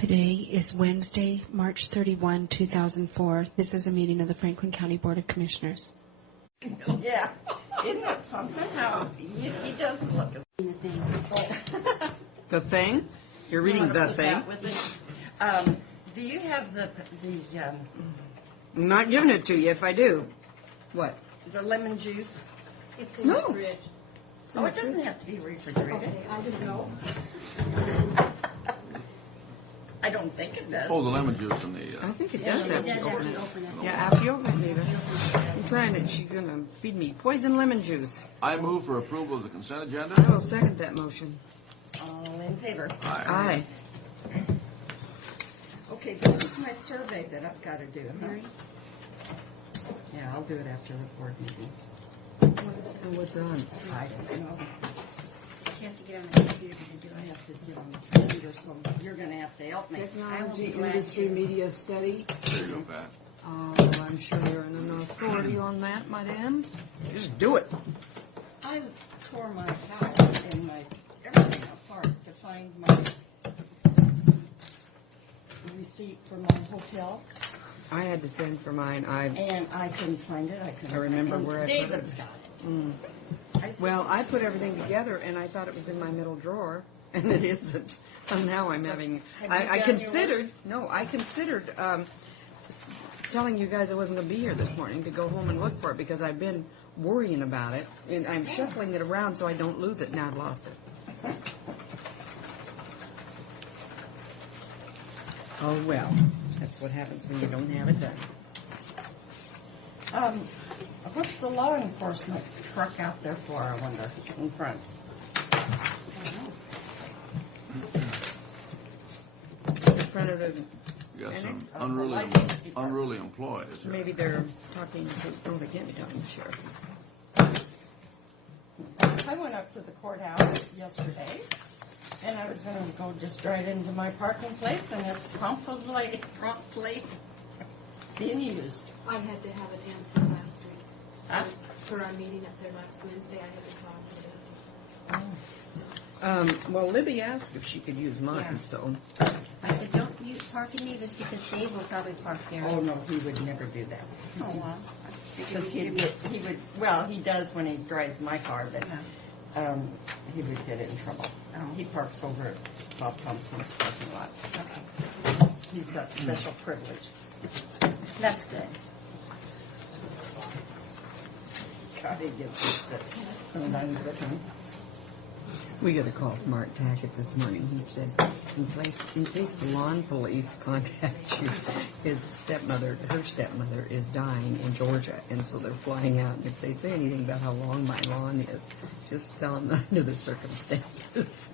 Today is Wednesday, March 31, 2004. This is a meeting of the Franklin County Board of Commissioners. Yeah, isn't that something? How he does look at the thing. The thing? You're reading the thing? Do you have the I'm not giving it to you if I do. What? the lemon juice? It's in the fridge. Oh, it doesn't have to be refrigerated. Okay, I didn't know. I don't think it does. Oh, the lemon juice in the... I think it does have It does to have open to it. open it. Yeah, after you open it, Nita. I'm trying it. She's going to feed me poison lemon juice. I move for approval of the consent agenda. I will second that motion. All in favor? Aye. Okay, this is my survey that I've got to do. Mary? Yeah, I'll do it after the board meeting. What's on? I don't know. She has to get on the computer to do I it. have to get on the computer, so you're going to have to help me. Technology glad Industry to. Media Study. There you go, Pat. I'm sure you're an authority on that, madam. Just do it. I tore my house and my everything apart to find my receipt for my hotel, I had to send for mine. and I couldn't find it. I remember and where I put it. David's got it. I said, Well, I put everything together, and I thought it was in my middle drawer, and it isn't. And now I'm having. have I you done considered. yours? No, I considered telling you guys I wasn't going to be here this morning to go home and look for it because I've been worrying about it, and I'm shuffling it around so I don't lose it. Now I've lost it. Oh well, that's what happens when you don't have it done. what's the law enforcement truck out there for? I wonder in front. In front of the. You got Annex? some unruly employees. here. Maybe they're talking to. Oh, they can't be talking to the sheriff. I went up to the courthouse yesterday, and I was going to go just right into my parking place, and it's promptly being used. I had to have it answered last week. Huh? For our meeting up there last Wednesday, I had to call for it. So, Well, Libby asked if she could use mine, Yeah. so. I said, don't you park in Nevis because Dave will probably park there. Oh no, he would never do that. Oh, well. Because he would. Well, he does when he drives my car, but he would get in trouble. He parks over at Bob Thompson's parking lot. Okay. He's got special privilege. That's good. God, he gets it sometimes with him. We got a call from Art Tackett this morning. He said, in case the lawn police contact you, her stepmother is dying in Georgia, and so they're flying out. And if they say anything about how long my lawn is, just tell them under the circumstances.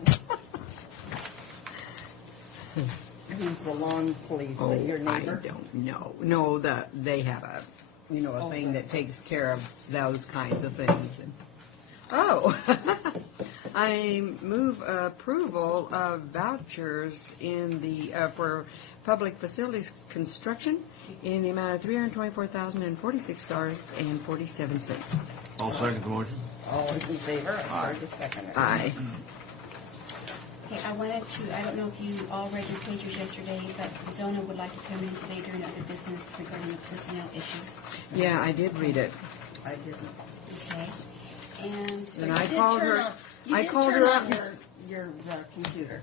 Who's the lawn police? Your neighbor? I don't know. No, they have a thing that takes care of those kinds of things. I move approval of vouchers in the for public facilities construction in the amount of $324,046.47. I'll second the motion. All in favor? I'm sorry to second it. Aye. Okay, I don't know if you all read your papers yesterday, but Zona would like to come in today during other business regarding a personnel issue. Yeah, I did read it. I didn't. Okay. And so And you I did called turn her. on- You I did called turn her on up. your computer.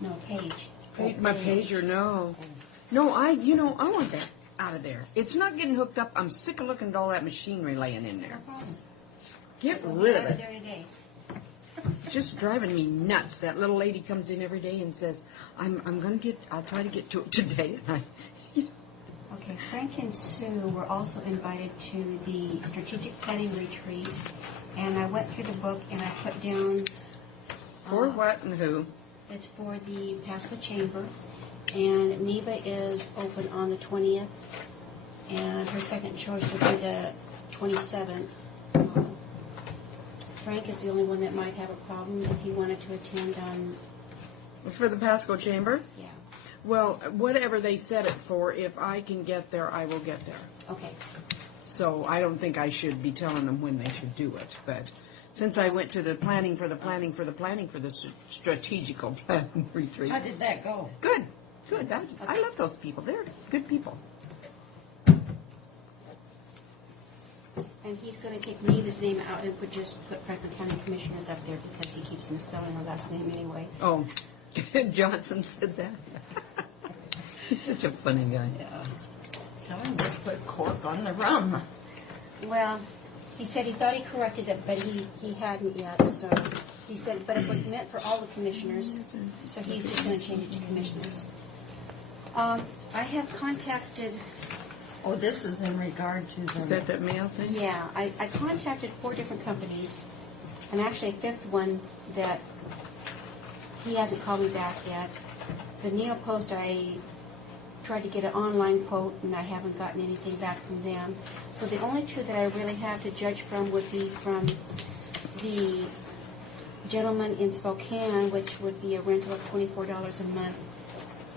no, Paige. My pager, no. No, I want that out of there. It's not getting hooked up. I'm sick of looking at all that machinery laying in there. No problem. Get We'll rid have of it it. there today. It's just driving me nuts. That little lady comes in every day and says, I'll try to get to it today. And Okay, Frank and Sue were also invited to the strategic planning retreat, and I went through the book and I put down. for what and who? It's for the Pasco Chamber, and Neva is open on the 20th, and her second choice would be the 27th. Frank is the only one that might have a problem if he wanted to attend on. It's for the Pasco Chamber? Yeah. Well, whatever they set it for, if I can get there, I will get there. Okay. So I don't think I should be telling them when they should do it. But Since I went to the planning for the strategical planning retreat. How did that go? Good. I love those people. They're good people. And he's going to take Neva's name out and just put Franklin County Commissioners up there because he keeps misspelling her last name anyway. Oh, Johnson said that. He's such a funny guy. Yeah. Tell him just put cork on the rum. Well, he said he thought he corrected it, but he hadn't yet. So he said, but it was meant for all the commissioners, so he's just going to change it to commissioners. I have contacted. Oh, this is in regard to Is the... that mail thing? Yeah, I contacted 4 different companies, and actually a 5th one that he hasn't called me back yet. The Neopost, I tried to get an online quote, and I haven't gotten anything back from them. So the only 2 that I really have to judge from would be from the gentleman in Spokane, which would be a rental of $24 a month,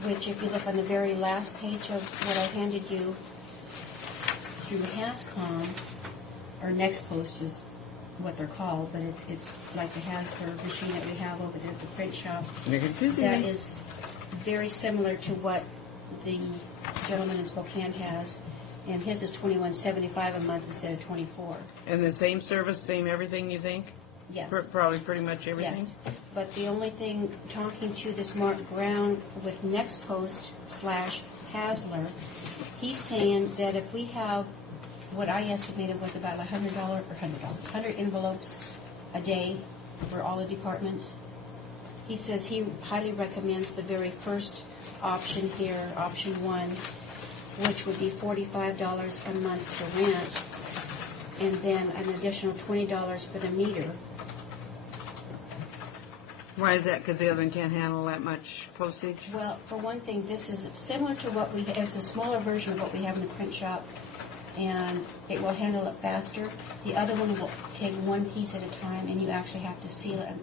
which if you look on the very last page of what I handed you, through HasCom, or Next Post is what they're called, but it's like the Hasler machine that we have over there at the print shop. You're confusing That me. is very similar to what the gentleman in Spokane has, and his is $21.75 a month instead of $24. And the same service, same everything, you think? Yes. Probably pretty much everything? Yes. But the only thing, talking to this Mark Brown with Next Post / Hasler, he's saying that if we have what I estimated was about $100 envelopes a day for all the departments, he says he highly recommends the very first option here, option 1, which would be $45 a month to rent, and then an additional $20 for the meter. Why is that? Because the other one can't handle that much postage? Well, for one thing, this is similar to what we have. It's a smaller version of what we have in the print shop, and it will handle it faster. The other one will take one piece at a time, and you actually have to seal it.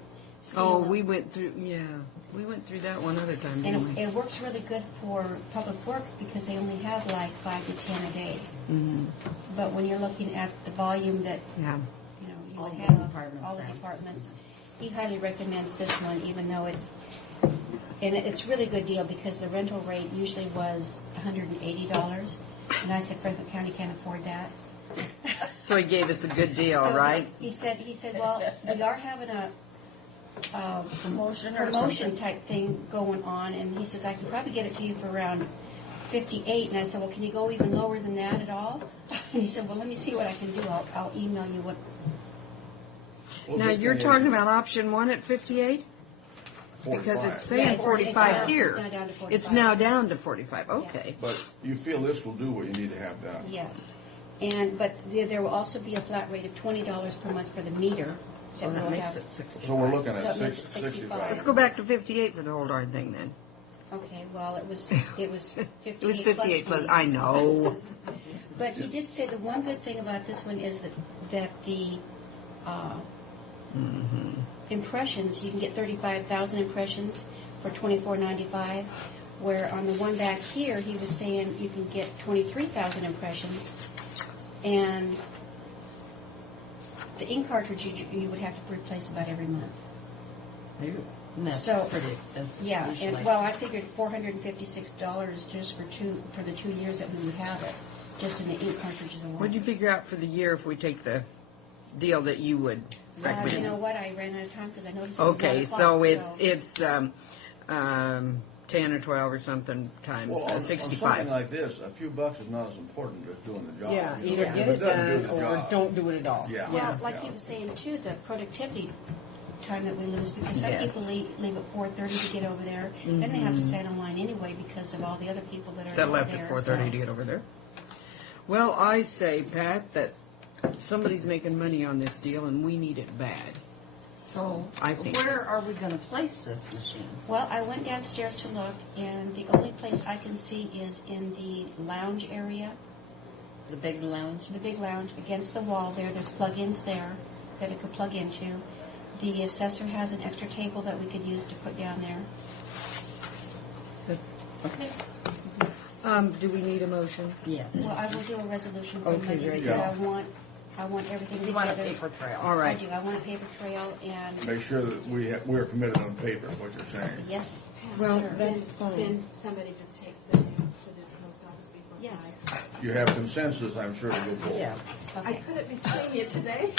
Oh, we went through that one other time, didn't And we? it works really good for public works because they only have like 5 to 10 a day. Mm-hmm. But when you're looking at the volume that Yeah. you All the have departments all the have. departments, he highly recommends this one, even though it's a really good deal because the rental rate usually was $180, and I said Franklin County can't afford that. So he gave us a good deal, So right? He said, well, we are having a Promotion or promotion something? type thing going on, and he says I can probably get it to you for around 58. And I said, well, can you go even lower than that at all? And he said, well, let me see what I can do. I'll email you what. Now, you're talking about option 1 at 58? Because it's saying Yeah, 45 here. It's now down to 45. It's now down to 45. Okay. But you feel this will do what you need to have done? Yes, but there will also be a flat rate of $20 per month for the meter. So that we'll makes have. it 60. So we're looking So at it makes it 65. Let's go back to 58 for the whole darn thing then. Okay, well, it was 58. It was 58 plus. 20. I know. But he did say the one good thing about this one is that the impressions, you can get 35,000 impressions for $24.95, where on the one back here he was saying you can get 23,000 impressions, and the ink cartridge you would have to replace about every month. And that's So- pretty expensive. Yeah, usually. and well, I figured $456 just for the 2 years that we would have it, just in the ink cartridges alone. What'd you figure out for the year if we take the deal that you would You recommend? know what? I ran out of time because I noticed. It was Okay, 9 o'clock, so it's 10 or 12 or something times Well, on 65. something like this, a few bucks is not as important as doing the job. Yeah, you know? either If get it it doesn't do done the or job- don't do it at all. Yeah. Well, like yeah. he was saying too, the productivity time that we lose because some Yes. people leave at 4:30 to get over there, then they have to stand in line anyway because of all the other people that are That over left there. at 4:30 to get over there. Well, I say, Pat, that somebody's making money on this deal and we need it bad. So, I think- where are we going to place this machine? Well, I went downstairs to look, and the only place I can see is in the lounge area, The big lounge? the big lounge against the wall there. There's plug-ins there that it could plug into. The assessor has an extra table that we could use to put down there. Okay. Do we need a motion? Yes. Well, I will do a resolution for Okay, Monday very because good. I want I want everything You together. want a paper trail. All I right. do. I want a paper trail and, Make sure that we're committed on paper, what you're saying. yes, Well, sir. that's fine. Then somebody just takes them to this post office before Yes. 5. You have consensus, I'm sure, to go forward. Yeah. I Okay. put it between you today.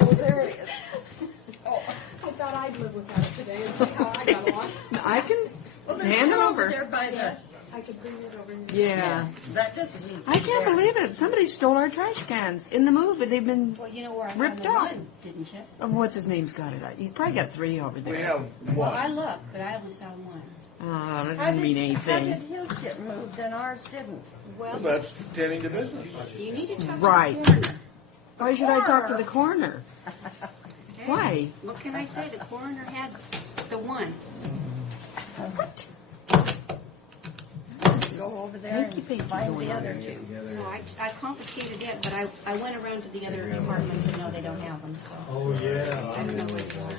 Oh, there it is. Oh, I thought I'd live without it today and see how I got along. I can Well, there's hand it one over. there by the. I could bring it over here. Yeah. That doesn't need. I can't there. believe it. Somebody stole our trash cans in the move, and they've been. Well, you know where I found Ripped the off. one, didn't you? What's his name's got it? He's probably got 3 over there. We have Well, I one. looked, but I only saw one. That How doesn't mean How did anything. his get moved and ours didn't? Well, Well, that's tending to business. you need to talk Right. to the coroner. Why should I talk to the coroner? Okay? Why? What can I say? The coroner had the one. What? Go over there Hanky and panky find going the on other there. two. So I confiscated it, but I went around to the other departments and no, they don't have them, so. Oh, yeah. I don't know where it was.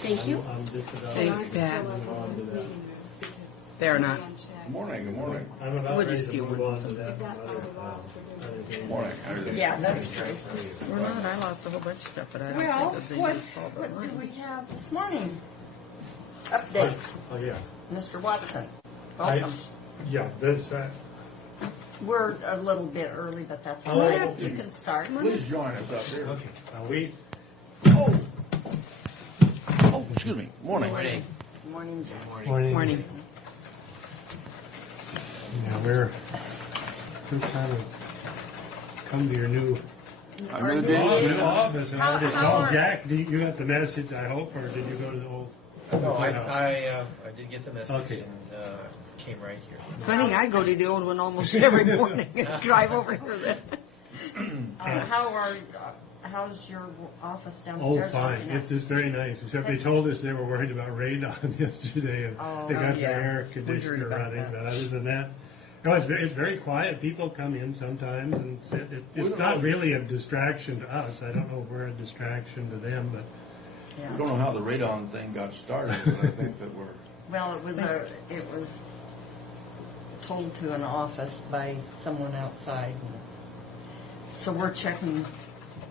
Thank you. I'm just about, Thanks, Pat. Fair enough. Good morning, good morning. I'm about We'll ready just to deal move with on it. to that. That's all we lost. Good morning. How are you? Yeah, that's true. We're not. I lost a whole bunch of stuff, but I don't Well, think it's what, anybody's fault but what did mine. we have this morning? Update, Oh, yeah. Mr. Watson. I- Welcome. Yeah, this, We're a little bit early, but that's all Oh, right. okay. You can start. Please join us up here. okay, we, Oh, excuse me. Morning. Morning, Jim. Morning. yeah, we're kind of come to your new I really did. office, and I just How called are- Jack. You got the message, I hope, or did you go to the old? No, I courthouse? did get the message Okay. and came right here. Funny, I go to the old one almost every morning and drive over here then. How's your office Oh, downstairs? fine. working out? It's just very nice, except they told us they were worried about radon yesterday, and Oh, they got yeah. their air We heard conditioner about running, that. but other than that, no, it's very quiet. People come in sometimes and sit. We It's don't not know. really a distraction to us. I don't know if we're a distraction to them, but Yeah. We don't know how the radon thing got started, but I think that we're, Well, it was told to an office by someone outside. So we're checking,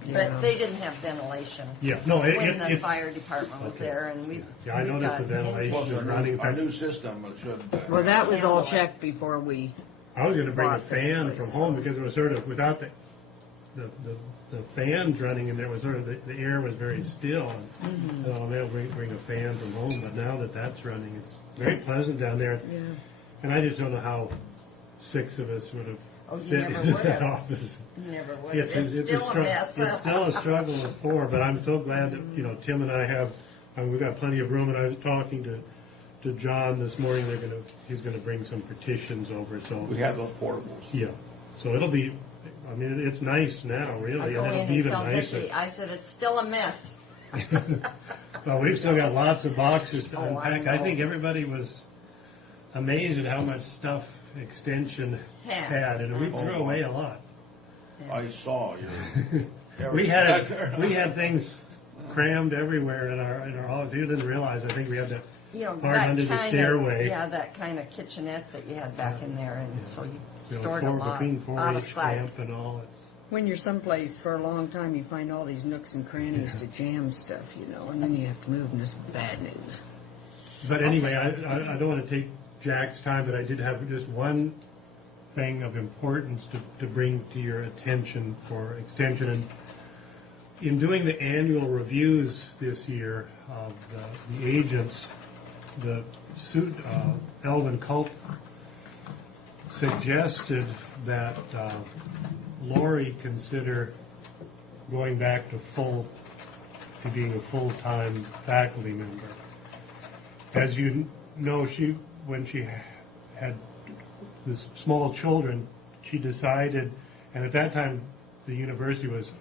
Yeah. but they didn't have ventilation. yeah, no, When the it's fire department was okay. there, and we. Yeah, I noticed the ventilation. plus It's running. our new system should. Well, that was all Handle it. checked before we. I was going to bring a bought this fan place. from home because it was sort of without the fans running, and there was sort of the air was very still. And, oh, they'll bring a fan from home, but now that that's running, it's very pleasant down there. Yeah. And I just don't know how 6 of us would have Oh, you fit never into would that have. office. Never would. It's It's still a struggle. mess. It's still a struggle with 4, but I'm so glad that Tim and I have. We've got plenty of room, and I was talking to John this morning. He's gonna bring some partitions over. So We have those portables. yeah, so it'll be. I mean, it's nice now, I really, go and in it'll be and even tell nicer. Vicki, I said, it's still a mess. Well, we've still got lots of boxes to Oh, I unpack. I know. think everybody was amazed at how much stuff Extension had, and we Oh, threw away a lot. I saw your. We had things crammed everywhere in our office. You didn't realize. I think we had that part that under the kind stairway. Yeah, that kind of kitchenette that you had back in there, and so you stored a four- lot between out of 4-H sight. camp and all. It's, When you're someplace for a long time, you find all these nooks and crannies to jam stuff, and then you have to move, and it's bad news. but anyway, I don't want to take Jack's time, but I did have just one thing of importance to bring to your attention for Extension. And in doing the annual reviews this year of the agents, the suit, Elvin Culp suggested that Lori consider going back to being a full-time faculty member. As you know, when she had this small children, she decided, and at that time the university was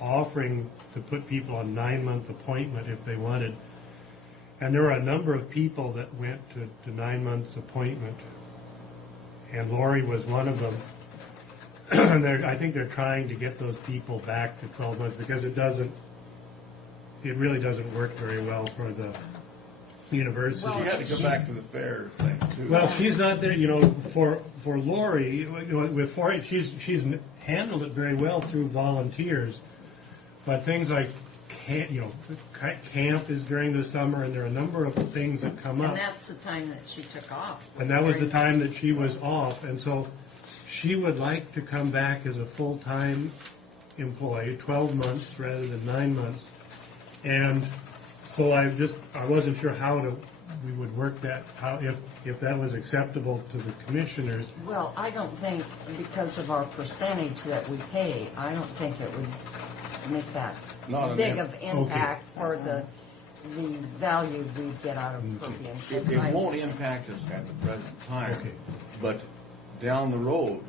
offering to put people on 9-month appointment if they wanted. And there were a number of people that went to 9 months appointment, and Lori was one of them. And I think they're trying to get those people back to 12 months because it really doesn't work very well for the university. She had to go back to the fair thing too. Well, she's not there. For Lori, with 4-H, she's handled it very well through volunteers. But things like camp is during the summer, and there are a number of things that come up. And that's the time that she took off. And that was the time that she was off, and so she would like to come back as a full-time employee, 12 months rather than 9 months. And so I wasn't sure we would work that, if that was acceptable to the commissioners. Well, I don't think, because of our percentage that we pay, I don't think it would make that Not an big im- of impact for the value we get out of per diem. It won't impact us at the present time, Okay. but down the road,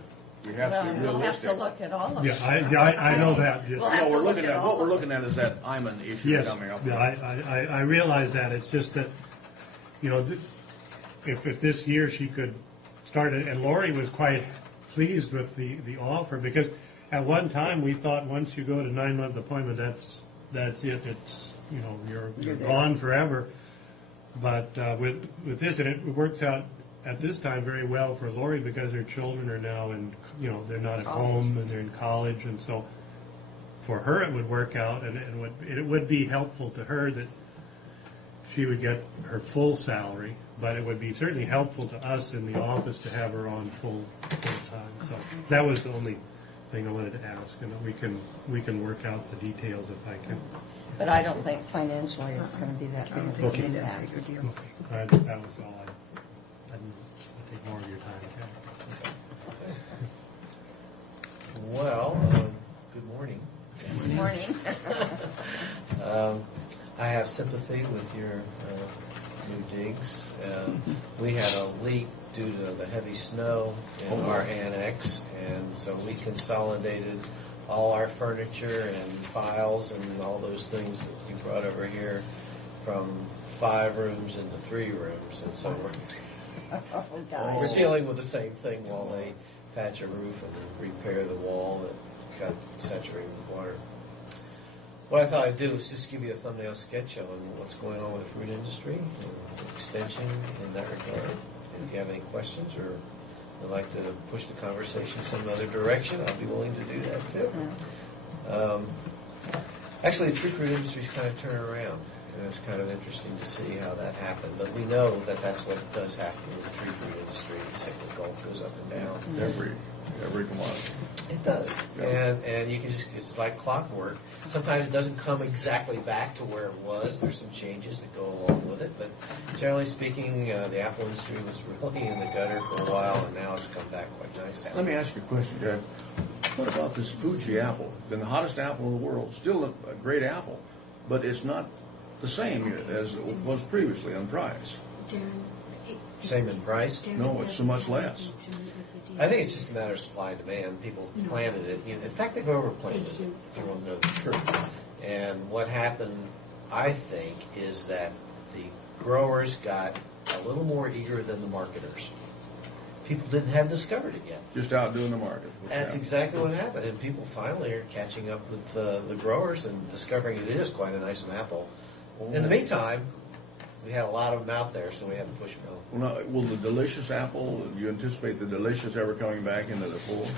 we have to Well, be we'll have realistic. to look at all of Yeah, it. I know that. Just, We'll have to look at all What we're of looking at is that Iman issue yes, coming up. yeah, I realize that. It's just that, if this year she could start it, and Lori was quite pleased with the offer, because at one time we thought once you go to 9-month appointment, that's it. It's, you're gone forever. But with this, and it works out at this time very well for Lori, because her children are now they're not at home and they're in college, and so for her it would work out, and it would be helpful to her that she would get her full salary, but it would be certainly helpful to us in the office to have her on full time. So that was the only thing I wanted to ask, and we can work out the details if I can. But I don't think financially it's going to be that big of an Okay. impact. That was all. I didn't take more of your time, Kathy. Well, good morning. Good morning. I have sympathy with your new digs. We had a leak due to the heavy snow in our annex, and so we consolidated all our furniture and files and all those things that you brought over here from 5 rooms into 3 rooms, and so Oh, gosh. we're dealing with the same thing while they patch a roof and repair the wall that got saturated with water. What I thought I'd do is just give you a thumbnail sketch on what's going on with the fruit industry and extension in that regard. If you have any questions or would like to push the conversation some other direction, I'll be willing to do that too. Actually, the tree fruit industry's kind of turning around, and it's kind of interesting to see how that happened. But we know that that's what does happen in the tree fruit industry. It's cyclical, it goes up and down. Every commodity. It does. And you can it's like clockwork. Sometimes it doesn't come exactly back to where it was. There's some changes that go along with it. But generally speaking, the apple industry was really in the gutter for a while, and now it's come back quite nicely. Let me ask you a question, Jack. What about this Fuji apple? Been the hottest apple in the world. Still a great apple, but it's not the same as it was previously on price. Same in price? No, it's so much less. I think it's just a matter of supply and demand. People planted it. In fact, they've overplanted it, if you want to know the truth. And what happened, I think, is that the growers got a little more eager than the marketers. People hadn't discovered it yet. Just outdoing the market. That's exactly what happened. And people finally are catching up with the growers and discovering it is quite a nice apple. In the meantime, we had a lot of them out there, so we had to push them out. Well, now, will the delicious apple, do you anticipate the delicious ever coming back into the fold?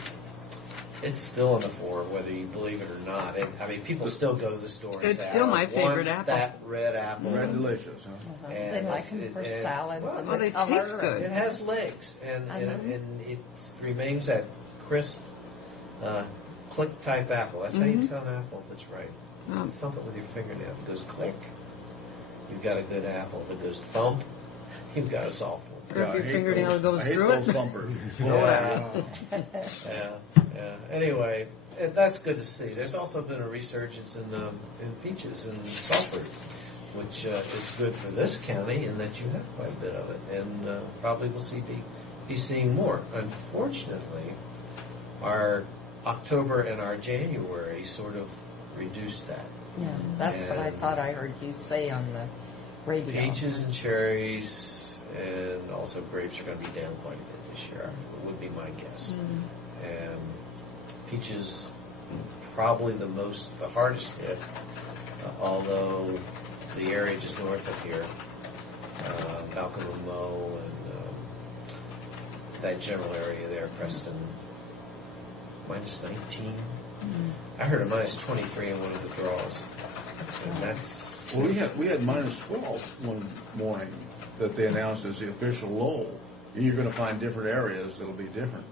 It's still in the form, whether you believe it or not. People still go to the store and It's say, still "I my want favorite apple." That red apple. Red delicious, huh? And They like them for salads and Well, the they color. taste good. It has legs, and it remains that crisp, click type apple. That's how you tell an apple if it's right. Oh. You thump it with your fingernail. If it goes click, you've got a good apple. If it goes thump, you've got a soft one. Or if I your hate fingernail those- goes I hate through those it. thumpers. Yeah. Anyway, that's good to see. There's also been a resurgence in peaches and sulfur, which is good for this county in that you have quite a bit of it, and probably will be seeing more. Unfortunately, our October and our January sort of reduced that. Yeah, that's what I thought I heard you say on the radio. Peaches and cherries and also grapes are going to be down quite a bit this year, would be my guess. And peaches probably the hardest hit, although the area just north of here, Balcombe and that general area there, Preston, minus 19. I heard a minus 23 in one of the draws. And that's... Well, we had minus 12 one morning that they announced as the official low. And you're going to find different areas that'll be different.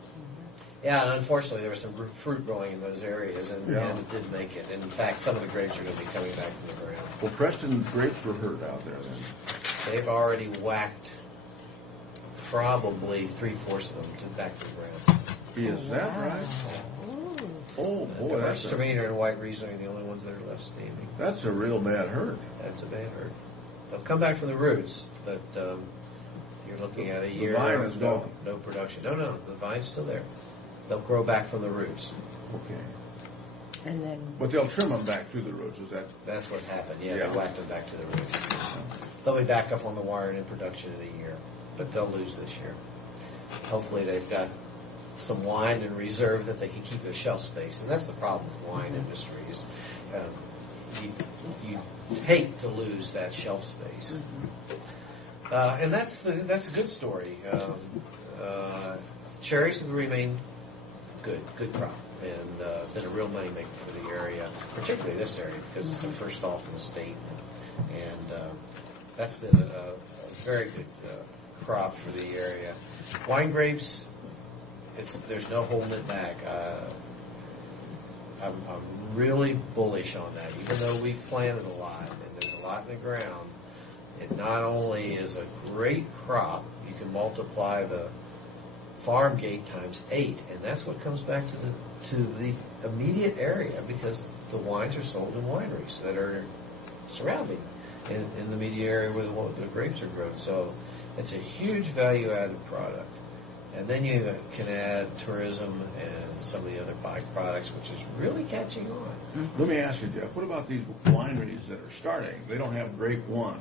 Yeah, and unfortunately there was some fruit growing in those areas, and Yeah. it did make it. And in fact, some of the grapes are going to be coming back from the ground. Well, Preston grapes were hurt out there then. They've already whacked probably 3/4 of them back to the ground. Is that right? Oh, boy, that's Gewürztraminer and White Riesling are the only ones that are left standing. a real bad hurt. That's a bad hurt. They'll come back from the roots, but you're looking at a year vine of is gone. no production. No, the vine's still there. They'll grow back from the roots. Okay. And then But they'll trim them back to the roots, is that? That's what's happened. Yeah, Yeah. they whacked them back to the roots. They'll be back up on the wire and in production in a year, but they'll lose this year. Hopefully they've got some wine in reserve that they can keep their shelf space, and that's the problem with wine industries. You hate to lose that shelf space, and that's a good story. Cherries have remained good crop, and been a real moneymaker for the area, particularly this area because it's the first off in the state, and that's been a very good crop for the area. Wine grapes, there's no holding it back. I'm really bullish on that, even though we've planted a lot and there's a lot in the ground. It not only is a great crop, you can multiply the farm gate times 8, and that's what comes back to the immediate area because the wines are sold in wineries that are surrounding in the immediate area where the grapes are grown. So it's a huge value-added product. And then you can add tourism and some of the other byproducts, which is really catching on. Let me ask you, Jeff, what about these wineries that are starting? They don't have grape one,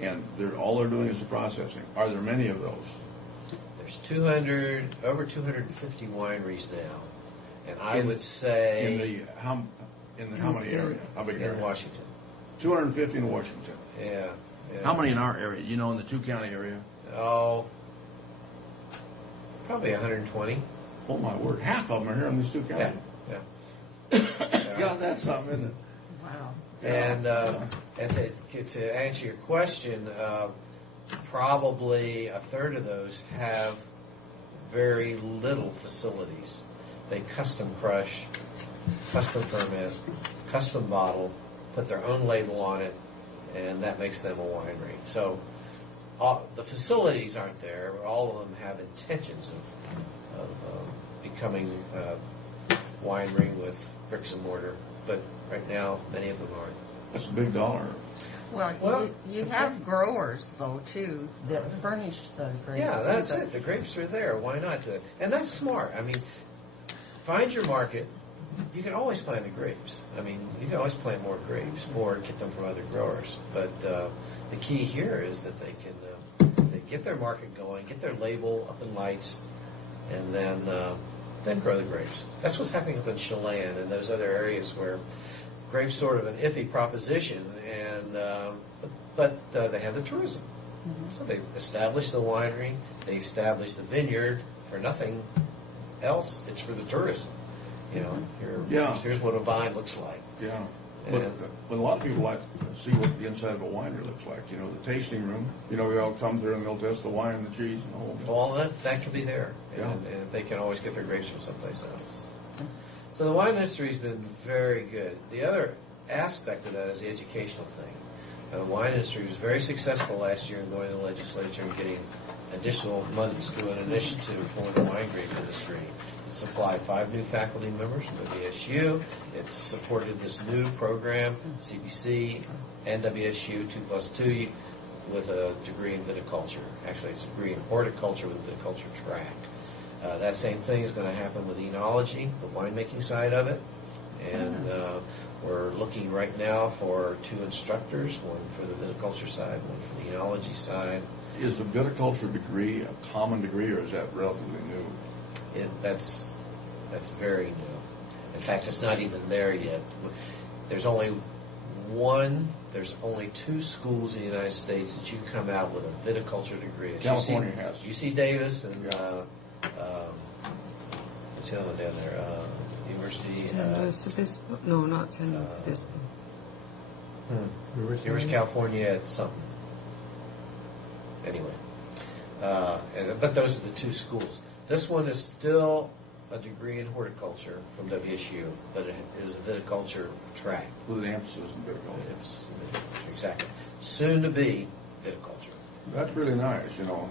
and all they're doing is the processing. Are there many of those? There's over 250 wineries now, and I would say how many area? How big in area? Washington. 250 in Washington. Yeah. How many in our area? You know, in the 2-county area? Oh, probably 120. Oh my word! Half of them are here in this 2 county. Yeah. God, that's something, isn't it? wow. And to answer your question, probably a third of those have very little facilities. They custom crush, custom ferment, custom bottle, put their own label on it, and that makes them a winery. So the facilities aren't there. All of them have intentions of becoming a winery with bricks and mortar, but right now many of them aren't. That's a big dollar. Well, you have growers, though, too, that furnish the grapes. Yeah, that's it. The grapes are there. Why not do it? And that's smart. I mean, find your market. You can always find the grapes. I mean, you can always plant more grapes or get them from other growers. But the key here is that they can get their market going, get their label up in lights, and then grow the grapes. That's what's happening up in Chelan and those other areas where grapes sort of an iffy proposition, and but they have the tourism. So they established the winery, they established the vineyard for nothing else. It's for the tourism. You know, here's what a vine looks like. Yeah. But a lot of people like to see what the inside of a winery looks like. You know, the tasting room. You know, we all come there and they'll test the wine and the cheese and all of it. Well, that can be there, Yeah. and they can always get their grapes from someplace else. So the wine industry's been very good. The other aspect of that is the educational thing. The wine industry was very successful last year in going to the legislature and getting additional monies through an initiative for the wine grape industry. It supplied 5 new faculty members from WSU. It's supported this new program, CBC and WSU 2+2, with a degree in viticulture. Actually, it's a degree in horticulture with a viticulture track. That same thing is going to happen with enology, the winemaking side of it. And we're looking right now for 2 instructors, one for the viticulture side, one for the enology side. Is the viticulture degree a common degree, or is that relatively new? That's very new. In fact, it's not even there yet. There's only 2 schools in the United States that you can come out with a viticulture degree. California has. UC Davis and what's the other one down there? University. San Luis Obispo? No, not San Luis Obispo. University of California at something. Anyway, but those are the two schools. This one is still a degree in horticulture from WSU, but it is a viticulture track. With an emphasis in viticulture. Exactly. Soon to be viticulture. That's really nice, you know.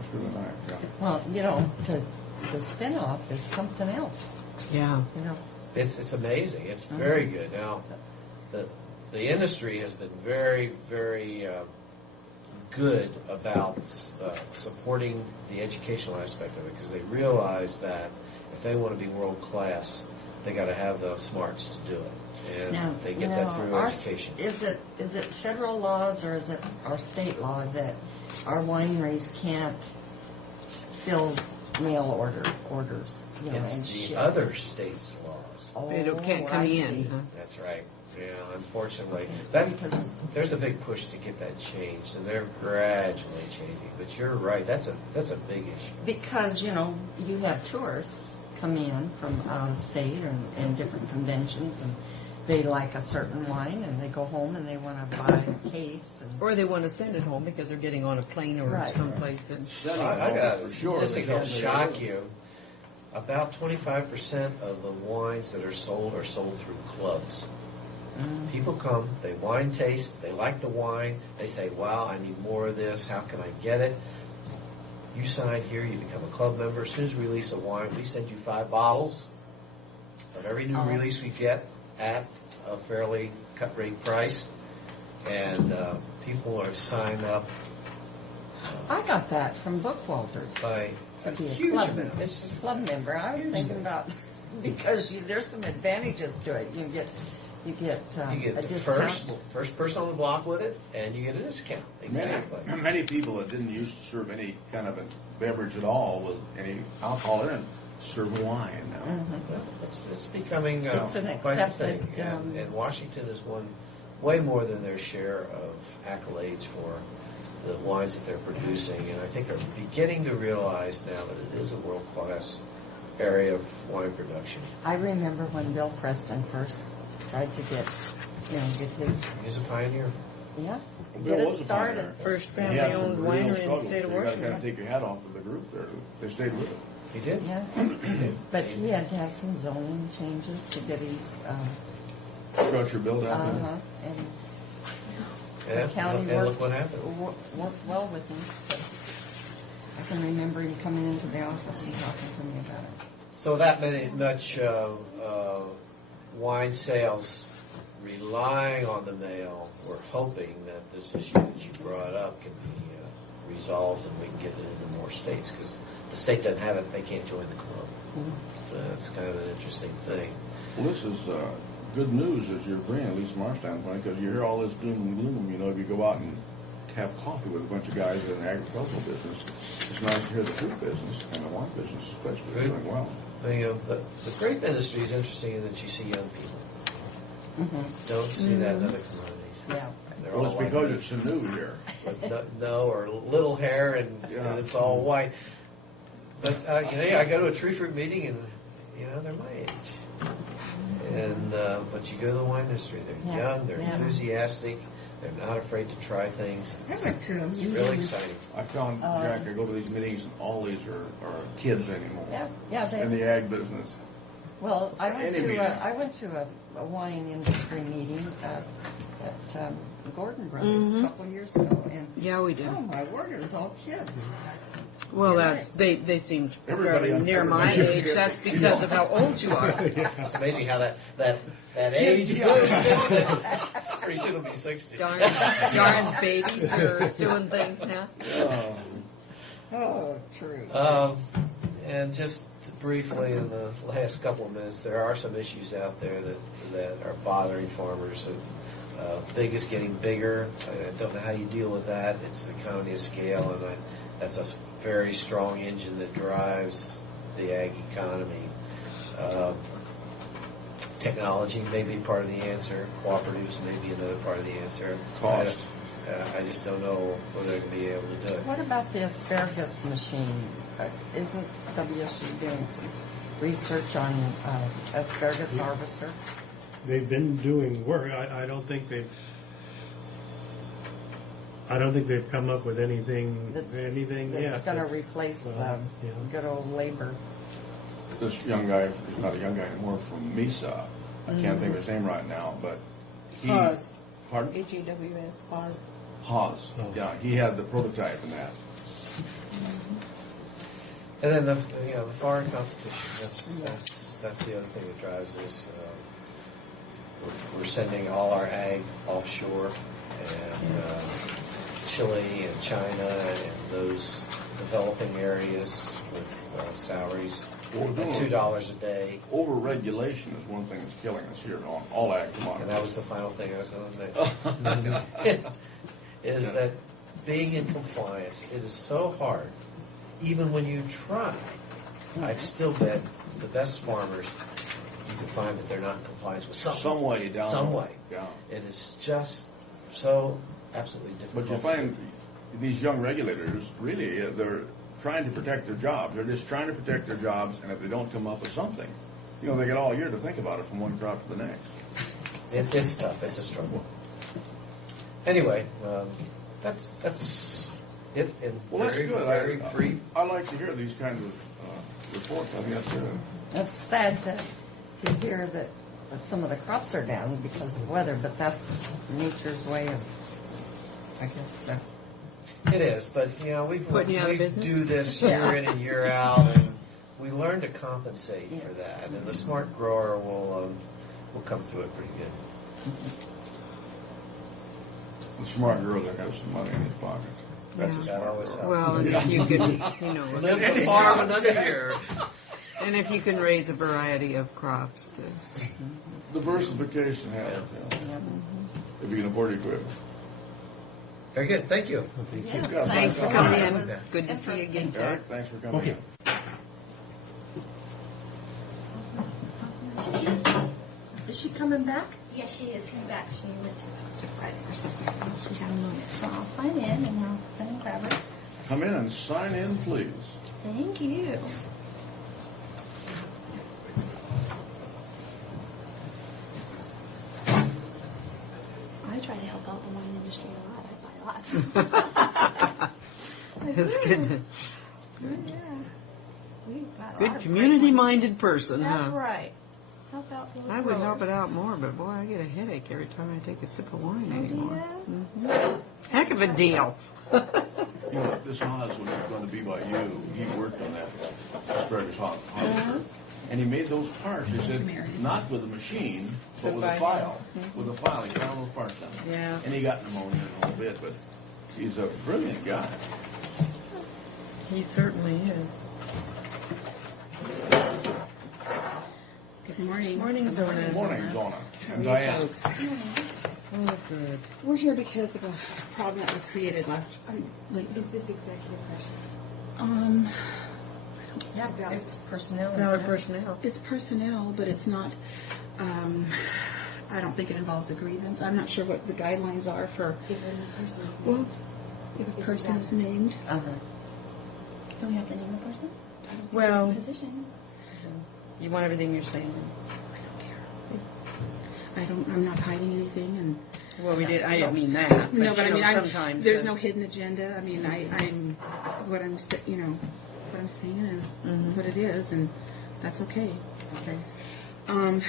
That's really nice, yeah. Well, you know, the spin-off is something else, Yeah. you know. It's amazing. It's very good. Now, the industry has been very, very good about supporting the educational aspect of it because they realize that if they want to be world class, they got to have the smarts to do it, and they get that through education. Is it federal laws or is it our state law that our wineries can't fill mail orders? You know, and It's the ship? other states' laws. Oh, They can't come I in. see. Huh? That's right. Yeah, unfortunately, Because- there's a big push to get that changed, and they're gradually changing. But you're right. That's a big issue. Because, you know, you have tourists come in from out of state and different conventions, and they like a certain wine, and they go home and they want to buy a case. And Or they want to send it home because they're getting on a plane or Right. someplace. And I got For a sure, statistic they that'll don't- shock you. About 25% of the wines that are sold through clubs. People come, they wine taste, they like the wine, they say, wow, I need more of this, how can I get it? You sign here, you become a club member. As soon as we release a wine, we send you 5 bottles of every new release we get at a fairly cut rate price. And people are signed up I got that from Bookwalters. by To a be a huge club amount. member. It's Club member. I was thinking about because there's some advantages to it. You get You get a the discount. first person on the block with it, and you get a discount. Exactly. Many people that didn't used to serve any kind of a beverage at all with any alcohol in it serve wine now. Well, it's becoming It's an quite a accepted, thing. And Washington has won way more than their share of accolades for the wines that they're producing, and I think they're beginning to realize now that it is a world-class area of wine production. I remember when Bill Preston first tried to get his, He's a pioneer. yeah, Bill get it was a started. pioneer. First And he had some family-owned real winery in the struggles, state of so you gotta kind Washington. of take your hat off to the group there. They stayed with it. He did. Yeah, but he had to have some zoning changes to get his, Structure built out there. and Yeah, the county and look what happened. worked well with him. I can remember him coming into the office and talking to me about it. So that much wine sales relying on the mail, we're hoping that this issue that you brought up can be resolved and we can get it into more states because the state doesn't have it, they can't join the club. So that's kind of an interesting thing. Well, this is good news as you're bringing, at least from our standpoint, because you hear all this doom and gloom. You know, if you go out and have coffee with a bunch of guys in the agricultural business, it's nice to hear the fruit business and the wine business especially Good. doing well. The grape industry is interesting in that you see young people. Don't see that in other commodities. Yeah. They're Well, all it's white because meat. it's so new here. No, or little hair and it's all white. But I go to a tree fruit meeting and they're my age. And but you go to the wine industry, they're Yeah, young, they're yeah. enthusiastic, they're not afraid to try things. I went to a It's meeting. really exciting. I found, Jack, I go to these meetings and all these are kids anymore. Yeah, In the ag business. Well, I Any meeting. went to a wine industry meeting at Gordon Brothers a couple of years ago, and Yeah, we do. oh my word, it was all kids. Well, they seem Everybody fairly on- near my everybody- age. That's because of how old you are. It's amazing how that age moves, isn't it? Pretty soon it'll be 60. Darn babies are doing things now. Oh, true. And just briefly, in the last couple of minutes, there are some issues out there that are bothering farmers. Big is getting bigger. I don't know how you deal with that. It's the economy of scale, and that's a very strong engine that drives the ag economy. Technology may be part of the answer. Cooperatives may be another part of the answer. Cost. I just don't know whether they're going to be able to do it. What about the asparagus machine? Isn't WSU doing some research on asparagus harvester? They've been doing work. I don't think they've come up with anything That's yet. going to replace Well, yeah. good old labor. This young guy, he's not a young guy anymore, from Mesa. I can't think of his name right now, but he... Haas. Pardon? H-E-W-S, Haas. Haas. Oh. Yeah, he had the prototype in that. And then the foreign competition. That's the other thing that drives us. We're sending all our ag offshore, and Chile and China and those developing areas with salaries Well, at we're doing- $2 a day. Over-regulation is one thing that's killing us here on all ag And that commodities. was the final thing I was going to make. Is that being in compliance, it is so hard. Even when you try, I've still bet the best farmers, you can find that they're not in compliance with something. Some way down. Some way. Yeah. It is just so absolutely difficult. But you find these young regulators, really, they're trying to protect their jobs. They're just trying to protect their jobs, and if they don't come up with something, they get all year to think about it from one crop to the next. It's tough. It's a struggle. Anyway, that's it. In Well, that's very, good. Very brief. I like to hear these kinds of reports. I think that's good. It's sad to hear that some of the crops are down because of weather, but that's nature's way of, I guess, It is, but we've Putting you out of we business? do this year in and year out, and we learn to compensate for that. And the smart grower will come through it pretty good. The smart girl that has some money in his pocket. That's a Yeah. smart That always girl. helps. Well, and if you could, Live the farm another year. and if you can raise a variety of crops to. Diversification helps. If you can afford equipment. Very good. Thank you. Yes, Thanks for a coming lot. in. It was Good to see you again, interesting. Eric, thanks for coming Okay. in. Is she coming back? Yes, she is coming back. She went to talk to Fred or something. She had a moment. So I'll sign in and I'll come and grab her. Come in and sign in, please. Thank you. I try to help out the wine industry a lot. I buy lots. It's good. Yeah. We've got a lot Good of community-minded person, great ones. huh? That's right. Help out the I would help growers. it out more, but boy, I get a headache every time I take a sip of wine Oh, do anymore. you? Heck of a deal. This Haas, when he was going to be by you, he worked on that asparagus harvester. And he made those parts. He said, not with a machine, but with a file. With a file, he found those parts down there. Yeah. And he got pneumonia in a little bit, but he's a brilliant guy. He certainly is. Good morning. Morning, Zona. Good morning, Zona. And How are you Diane. folks? Oh, good. We're here because of a problem that was created last. Wait, Is this executive session? Yeah, it's personnel. Valid isn't it? personnel. it's personnel, but it's not. I don't think it involves a grievance. I'm not sure what the guidelines are for. If a person's Well, name. if a person is named, Don't we have to name the person? Well, Position. you want everything you're saying. I don't. I'm not hiding anything, and Well, we did. I didn't mean that. no, but I mean, sometimes there's no hidden agenda. I mean, I'm what I'm saying is what it is, and that's okay. Okay.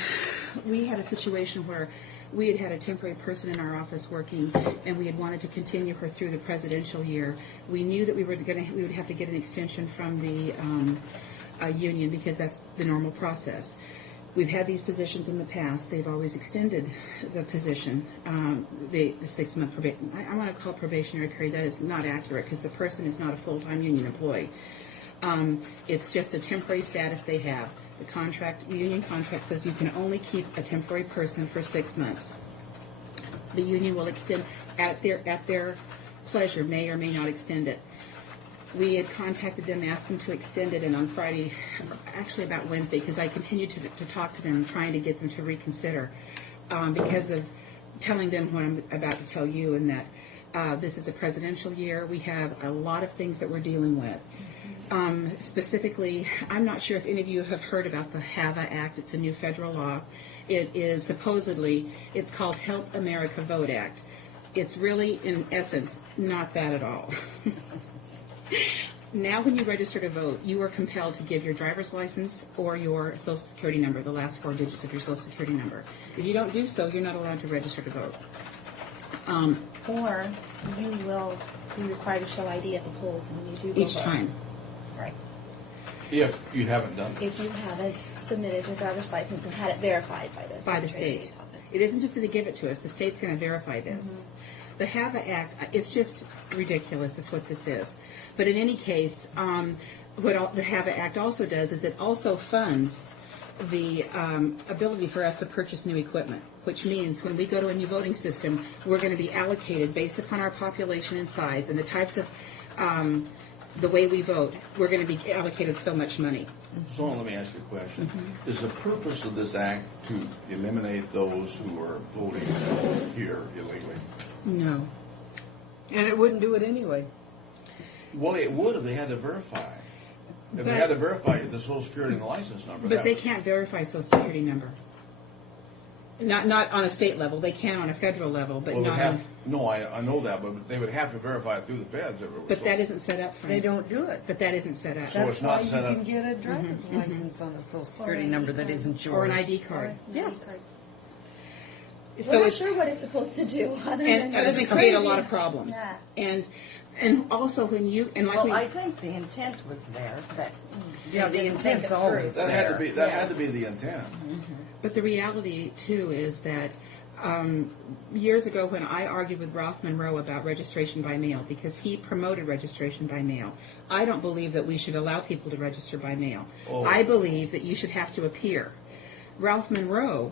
We had a situation where we had a temporary person in our office working, and we had wanted to continue her through the presidential year. We knew that we would have to get an extension from the union because that's the normal process. We've had these positions in the past. They've always extended the position, the 6-month probation. I want to call it probationary period. That is not accurate because the person is not a full-time union employee. It's just a temporary status they have. The union contract says you can only keep a temporary person for 6 months. The union will extend at their pleasure, may or may not extend it. We had contacted them, asked them to extend it, and on Friday, actually about Wednesday, because I continued to talk to them, trying to get them to reconsider, because of telling them what I'm about to tell you, and that this is a presidential year. We have a lot of things that we're dealing with. Specifically, I'm not sure if any of you have heard about the HAVA Act. It's a new federal law. It is supposedly, it's called Help America Vote Act. It's really, in essence, not that at all. Now when you register to vote, you are compelled to give your driver's license or your Social Security number, the last 4 digits of your Social Security number. If you don't do so, you're not allowed to register to vote. Or you will be required to show ID at the polls when you do go Each vote. time. Right. If you haven't done it. If you haven't submitted your driver's license and had it verified by the By the Secretary of state. State's office. It isn't just that they give it to us. The state's going to verify this. The HAVA Act, it's just ridiculous is what this is. But in any case, the HAVA Act also does is it also funds the ability for us to purchase new equipment, which means when we go to a new voting system, we're going to be allocated based upon our population and size and the types of the way we vote, we're going to be allocated so much money. So let me ask you a question. Is the purpose of this act to eliminate those who are voting here illegally? No. And it wouldn't do it anyway. Well, it would if they had to verify. If But- they had to verify the Social Security and the license number. But that they would- can't verify Social Security number. Not on a state level. They can on a federal level, but Well, they not have, on. no, I know that, but they would have to verify it through the feds. But that isn't set up for They don't do it. But that isn't set up. So That's it's not why you set up- can get a driver's license on a Social Security an number ID that card. isn't yours. Or an ID card. Yes. So We're not it's sure what it's supposed to do other and than other than create a lot of problems. Yeah. And also when you and like Well, we, I think the intent was there, that Yeah, the they didn't think intent's it always through. That had to be, that Yeah. had to be the intent. but the reality too is that years ago when I argued with Ralph Monroe about registration by mail because he promoted registration by mail, I don't believe that we should allow people to register by mail. Oh. I believe that you should have to appear. Ralph Monroe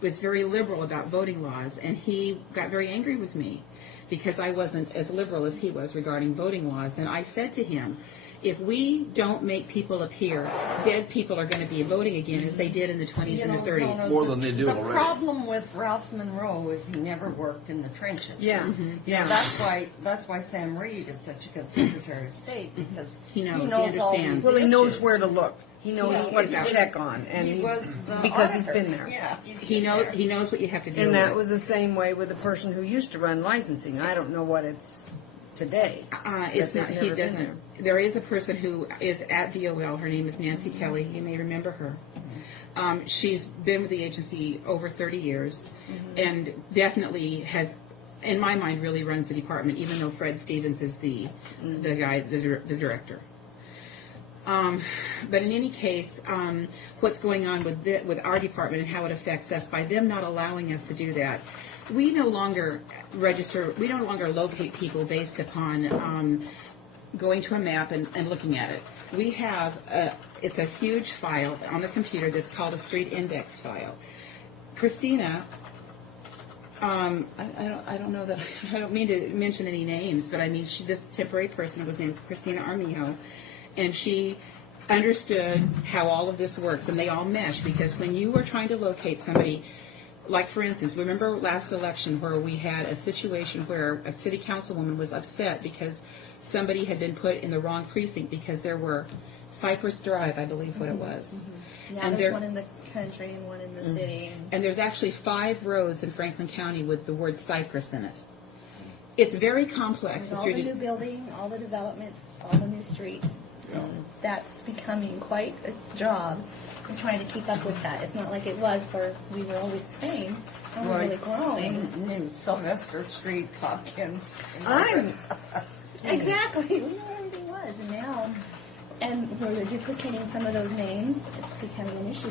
was very liberal about voting laws, and he got very angry with me because I wasn't as liberal as he was regarding voting laws. And I said to him, if we don't make people appear, dead people are going to be voting again as they did in the 20s and the 30s. so More than they do the already. problem with Ralph Monroe is he never worked in the trenches. Yeah. Yeah. That's why Sam Reed is such a good Secretary of State, because He knows, he all understands. these Well, he knows issues. where to look. He knows Yeah, what exactly. to check on, and He was the because he's auditor. been there. Yeah, He knows what you have to do. And that was the same way with the person who used to run licensing. I don't know what it's today. It's That not. they've He never been doesn't. There is a person who is at DOL. Her name is Nancy Kelly. You may remember her. She's been with the agency over 30 years, and definitely has, in my mind, really runs the department. Even though Fred Stevens is the guy, the director. But in any case, what's going on with our department and how it affects us by them not allowing us to do that, we no longer register. We no longer locate people based upon going to a map and looking at it. We have it's a huge file on the computer that's called a street index file. Christina. I don't know that I don't mean to mention any names, but I mean this temporary person was named Christina Armijo, and she understood how all of this works, and they all mesh because when you are trying to locate somebody, like for instance, remember last election where we had a situation where a city councilwoman was upset because somebody had been put in the wrong precinct because there were Cypress Drive, I believe what it was. Yeah, And there's there- one in the country and one in the city. And there's actually 5 roads in Franklin County with the word Cypress in it. It's very complex. With all the new building, all the developments, all the new streets. Yeah. That's becoming quite a job in trying to keep up with that. It's not like it was where we were always the same. And we're really growing. New Sylvester Street, Hopkins. Exactly. We know where everything was. And now, and where they're duplicating some of those names, it's becoming an issue.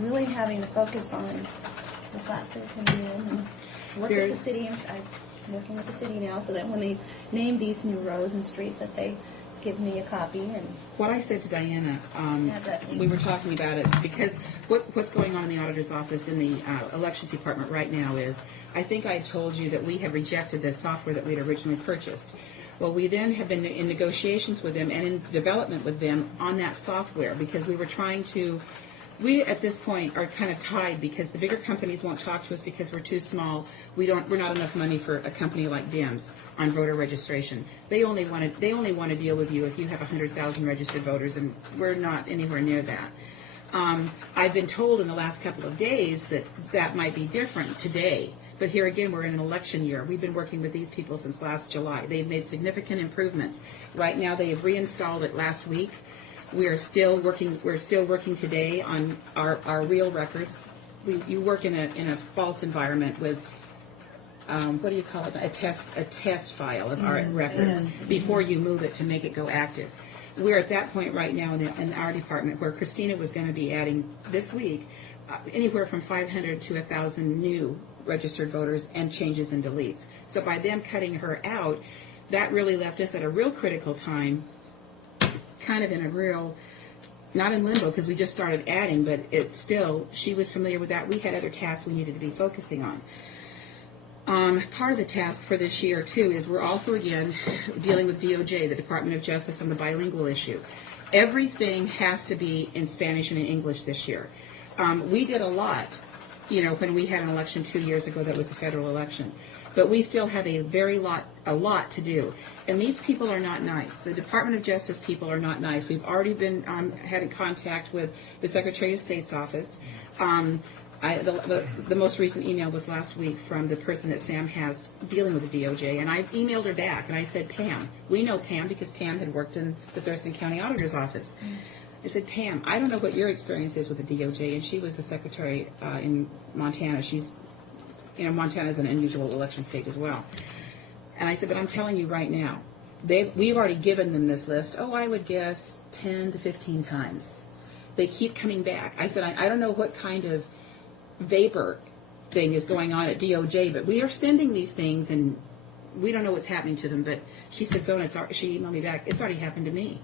We're really having to focus on the flats that are coming in and work with There's- the city. I'm working with the city now so that when they name these new roads and streets that they give me a copy. And What I said to Diana, Addressing. we were talking about it because what's going on in the auditor's office in the elections department right now is, I think I told you that we have rejected the software that we had originally purchased. Well, we then have been in negotiations with them and in development with them on that software because we were trying to We at this point are kind of tied because the bigger companies won't talk to us because we're too small. We're not enough money for a company like DIMS on voter registration. They only want to deal with you if you have 100,000 registered voters, and we're not anywhere near that. I've been told in the last couple of days that might be different today. But here again, we're in an election year. We've been working with these people since last July. They've made significant improvements. Right now, they have reinstalled it last week. We're still working today on our real records. You work in a false environment with what do you call it? A test file of our records before you move it to make it go active. We're at that point right now in our department where Christina was going to be adding this week anywhere from 500 to 1,000 new registered voters and changes and deletes. So by them cutting her out, that really left us at a real critical time, kind of in a real, not in limbo because we just started adding, but it's still, she was familiar with that. We had other tasks we needed to be focusing on. Part of the task for this year, too, is we're also, again, dealing with DOJ, the Department of Justice, on the bilingual issue. Everything has to be in Spanish and in English this year. We did a lot, when we had an election 2 years ago that was a federal election. But we still have a lot to do. And these people are not nice. The Department of Justice people are not nice. We've already been had in contact with the Secretary of State's office. The most recent email was last week from the person that Sam has dealing with the DOJ, and I emailed her back, and I said, Pam, we know Pam because Pam had worked in the Thurston County Auditor's Office. I said, Pam, I don't know what your experience is with the DOJ, and she was the secretary in Montana. Montana's an unusual election state as well. And I said, but I'm telling you right now, we've already given them this list, I would guess 10 to 15 times. They keep coming back. I said, I don't know what kind of vapor thing is going on at DOJ, but we are sending these things, and we don't know what's happening to them. But she said, she emailed me back, it's already happened to me.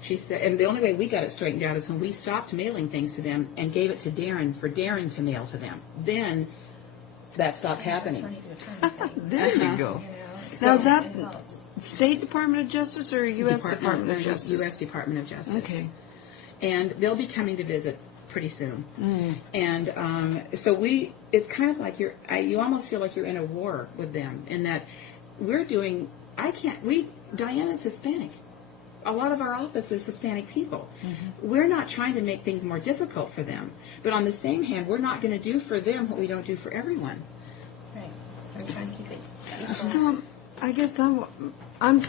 She said, and the only way we got it straightened out is when we stopped mailing things to them and gave it to Darren for Darren to mail to them. Then that stopped happening. There you go. Now, is that State Department of Justice or U.S. Department of Justice? U.S. Department of Justice. Okay. And they'll be coming to visit pretty soon. And so it's kind of like you almost feel like you're in a war with them in that Diana's Hispanic. A lot of our office is Hispanic people. We're not trying to make things more difficult for them. But on the same hand, we're not going to do for them what we don't do for everyone. Right. So we're trying to keep it. So I guess I'm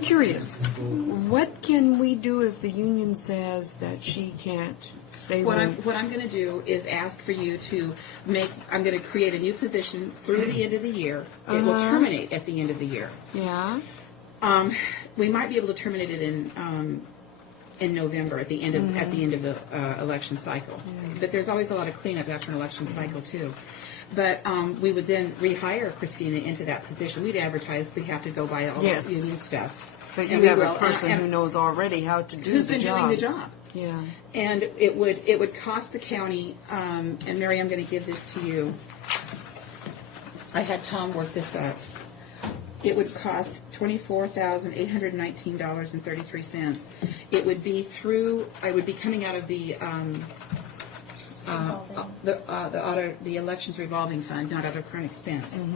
curious. What can we do if the union says that she can't? What I'm going to do is ask for you to I'm going to create a new position through the end of the year. It will terminate at the end of the year. Yeah. We might be able to terminate it in November at the end of the election cycle. But there's always a lot of cleanup after an election cycle too. But we would then rehire Christina into that position. We'd advertise. We have to go by all the union stuff. But you have a person who knows already how to do the job. Who's been doing the job. Yeah. And it would cost the county, and Mary, I'm going to give this to you. I had Tom work this out. It would cost $24,819.33. It would be I would be coming out of the elections revolving fund, not out of current expense.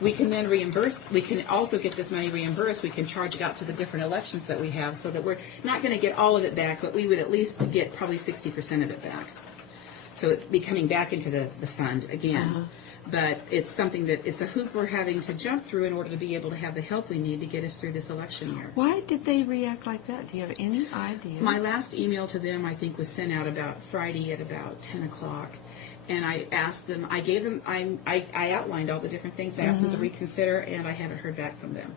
We can then reimburse. We can also get this money reimbursed. We can charge it out to the different elections that we have, so that we're not going to get all of it back, but we would at least get probably 60% of it back. So it's be coming back into the fund again. But it's something it's a hoop we're having to jump through in order to be able to have the help we need to get us through this election year. Why did they react like that? Do you have any idea? My last email to them, I think, was sent out about Friday at about 10 o'clock. And I asked them, I outlined all the different things. I asked them to reconsider, and I haven't heard back from them.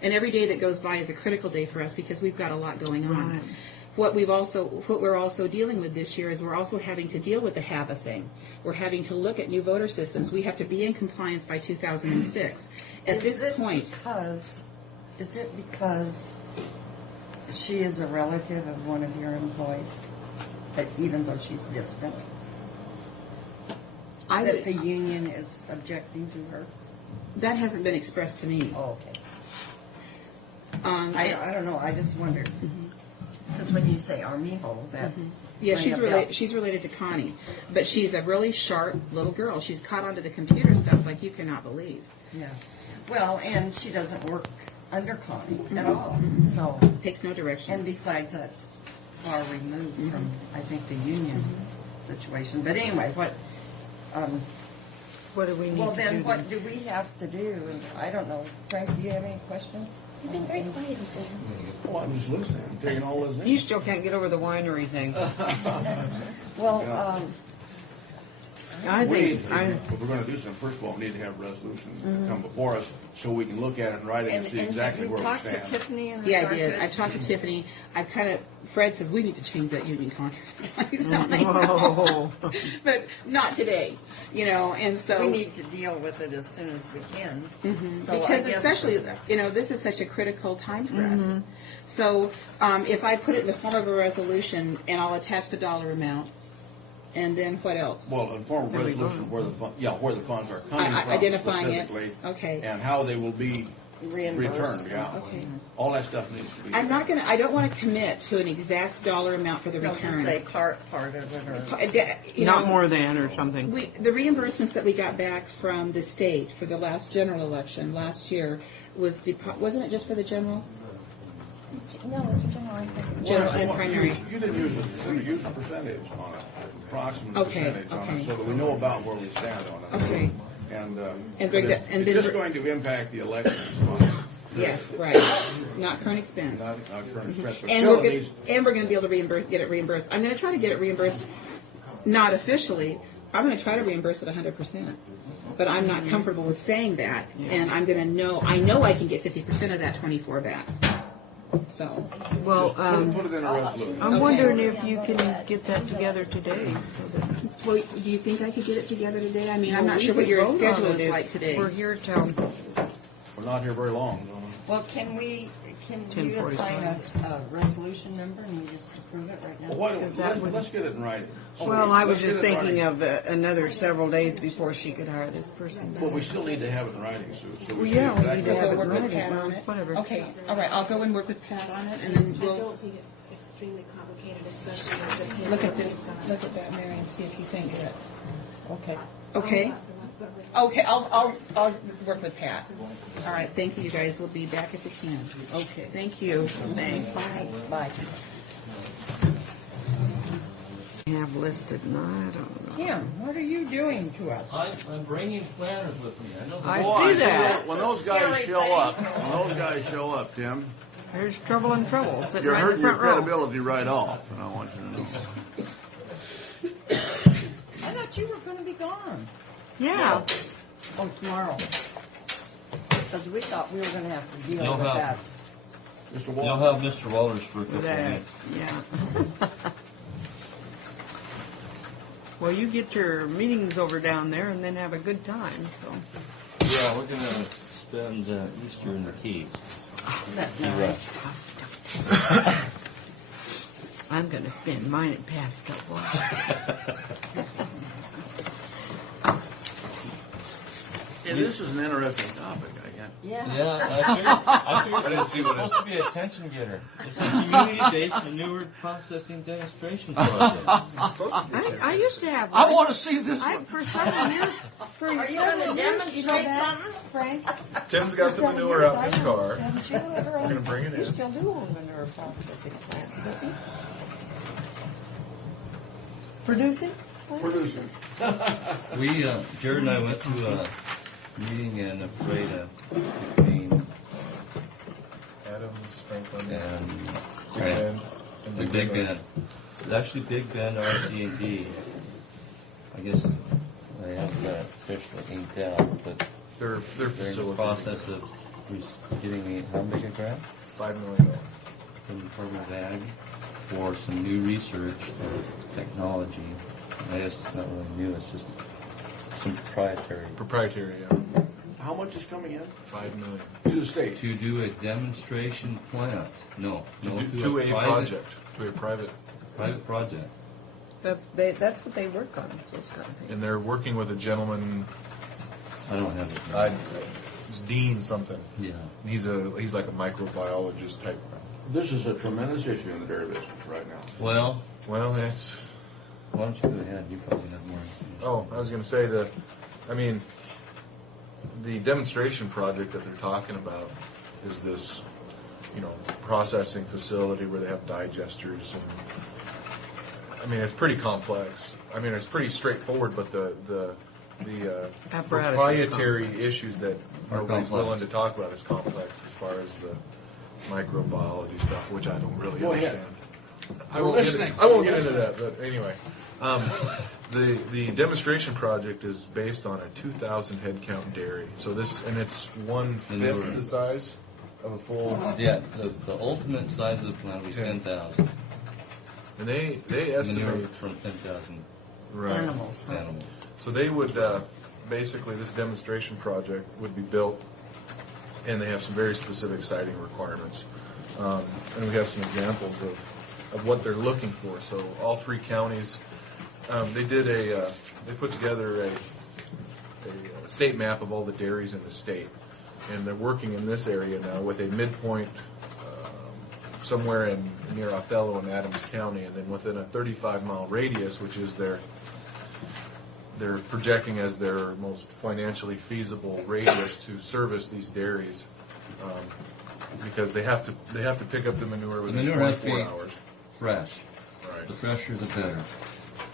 And every day that goes by is a critical day for us because we've got a lot going on. Right. What we're also dealing with this year is we're also having to deal with the HAVA thing. We're having to look at new voter systems. We have to be in compliance by 2006. Is it because she is a relative of one of your employees, that even though she's distant, that the union is objecting to her? That hasn't been expressed to me. Oh, okay. I don't know. I just wondered. Because when you say Armijo, that Yeah, ring a bell. she's related to Connie, but she's a really sharp little girl. She's caught onto the computer stuff like you cannot believe. Yeah. Well, and she doesn't work under Connie at all. So, Takes no direction. and besides, that's far removed from, I think, the union situation. But anyway, What do we need well, to then do? what do we have to do? And I don't know. Frank, do you have any questions? You've been very quiet with them. Well, I'm just listening. I'm taking all this in. You still can't get over the winery thing. Well, I think If we're going to do something, first of all, we need to have a resolution come before us so we can look at it in writing and see exactly where we talked to stand. Tiffany in Yeah, I regard did. to it? I've talked to Tiffany. I've kind of, Fred says we need to change that union contract. He's not like Oh. but not today, you know, and so. We need to deal with it as soon as we can. So because I guess, especially, you know, this is such a critical time for us. So if I put it in the form of a resolution and I'll attach the dollar amount, and then what else? Well, in form of resolution where the where the funds are coming from Identifying it. specifically, Okay. and how they will be reimbursed. returned. Yeah, Okay. all that stuff needs to be. I don't want to commit to an exact dollar amount for the Don't just return. say part of it or. You Not know, more than or something. the reimbursements that we got back from the state for the last general election last year wasn't it just for the general? No, it's for general and primary. General and primary. You didn't use a percentage on it, approximate Okay, percentage on okay. it, so that we know about where we stand on it. Okay. And And bring but that- and it's then just going to impact the elections fund, Yes, right. Not current expense. not current expense, but And still we're it gonna, needs. and we're going to be able to get it reimbursed. I'm going to try to get it reimbursed, not officially. I'm going to try to reimburse it 100%, but I'm not comfortable with saying that. And I'm going to know. I know I can get 50% of that 24 back. So Well, Put it in a resolution. I'm wondering if you can get that together today so that. well, do you think I could get it together today? I mean, I'm Well, not we sure what could your vote on schedule it is if like today. We're here till We're not here very long. Well, can you 10:45. assign a resolution number and we just approve it right now? Well, why don't Is that what- let's get it in writing. Well, I was Let's just get it in thinking writing. of another several days before she could hire this person. Well, we still need to have it in writing, Sue. So Well, see yeah, we exactly need to have what it we're in doing. writing. Pat Well, on it? whatever. Okay, all right. I'll go and work with Pat on it, and then I we'll don't think it's extremely complicated, especially with the look at paperwork this. that's gonna- Look at that, Mary, and see if you think it. Okay. Okay. Okay, I'll work with Pat. All right, thank you, you guys. We'll be back if we can. Okay. Thank you. Thanks. Bye. Bye. Have listed, no, I don't know. Kim, what are you doing to us? I'm bringing planners with me. I know the I Boy, see that. when those guys show up, Tim, There's trouble in trouble sitting you're right in hurting the your front row. credibility right off, and I want you to know. I thought you were going to be gone. Yeah. Oh, tomorrow. Because we thought we were going to have to deal You'll with have- that. Mr. You'll Walker, have Mr. Walters for a couple of That, weeks. yeah. Well, you get your meetings over down there and then have a good time, so. Yeah, we're gonna spend Easter in the Keys. That's Key nice. West. I'm going to spend mine at Pasco. yeah, this is an interesting topic, I guess. Yeah. Yeah, I figured it's supposed to be a attention getter. It's a community-based manure processing demonstration project. I used to have I one. want to see this I, one. for several years. For Are you several going to years, demonstrate back, something? Frank? Tim's got some manure out in his car. Haven't you ever We're going to bring it You in. still do own manure processing plant, don't you? Producing? Producers. We, Jared and I went to a meeting in Ephrata between Adams, Franklin, and Big Bend, and the Big Bend. It's actually Big Bend RC&D. I guess they haven't got it officially inked out, but Their they're in the facility. process of getting me, how big a grant? $5 million. From the Department of Ag for some new research or technology. I guess it's not really new, it's just some proprietary. Proprietary, yeah. How much is coming in? $5 million. To the state. To do a demonstration plant. No, no, To a project. To a private. Private project. That's what they work on, those kind of things. And they're working with a gentleman, I don't have it. it's Dean something. Yeah. He's like a microbiologist type. This is a tremendous issue in the dairy business right now. Well, Well, that's. Why don't you go ahead? You probably have more information. Oh, I was going to say that. I mean, the demonstration project that they're talking about is this, processing facility where they have digesters and. I mean, it's pretty complex. I mean, it's pretty straightforward, but the Apparatus is proprietary issues that nobody's complex. willing to talk about is complex as far as the microbiology stuff, which I don't really Go ahead. understand. We're listening. I won't get into that, but anyway. The demonstration project is based on a 2,000 head count dairy. So it's 1/5 the size of a full. Yeah, the ultimate size of the plant will be 10,000. And they Manure estimate from 10,000 right. Animals. Huh? animals. So they would basically this demonstration project would be built, and they have some very specific siting requirements, and we have some examples of what they're looking for. So all 3 counties, they put together a state map of all the dairies in the state, and they're working in this area now with a midpoint somewhere near Othello and Adams County, and then within a 35-mile radius, which is they're projecting as their most financially feasible radius to service these dairies, because they have to pick up the manure The within manure has to 24 be hours. fresh. Right. The fresher, the better.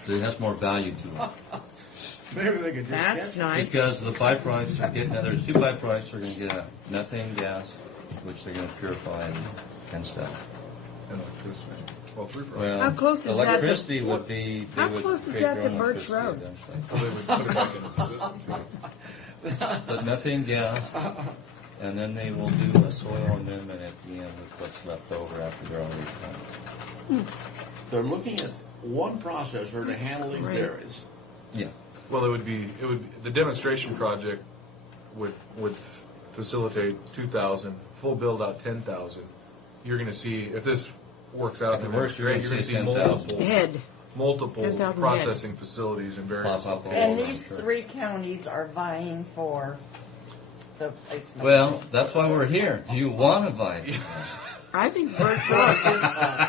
It has more value to it. Maybe they could just That's get nice. Because the byproducts are getting, there's 2 byproducts. They're going to get out methane gas, which they're going to purify and stuff. And electricity. Well, 3 for Well, How close is that to- electricity would be. They How would close is create that their to own Birch electricity Road? eventually. So they would put it back into the system too. But methane gas, and then they will do a soil amendment at the end with what's left over after they're already done. They're looking at one processor to handle these Great. dairies. Yeah. Well, the demonstration project would facilitate 2,000, full build out 10,000. You're going to see, if this works out, If it then works, it's you're great. gonna You're going to see see 10,000. Head. multiple 10,000 processing facilities in various Pop up all And over, these sure. 3 counties are vying for the placement. Well, that's why we're here. Do you want to buy it? I think Birch Road.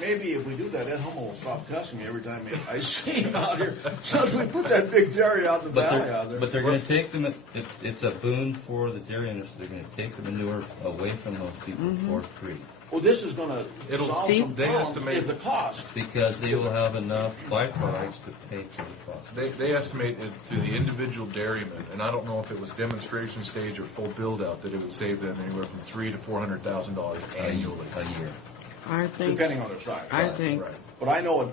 Maybe if we do that, Ed Hummel will stop cussing me every time I see him out here. Since we put that big dairy out in the valley out there. But they're going to take them. It's a boon for the dairy industry. They're going to take the manure away from those people for free. Well, this is going to It'll- solve some they problems estimate- in the cost. Because they will have enough byproducts to pay for the cost. They estimate it to the individual dairyman, and I don't know if it was demonstration stage or full build out, that it would save them anywhere from $300,000 to $400,000 annually. A year. I think. Depending on their size. I think. Right. But I know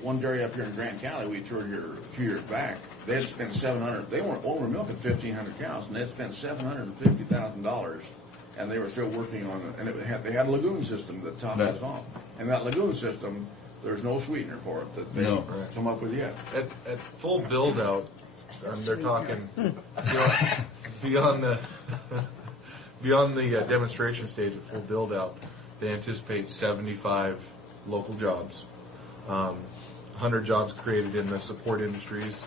one dairy up here in Grant County, we toured here a few years back. They had spent $700,000. They weren't over milking 1,500 cows, and they had spent $750,000, and they were still working on it. And they had a lagoon system that topped Right. us off. And that lagoon system, there's no sweetener for it that they No. come up with yet. At full build out, they're talking beyond the demonstration stage at full build out. They anticipate 75 local jobs, 100 jobs created in the support industries,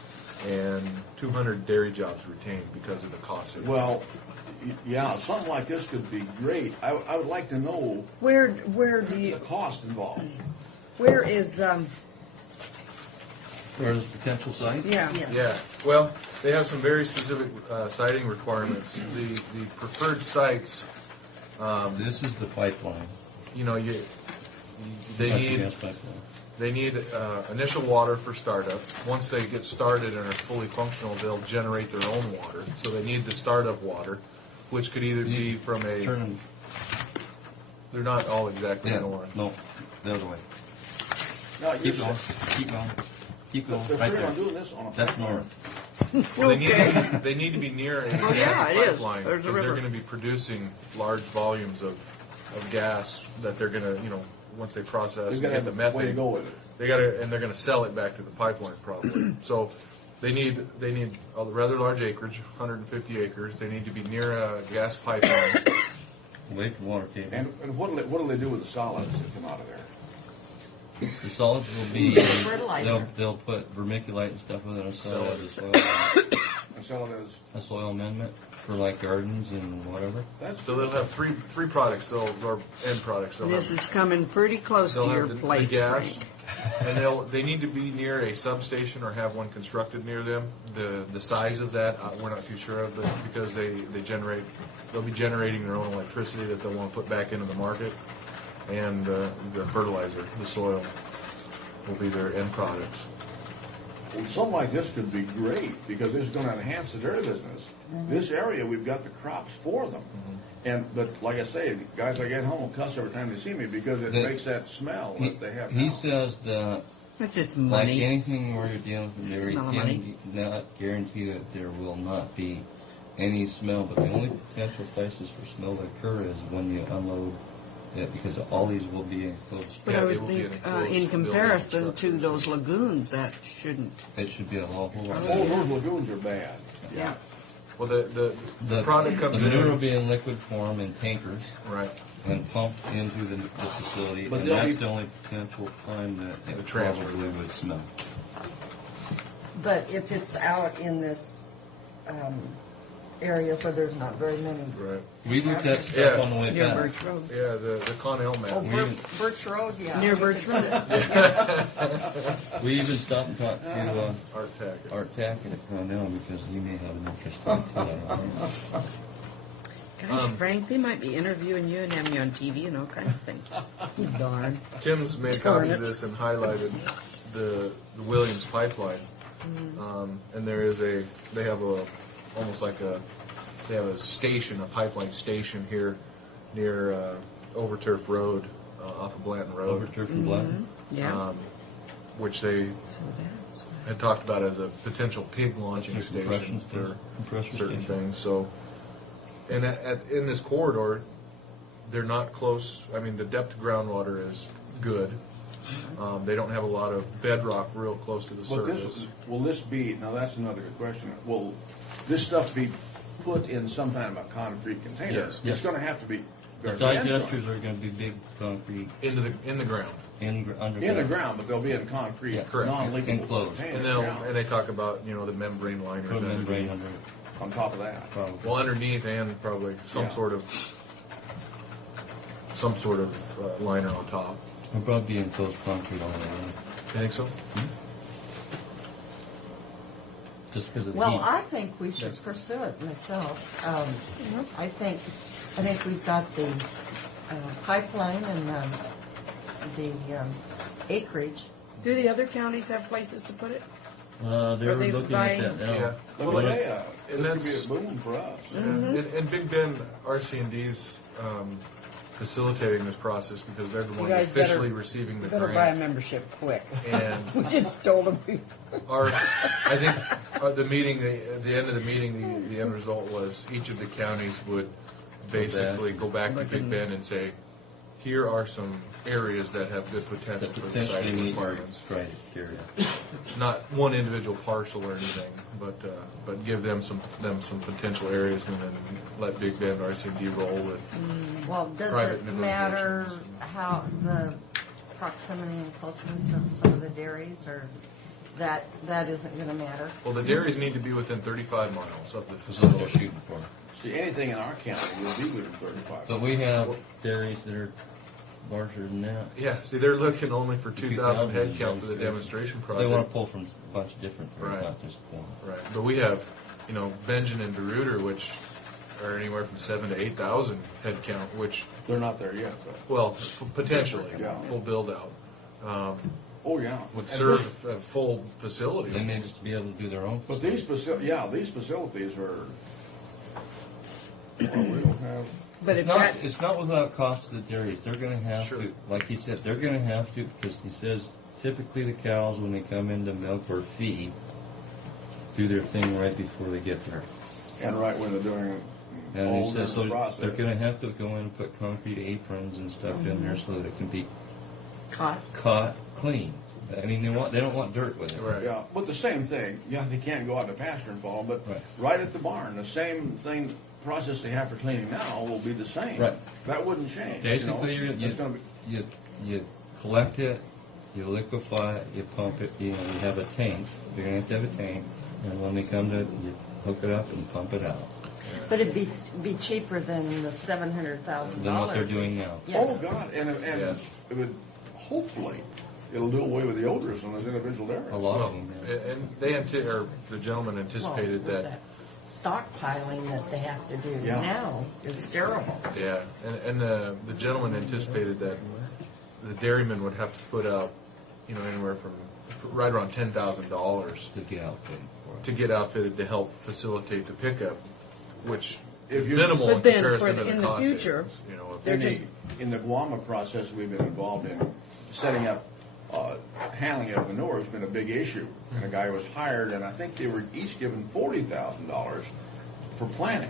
and 200 dairy jobs retained because of the cost savings. Well, yeah, something like this could be great. I would like to know Where do the you? cost involved. Where is? Where's the potential site? Yeah. Yeah, well, they have some very specific siting requirements. The preferred sites, This is the pipeline. they Natural need gas pipeline. They need initial water for startup. Once they get started and are fully functional, they'll generate their own water. So they need the startup water, which could either be from Turn a. them. They're not all exactly Yeah. north. No, the other way. Now, you're Keep going. Keep going. Keep going. They're Right planning on there. doing this on a That's pipeline. north. Well, they need to be near a Oh, yeah, gas it is. pipeline There's a because they're river. going to be producing large volumes of gas that they're going to, once they process They've and got to get have the a way to methane. go with it. They got to, and they're going to sell it back to the pipeline probably. So they need a rather large acreage, 150 acres. They need to be near a gas pipeline. Away from water table. And what do they do with the solids that come out of there? The solids will be. Fertilizer. They'll put vermiculite and stuff with it on the Sell side it. of the soil. and sell it as, A soil amendment for like gardens and whatever. that's. So they'll have three products, or end products. They'll This have, is coming pretty close to they'll your have place, the gas, Frank. and they need to be near a substation or have one constructed near them. The size of that, we're not too sure of, but because they'll be generating their own electricity that they'll want to put back into the market, and the fertilizer, the soil, will be their end products. Well, something like this could be great because it's going to enhance the dairy business. This area, we've got the crops for them. But like I say, guys I get home will cuss every time they see me because it makes that smell that they have He now. says that It's just like money. anything where you're dealing with dairy, Smell of money. not guarantee that there will not be any smell. But the only potential places for smell to occur is when you unload it, because all these will be enclosed. But Yeah, I they would will be think, an enclosed in building comparison structure. to those lagoons, that shouldn't. It should be a whole lot. Oh, those lagoons are bad. Yeah. Well, the product comes the manure will in, be in liquid form in tankers right? and pumped into the facility, But and they'll that's be- the only potential time that The it transfer. probably would smell. But if it's out in this area where there's not very many. Right. We looked at stuff Yeah. on the way Near back. Birch Road. Yeah, the Connell map. Oh, We- Birch Road, yeah. Near Birch Road. We even stopped and talked to Art Tackett. Art Tackett at Cornell because he may have an interest in it too. I don't know. Gosh, Frank, they might be interviewing you and having you on TV and all kinds of things. Darn. Tim's made a Darn copy of it. this and highlighted the Williams pipeline. And they have a station, a pipeline station here near Overturf Road, off of Blanton Road, Over Turf and Blanton. Yeah. which they So that's why. had talked about as a potential pig launching That's their station compression for compressor certain station. things. So, and in this corridor, they're not close. I mean, the depth of groundwater is good. They don't have a lot of bedrock real close to the But surface. will this be, now that's another good question, will this stuff be put in some kind of a concrete container? Yes. It's going to have to be The gargantuan. digesters are going to be big concrete in the ground. underground. In the ground, but they'll be in concrete, Yeah. Correct. non-leakable Enclosed. containers. And they talk about the membrane liners Put a membrane underneath. under it, On top of that. probably. Well, underneath and probably some Yeah. sort of liner on top. It'll probably be enclosed concrete all the way around. You think so? Just because of the Well, heat. I think we should pursue it myself. I think we've got the pipeline and the acreage. Do the other counties have places to put it? They Are were they looking buying- at that now. Yeah. Let Well, me tell you, and this could be that's- a boom for us. And Big Bend RC&D's facilitating this process because they're the You ones guys officially receiving the better buy a grant. membership quick. And We just told them. I think the meeting, at the end of the meeting, the end result was each of the counties would basically go back to Big Bend and say, here are some areas that have good potential That for the potentially siting meet our requirements. criteria. Not one individual parcel or anything, but give them some potential areas and then let Big Bend RC&D roll with. Well, does Private it matter negotiations. how the proximity and closeness of some of the dairies, or that isn't going to matter? Well, the dairies need to be within 35 miles of the That's what they're facility. shooting for. See, anything in our county will be within 35. But we have dairies that are larger than that. Yeah, see, they're looking only for 2,000 head is count for the big. demonstration They want to project. pull from a bunch of different, Right. not just one. Right, but we have, Benjamin and DeRuyter, which are anywhere from 7,000 to 8,000 head count, which, They're not there yet, though. well, potentially, Yeah. full build out, Oh, yeah. would And serve this- a full facility. They may just be able to do their own. But these facilities are, well, we don't have, But It's if that, it's not without cost to the dairies. They're going to have Sure. to, like he said, they're going to have to, because he says typically the cows, when they come in to milk or feed, do their thing right before they get there. and right when they're doing And all he says the so process. they're going to have to go in and put concrete aprons and stuff in there so that it can be caught. caught clean. I mean, they don't want dirt with it. Right. Yeah, but the same thing. Yeah, they can't go out to pasture and follow, but Right. right at the barn, the same thing, process they have for cleaning now will be the same. Right. That wouldn't change. Basically, It's going to be. you collect it, you liquefy it, you pump it. You have a tank. You're going to have a tank, and when they come to, you hook it up and pump it out. But it'd be cheaper than the $700,000. Than what they're doing now. Yeah. Oh, God, and it would, hopefully, it'll do away with the odors in those individual areas. A lot of them. Yeah. And the gentleman anticipated Well, that. stockpiling that they have to do Yeah. now is terrible. Yeah, and the gentleman anticipated that the dairyman would have to put out, anywhere from right around $10,000 To get outfitted for it. to get outfitted to help facilitate the pickup, which If is you- minimal But in then comparison for to in the the cost future, savings, they're In just in the Guama process we've been involved in, setting up handling of manure has been a big issue. And a guy was hired, and I think they were each given $40,000 for planning,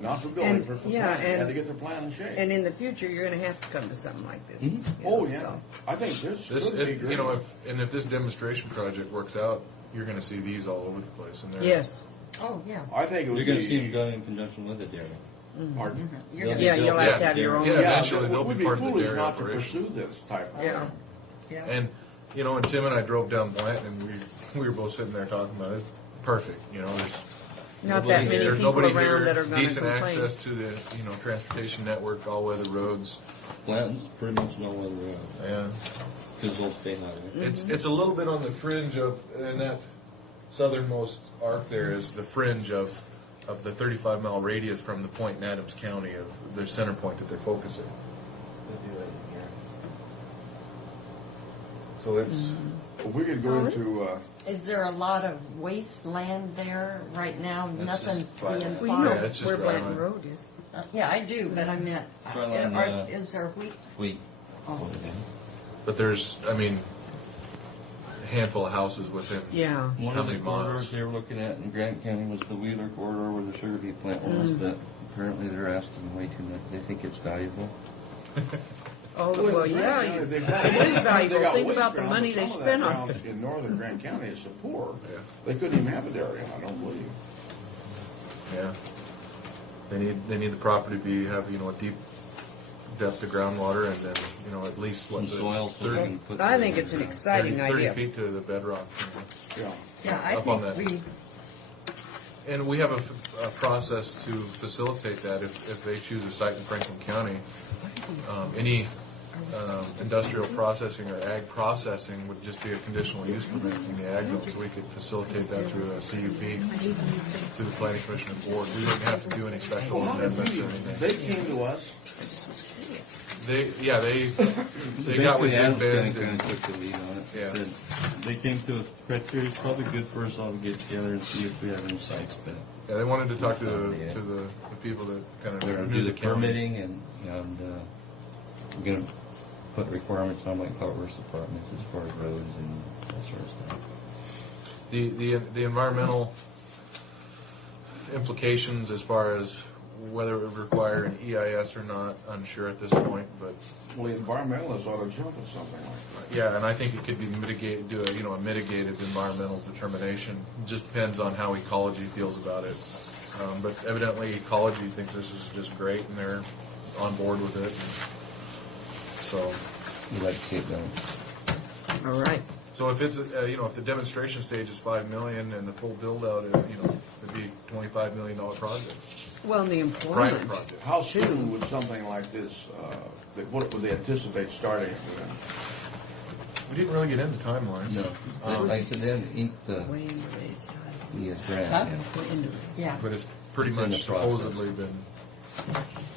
not for building, And- for yeah, planning. They had and- to get their plan in shape. and in the future you're going to have to come to something like this. you Oh, know, yeah. so. I think this This, could be great. if this demonstration project works out, you're going to see these all over the place. And they're- Yes. Oh, yeah. I think it You're would going to see them be. done in conjunction with the dairy. Pardon? You're They'll gonna- be Yeah, built you'll have with to have your dairy. own. Yeah, Yeah, eventually it they'll would be part of the foolish dairy not to operation. pursue this type of Yeah. thing. Yeah. And when Tim and I drove down Blanton, and we were both sitting there talking about it. It's perfect. There's Not nobody that many here, people nobody around here, that are going to decent complain. access to the transportation network, all weather roads. Blanton's pretty much no weather road. Yeah, Because they'll stay higher. it's a little bit on the fringe of, in that southernmost arc there is the fringe of the 35-mile radius from the point in Adams County of their center point that they're focusing. So it's If we could go into, Is there a lot of wasteland there right now? That's Nothing's just dry being land. Well, you know Yeah, it's just where dry Blanton land. Road is. Yeah, I do, but I meant, Dry land, is there wheat? Wheat. Oh. But there's, a handful of houses within. Yeah. One How of the many corridors miles? they were looking at in Grant County was the Wheeler corridor where the sugar beet plant was, but apparently they're asking way too much. They think it's valuable. Oh, well, yeah, They've it got- is valuable. they got Think waste about the ground, money but they some of that spent on ground it. In northern Grant County is so poor, Yeah. they couldn't even have a dairy, I don't believe. Yeah. They need the property to have a deep depth of groundwater and then at least Some soil so they can put. I the- think it's an exciting 30 idea. feet to the bedrock. Yeah. Yeah, I Up on think that. we, And we have a process to facilitate that if they choose a site in Franklin County. Any industrial processing or ag processing would just be a conditional use permit from the ag bill, so we could facilitate that through a CUP, through the planning commission and board. We wouldn't have to do any special amendments or anything. They came to us, They got Basically, with Adams County Bend kind and of took the lead on it. Yeah. Said they came to a criteria. It's probably good for us all to get together and see if we have any sites that yeah, they wanted to talk to Yeah. the people that kind they're of going to knew do the the county. permitting and we're going to put requirements on like Public Works departments as far as roads and that sort of stuff. The environmental implications as far as whether it would require an EIS or not, unsure at this point, but well, the environmentalists ought to jump at something like that. yeah, and I think it could be mitigated, a mitigated environmental determination. It just depends on how ecology feels about it. But evidently ecology thinks this is just great and they're on board with it. So, We'd like to see it done. All right. so if it's, if the demonstration stage is $5 million and the full build out, it'd be a $25 million project. Well, and the Private employment. project. How soon would something like this, what would they anticipate starting? We didn't really get into timelines. No. Like I said, they haven't inked the Way into raise time. grant Huh? yet. Way into raise. yeah, But it's pretty It's in much the process. supposedly been.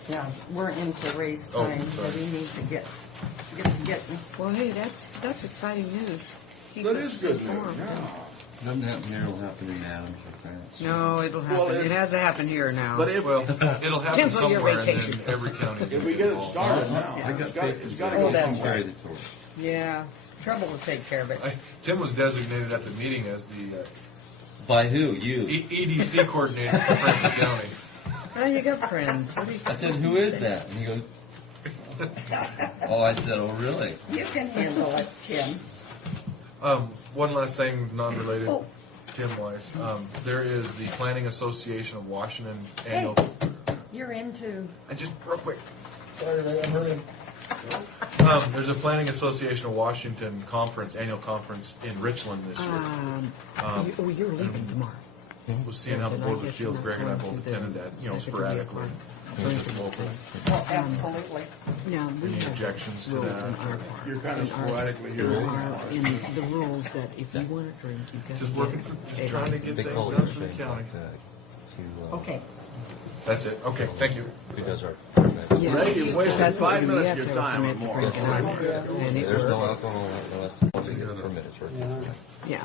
yeah, we're into race Oh, time, so sorry. we need to get. Well, hey, that's exciting news. Keep That us is good news, informed. yeah. Doesn't happen here, it'll happen in Adams or France. No, it'll happen. Well, it has to happen here now. But if, Well, it'll happen Cancel your somewhere, and vacation. then every county. if we get it started now, I got it's got papers to that go I can somewhere. carry the torch. Yeah, trouble to take care of it. Tim was designated at the meeting as the By who? You. EDC coordinator for Franklin County. Oh, you got friends. What do you I said, who is that? And he goes, oh, I said, oh, really? You can handle it, Tim. One last thing, non-related, Oh. Tim-wise. There is the Planning Association of Washington annual. You're into. I just real quick. Sorry, I'm hurrying. There's a Planning Association of Washington conference, annual conference in Richland this year. you're leaving tomorrow. was seeing how the board would feel. Greg and I both attended that, sporadically. Well, absolutely. Now, we Any have objections to rules that? in our part. You're kind of in our- sporadically in here. our- In the rules that if you want to drink, you've got Just to working, get just a trying to license. get They things call done it for the things county. like that to, Okay. That's it. Okay, thank you. who does our permits. Yeah, Ray, you've wasted that's what 5 we do. minutes have of your to have a time or permit to more. drink in our area, and it There's no works. alcohol unless you get a permit, it's working. Yeah.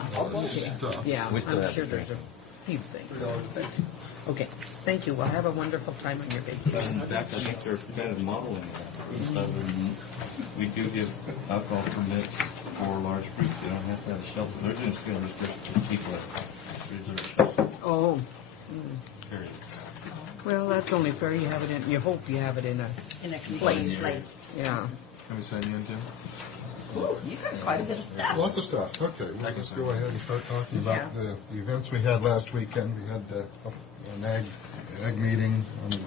Yeah, We still I'm have sure to there's a drink. few things. Okay, thank you. Well, have a wonderful time on your vacation. In fact, I think they're kind of modeling that. So we do give alcohol permits for large groups. They don't have to have a shelter. They're just going to restrict the people at reserve shelter, Oh, period. well, that's only fair. You have it in, you hope you have it in a In a complete place. yeah. Can we sign you in, Tim? Ooh, you got quite a bit of stuff. Lots of stuff. Okay, we'll just go ahead and start talking about the events we had last weekend. We had an ag meeting on the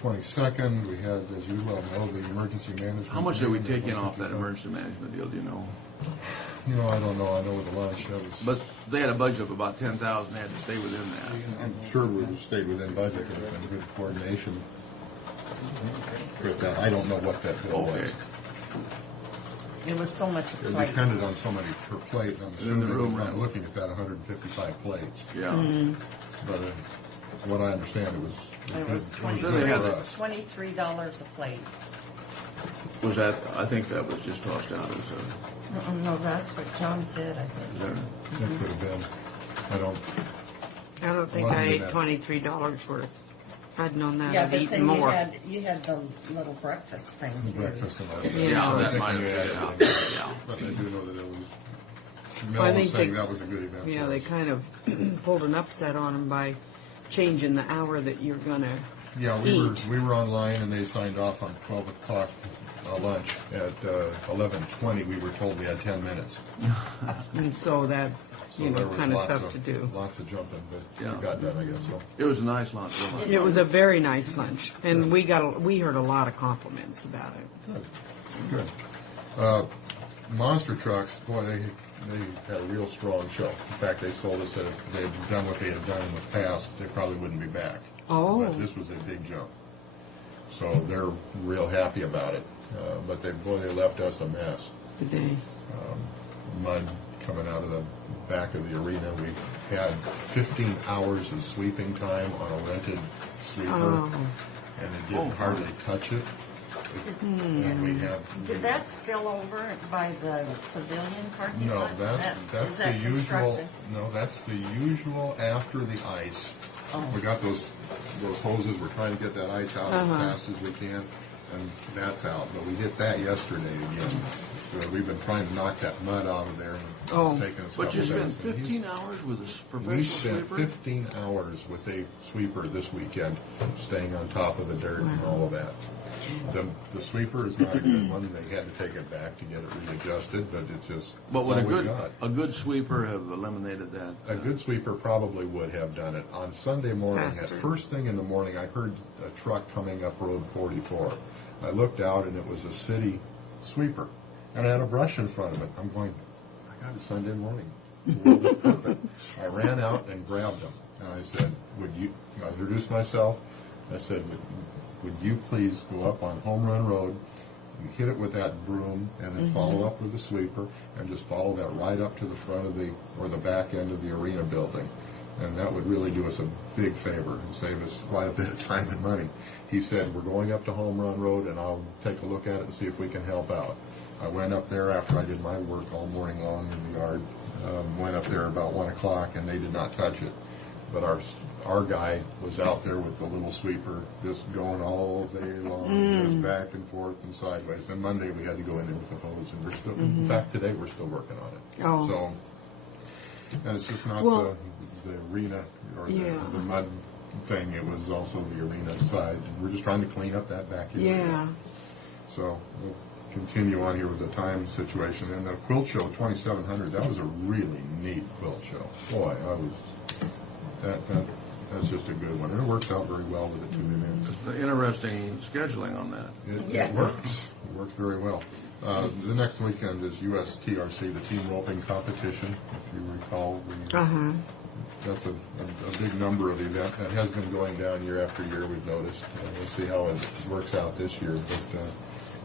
22nd. We had, as you well know, the emergency management. How much are we meeting. taking off that emergency management deal, do you know? I don't know. I know with the lunch, that was. But they had a budget of about 10,000, they had to stay within that. I'm sure we stayed within budget. There's been good coordination with that. I don't know what that bill was. It was so much It plate. depended on so many per plate. I'm In the assuming room, we're right. looking at that 155 plates. Yeah. But what I understand, it was It was good So they had for the- us. $23 a plate. Was that, I think that was just tossed out as a, No, that's what John said, I think. is that, That could have been. I don't. I don't think Wasn't I ate that- $23 worth. If I'd known that, Yeah, I'd but eaten then more. you had the little breakfast thing. Breakfast and all that. Yeah, So I that think might we have added been, it in. yeah. But I do know that it was. Well, I Mel was think saying they- that was a good event. Yeah, for they us. kind of pulled an upset on them by changing the hour that you're gonna Yeah, eat. we were online and they signed off on 12 o'clock lunch. At 11:20, we were told we had 10 minutes. And so that's, So there was kind of lots tough to do. Lots of jumping, but Yeah. we got done, I guess. So. it was a nice lunch, wasn't it? It was a very nice lunch, and we heard a lot of compliments about it. Good. Monster trucks, boy, they had a real strong show. In fact, they told us that if they had done what they had done in the past, they probably wouldn't be back. Oh. But this was a big jump. So they're real happy about it. But they left us a mess. Did they? Mud coming out of the back of the arena. We had 15 hours of sweeping time on a rented sweeper, Oh. and it didn't hardly touch it. And we had Did that spill over by the pavilion parking no, lot? that's Is the that usual. construction? No, that's the usual after the ice. Oh. We got those hoses. We're trying to get that ice out as Uh-huh. fast as we can, and that's out. But we hit that yesterday again. So we've been trying to knock that mud out of there. And Oh. it's taken us a But you couple spent days. And 15 hours with a professional We spent sweeper? 15 hours with a sweeper this weekend, staying on top of the dirt and all of that. The sweeper is not a good one. They had to take it back to get it readjusted, but it's just But would it's all we a got. good sweeper have eliminated that? A good sweeper probably would have done it. On Sunday morning, Faster. at first thing in the morning, I heard a truck coming up Road 44. I looked out, and it was a city sweeper, and it had a brush in front of it. I'm going, I got it Sunday morning. The world is perfect. I ran out and grabbed him, and I said, I introduced myself. I said, would you please go up on Home Run Road and hit it with that broom, and then follow up with the sweeper, and just follow that right up to the front of the back end of the arena building. And that would really do us a big favor and save us quite a bit of time and money. He said, we're going up to Home Run Road, and I'll take a look at it and see if we can help out. I went up there after I did my work all morning long in the yard, went up there about 1 o'clock, and they did not touch it. But our guy was out there with the little sweeper, just going all day long, just back and forth and sideways. And Monday we had to go in there with the hose, and we're still. In fact, today we're still working on it. Oh. So, and it's just not Well- the arena or Yeah. the mud thing. It was also the arena side. We're just trying to clean up that back area. Yeah. So we'll continue on here with the time situation. And the quilt show, 2700, that was a really neat quilt show. Boy, that's just a good one. And it works out very well with the two events. The interesting scheduling on that. It works. It works very well. The next weekend is USTRC, the team roping competition. If you recall, we that's a big number of events. That has been going down year after year, we've noticed. We'll see how it works out this year, but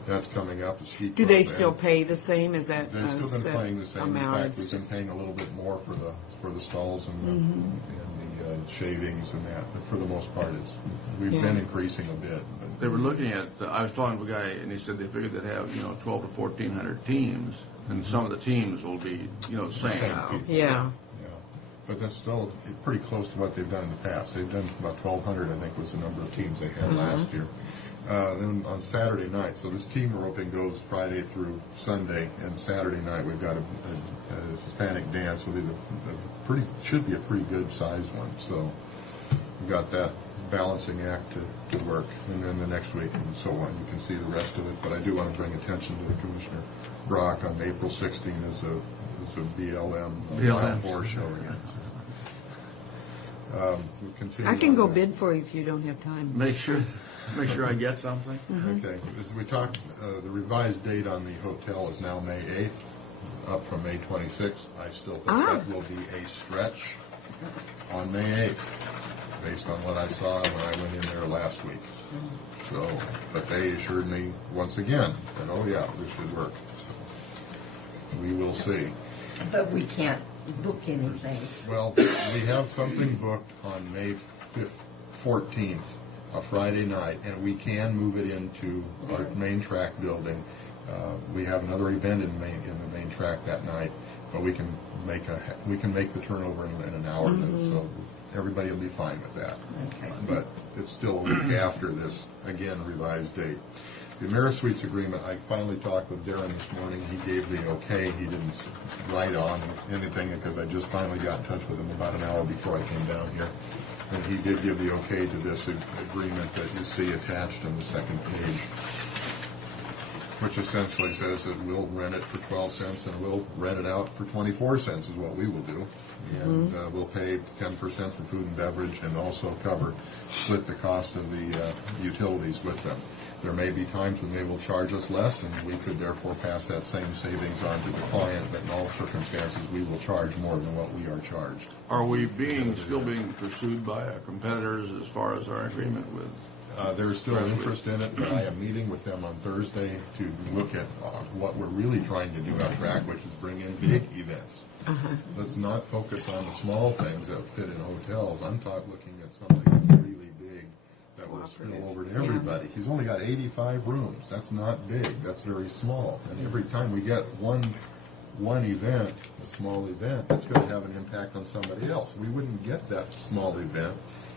that's coming up. Do they still pay the same? Is that they've still been set paying the same. amount? In fact, we've been paying a little bit more for the stalls and the shavings and that, but for the most part, we've been increasing a bit. They were looking at, I was talking to a guy, and he said they figured they'd have, 12 to 1,400 teams, and some of the teams will be, same. Yeah. But that's still pretty close to what they've done in the past. They've done about 1,200, I think, was the number of teams they had last year. Then on Saturday night, so this team roping goes Friday through Sunday, and Saturday night we've got a Hispanic dance. Should be a pretty good sized one. So we've got that balancing act to work, and then the next week and so on. You can see the rest of it. But I do want to bring attention to the Commissioner Brock on April 16th is a BLM horse show again. We'll continue I can go on that. bid for you if you don't have time. Make sure I get something. Okay, as we talked, the revised date on the hotel is now May 8th, up from May 26th. I still think that will be a stretch on May 8th, based on what I saw when I went in there last week. So, but they assured me once again that, oh yeah, this should work. So, we will see. But we can't book anything. Well, we have something booked on May 14th, a Friday night, and we can move it into our main track building. We have another event in the main track that night, but we can make the turnover in an hour, so everybody will be fine with that. Okay. But it's still a week after this, again, revised date. The AmeriSuites agreement, I finally talked with Darren this morning. He gave the okay. He didn't write on anything because I just finally got in touch with him about an hour before I came down here. And he did give the okay to this agreement that you see attached on the second page, which essentially says that we'll rent it for 12 cents and we'll rent it out for 24 cents is what we will do. And we'll pay 10% for food and beverage and also split the cost of the utilities with them. There may be times when they will charge us less, and we could therefore pass that same savings on to the client, but in all circumstances, we will charge more than what we are charged. Are we still being pursued by our competitors as far as our agreement with? There's still interest in it, but I am meeting with them on Thursday to look at what we're really trying to do at track, which is bring in big events. Let's not focus on the small things that fit in hotels. I'm looking at something that's really big that will spill over to everybody. He's only got 85 rooms. That's not big. That's very small. And every time we get one event, a small event, it's going to have an impact on somebody else. We wouldn't get that small event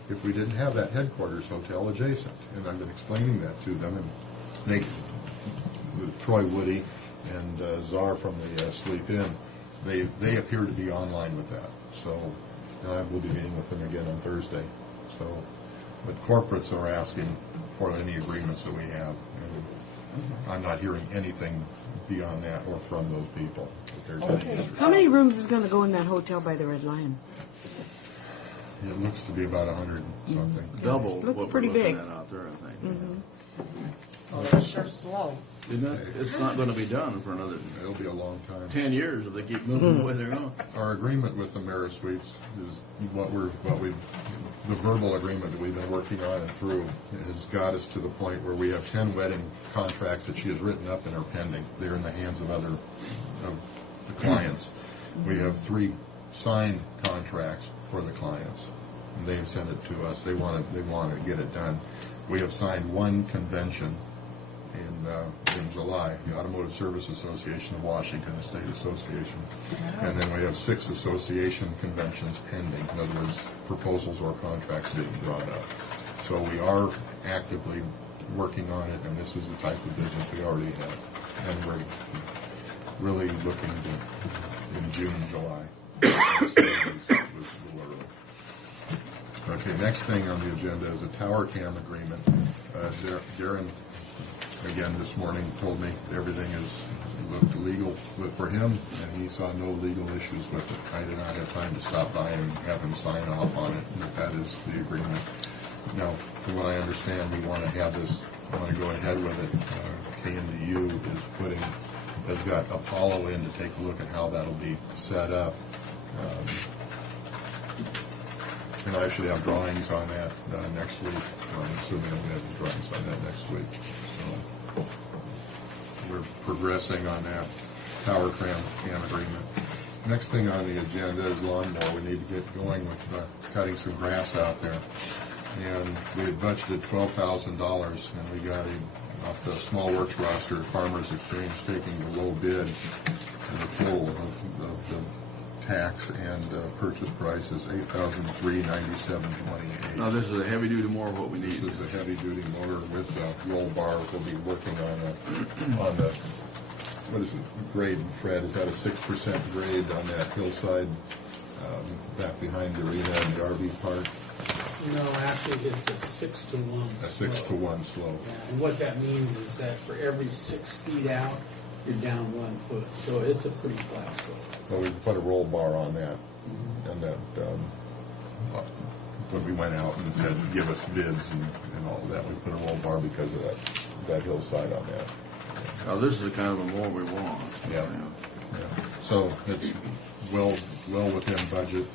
if we didn't have that headquarters hotel adjacent. And I've been explaining that to them. And with Troy Woody and Czar from the Sleep Inn, they appear to be online with that. So I will be meeting with them again on Thursday. So, but corporates are asking for any agreements that we have. And I'm not hearing anything beyond that or from those people. How many rooms is going to go in that hotel by the Red Lion? It looks to be about 100 something. Double Looks what pretty we're looking big. at out there, I think. Well, they're sure slow. Isn't it? It's not going to be done for another It'll be a long time. 10 years if they keep moving the way they're going. Our agreement with the AmeriSuites is the verbal agreement that we've been working on and through has got us to the point where we have 10 wedding contracts that she has written up and are pending. They're in the hands of the clients. We have 3 signed contracts for the clients, and they've sent it to us. They want to get it done. We have signed 1 convention in July, the Automotive Service Association of Washington, a state association. And then we have 6 association conventions pending, in other words, proposals or contracts being brought up. So we are actively working on it, and this is the type of business we already have. And we're really looking to, in June, July. Okay, next thing on the agenda is a tower cam agreement. Darren, again, this morning told me everything looked legal for him, and he saw no legal issues with it. I did not have time to stop by and have him sign off on it, and that is the agreement. Now, from what I understand, we want to go ahead with it. KNDU has got Apollo in to take a look at how that'll be set up. And I should have drawings on that next week. I'm assuming I'm going to have drawings on that next week. So we're progressing on that tower cam agreement. Next thing on the agenda is lawnmower. We need to get going with cutting some grass out there. And we had budgeted $12,000, and we got off the Small Works roster, Farmers Exchange taking the low bid, and the full of the tax and purchase price is $8,397.28. Now, this is a heavy-duty mower, what we need. This is a heavy-duty motor with a roll bar. We'll be working on the what is it, grade, Fred? Is that a 6% grade on that hillside back behind the arena and the RV park? No, actually, it's a 6-to-1. A 6-to-1 slope. Yeah, and what that means is that for every 6 feet out, you're down 1 foot. So it's a pretty flat slope. Well, we put a roll bar on that, and that when we went out and said, give us bids and all of that, we put a roll bar because of that hillside on that. Now, this is the kind of a mower we want. Yeah. So it's well within budget.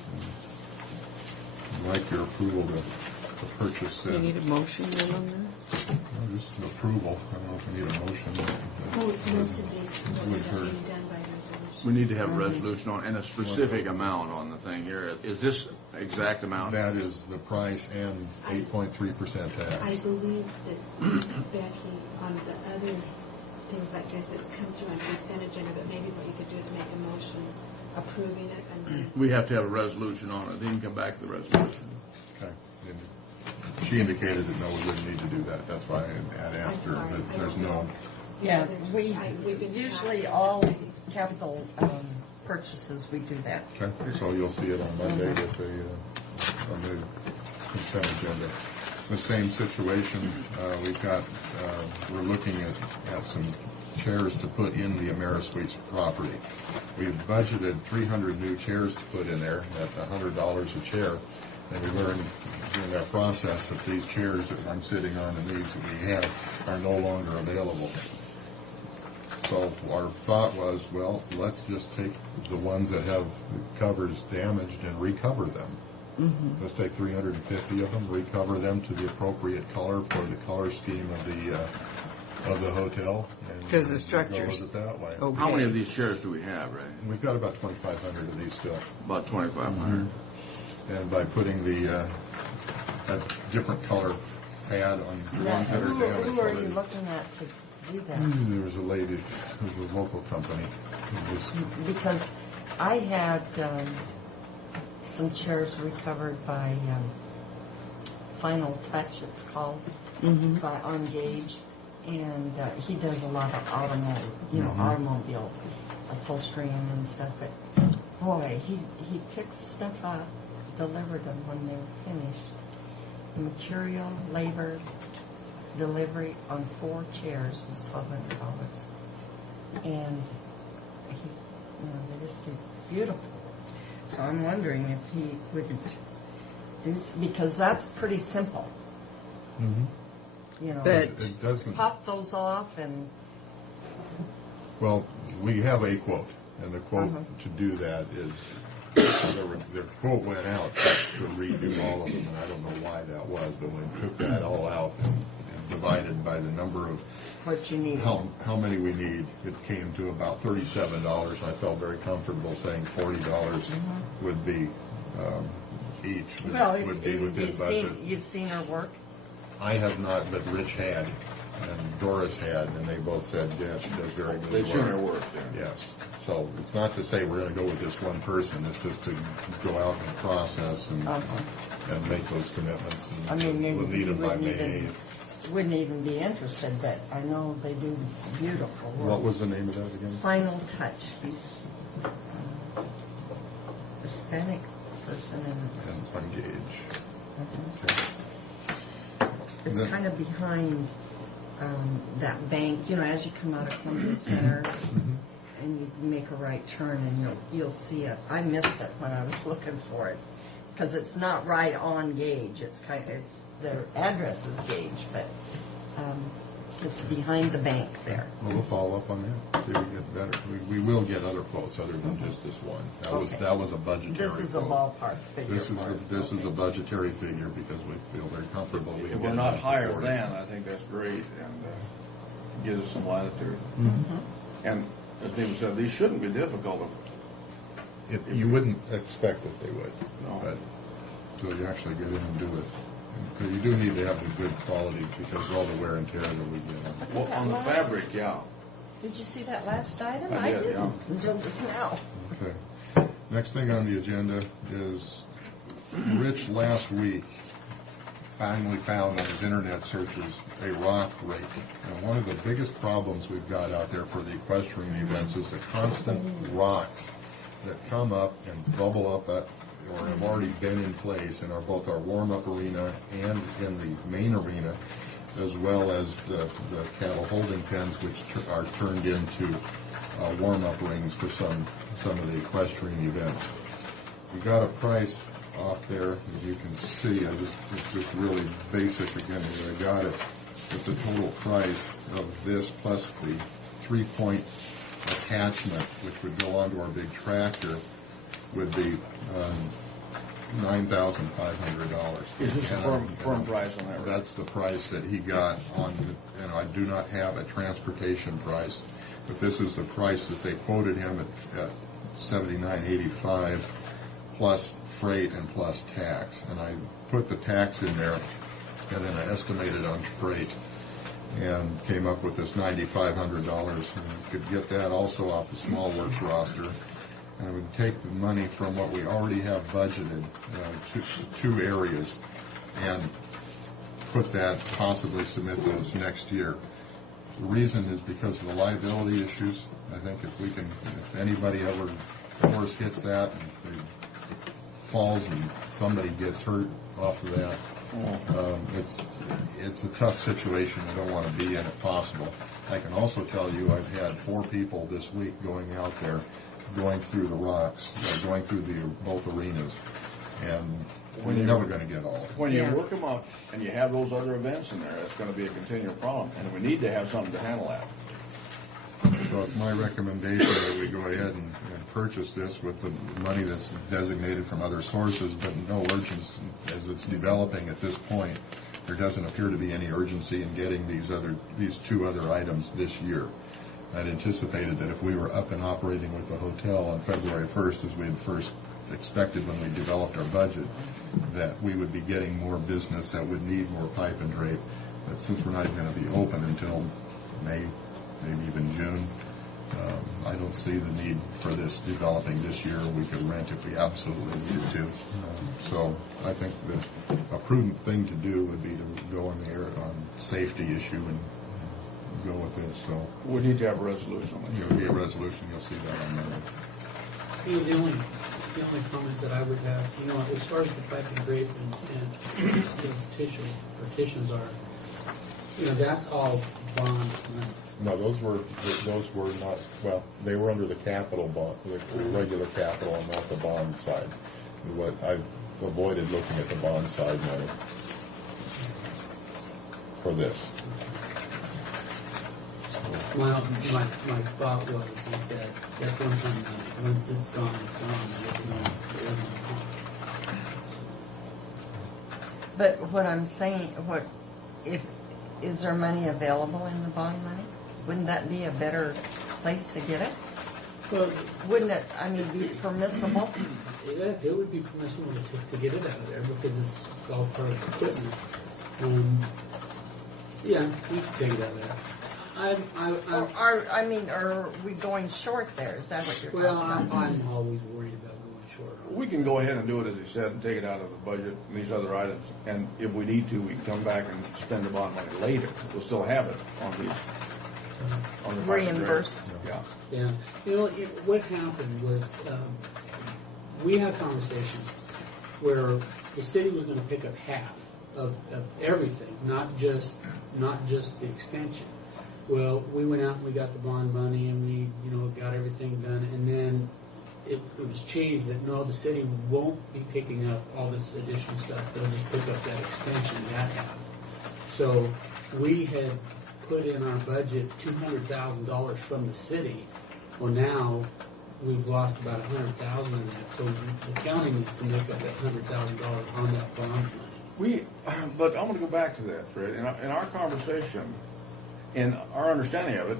I'd like your approval to purchase You that. need a motion then on that? No, just an approval. I don't know if we need a motion. Most of these Would will hurt. be done by resolution. We need to have a resolution on, and a specific amount on the thing here. Is this exact amount? That is the price and 8.3% tax. I believe that Becky, on the other things like this, it's come through on consent agenda, but maybe what you could do is make a motion approving it and We have to have a resolution on it, then you come back to the resolution. Okay. And she indicated that no, we wouldn't need to do that. That's why I had asked her. sorry, But I there's don't no. know. Yeah, we've been usually tracking. all capital purchases, we do that. Okay. So you'll see it on Monday with on the consent agenda. The same situation. We're looking at some chairs to put in the AmeriSuites property. We've budgeted 300 new chairs to put in there at $100 a chair. And we learned during that process that these chairs that I'm sitting on and these that we have are no longer available. So our thought was, well, let's just take the ones that have covers damaged and recover them. Mm-hmm. Let's take 350 of them, recover them to the appropriate color for the color scheme of the hotel. Because the structures. Go with it that way. Okay. How many of these chairs do we have, Ray? We've got about 2,500 of these still. About 2,500. And by putting a different color pad on the ones that are damaged. Who are you looking at to do that? There was a lady, it was a local company. It was, Because I had some chairs recovered by Final Touch, it's called, by On Gage, and he does a lot of automobile upholstery and stuff. But boy, he picked stuff up, delivered them when they were finished. The material, labor, delivery on 4 chairs was $1,200, and they just did beautiful. So I'm wondering if he would do, because that's pretty simple. You know, But it doesn't. pop those off and Well, we have a quote, and the quote to do that is, their quote went out to redo all of them, and I don't know why that was, but when we took that all out and divided by the number of what you need. how many we need, it came to about $37. I felt very comfortable saying $40 would be each would be within budget. You've seen her work? I have not, but Rich had, and Doris had, and they both said, yes, she does very good work. They've seen her work, then. Yes. So it's not to say we're going to go with this one person. It's just to go out and process and make those commitments. And I mean, maybe we'll need them by May 8th. Wouldn't even be interested, but I know they do beautiful work. What was the name of that again? Final Touch. He's a Hispanic person And Engage. Okay. It's kind of behind that bank, as you come out of Columbia Center, and you make a right turn, and you'll see it. I missed it when I was looking for it, because it's not right on Gage. It's their address is Gage, but it's behind the bank there. Well, we'll follow up on that. See if we get better. We we will get other quotes other than just this one. That was a budgetary. This is a quote. ballpark figure. This is a budgetary figure because we feel very comfortable. We If can we're get not it higher before. than, I think that's great, and gives us some latitude. And as David said, these shouldn't be difficult. You wouldn't expect that they would, No. but until you actually get in and do it. But you do need to have the good quality because of all the wear and tear that we get on it. Well, on the fabric, yeah. Did you see that last item? I did, yeah. Until just now. Okay. Next thing on the agenda is Rich last week finally found on his internet searches a rock rake. And one of the biggest problems we've got out there for the equestrian events is the constant rocks that come up and bubble up at, or have already been in place in both our warm-up arena and in the main arena, as well as the cattle holding pens, which are turned into warm-up rings for some of the equestrian events. We got a price off there, as you can see. It's just really basic again. I got it with the total price of this plus the 3-point attachment, which would go onto our big tractor, would be $9,500. Is this a firm price on that? That's the price that he got on, I do not have a transportation price, but this is the price that they quoted him at $79.85 plus freight and plus tax. And I put the tax in there and then I estimated on freight and came up with this $9,500. And we could get that also off the Small Works roster. And we would take the money from what we already have budgeted to two areas and put that, possibly submit those next year. The reason is because of the liability issues. I think if anybody ever, horse hits that and they falls and somebody gets hurt off of that, it's a tough situation. I don't want to be in if possible. I can also tell you I've had 4 people this week going out there, going through the rocks, going through both arenas, and we're never going to get all of it. When you work them up and you have those other events in there, it's going to be a continual problem, and we need to have something to handle that. So it's my recommendation that we go ahead and purchase this with the money that's designated from other sources, but no urgency as it's developing at this point. There doesn't appear to be any urgency in getting these 2 other items this year. I'd anticipated that if we were up and operating with the hotel on February 1st, as we had first expected when we developed our budget, that we would be getting more business that would need more pipe and drape. But since we're not going to be open until May, maybe even June, I don't see the need for this developing this year. We could rent if we absolutely needed to. So I think that a prudent thing to do would be to go on the air on safety issue and go with this. So we need to have a resolution. There'll be a resolution. You'll see that on Monday. The only comment that I would have, as far as the pipe and drape and the partitions are, that's all bond money. No, those were not, well, they were under the capital bond, the regular capital and not the bond side. What I've avoided looking at the bond side money for this. Well, my thought was that at one time, once it's gone, it's gone. But what I'm saying, is there money available in the bond money? Wouldn't that be a better place to get it? Well, wouldn't it, be permissible? Yeah, it would be permissible to get it out of there because it's all part of the equipment. Yeah, we can take it out of there. Are we going short there? Is that what you're Well, talking about? I'm always worried about going short. We can go ahead and do it, as he said, and take it out of the budget and these other items. And if we need to, we can come back and spend the bond money later. We'll still have it on these. On the Reimburse. Yeah. Yeah. What happened was we had conversations where the city was going to pick up half of everything, not just the extension. Well, we went out and we got the bond money and we, got everything done, and then it was changed that no, the city won't be picking up all this additional stuff. They'll just pick up that extension, that half. So we had put in our budget $200,000 from the city Well, now we've lost about $100,000 in that, so the county needs to make up that $100,000 on that bond money. But I'm going to go back to that, Fred. In our conversation, and our understanding of it,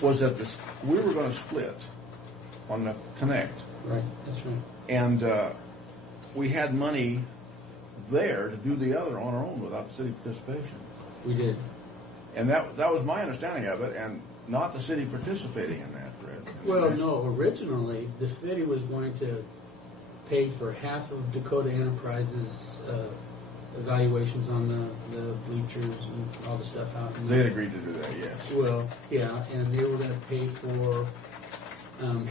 was that we were going to split on the Connect. Right, that's right. And we had money there to do the other on our own without city participation. We did. And that was my understanding of it, and not the city participating in that, Fred. Well, no, originally, the city was going to pay for half of Dakota Enterprises' evaluations on the bleachers and all the stuff out in They had agreed to do that, yes. Well, yeah, and they were going to pay for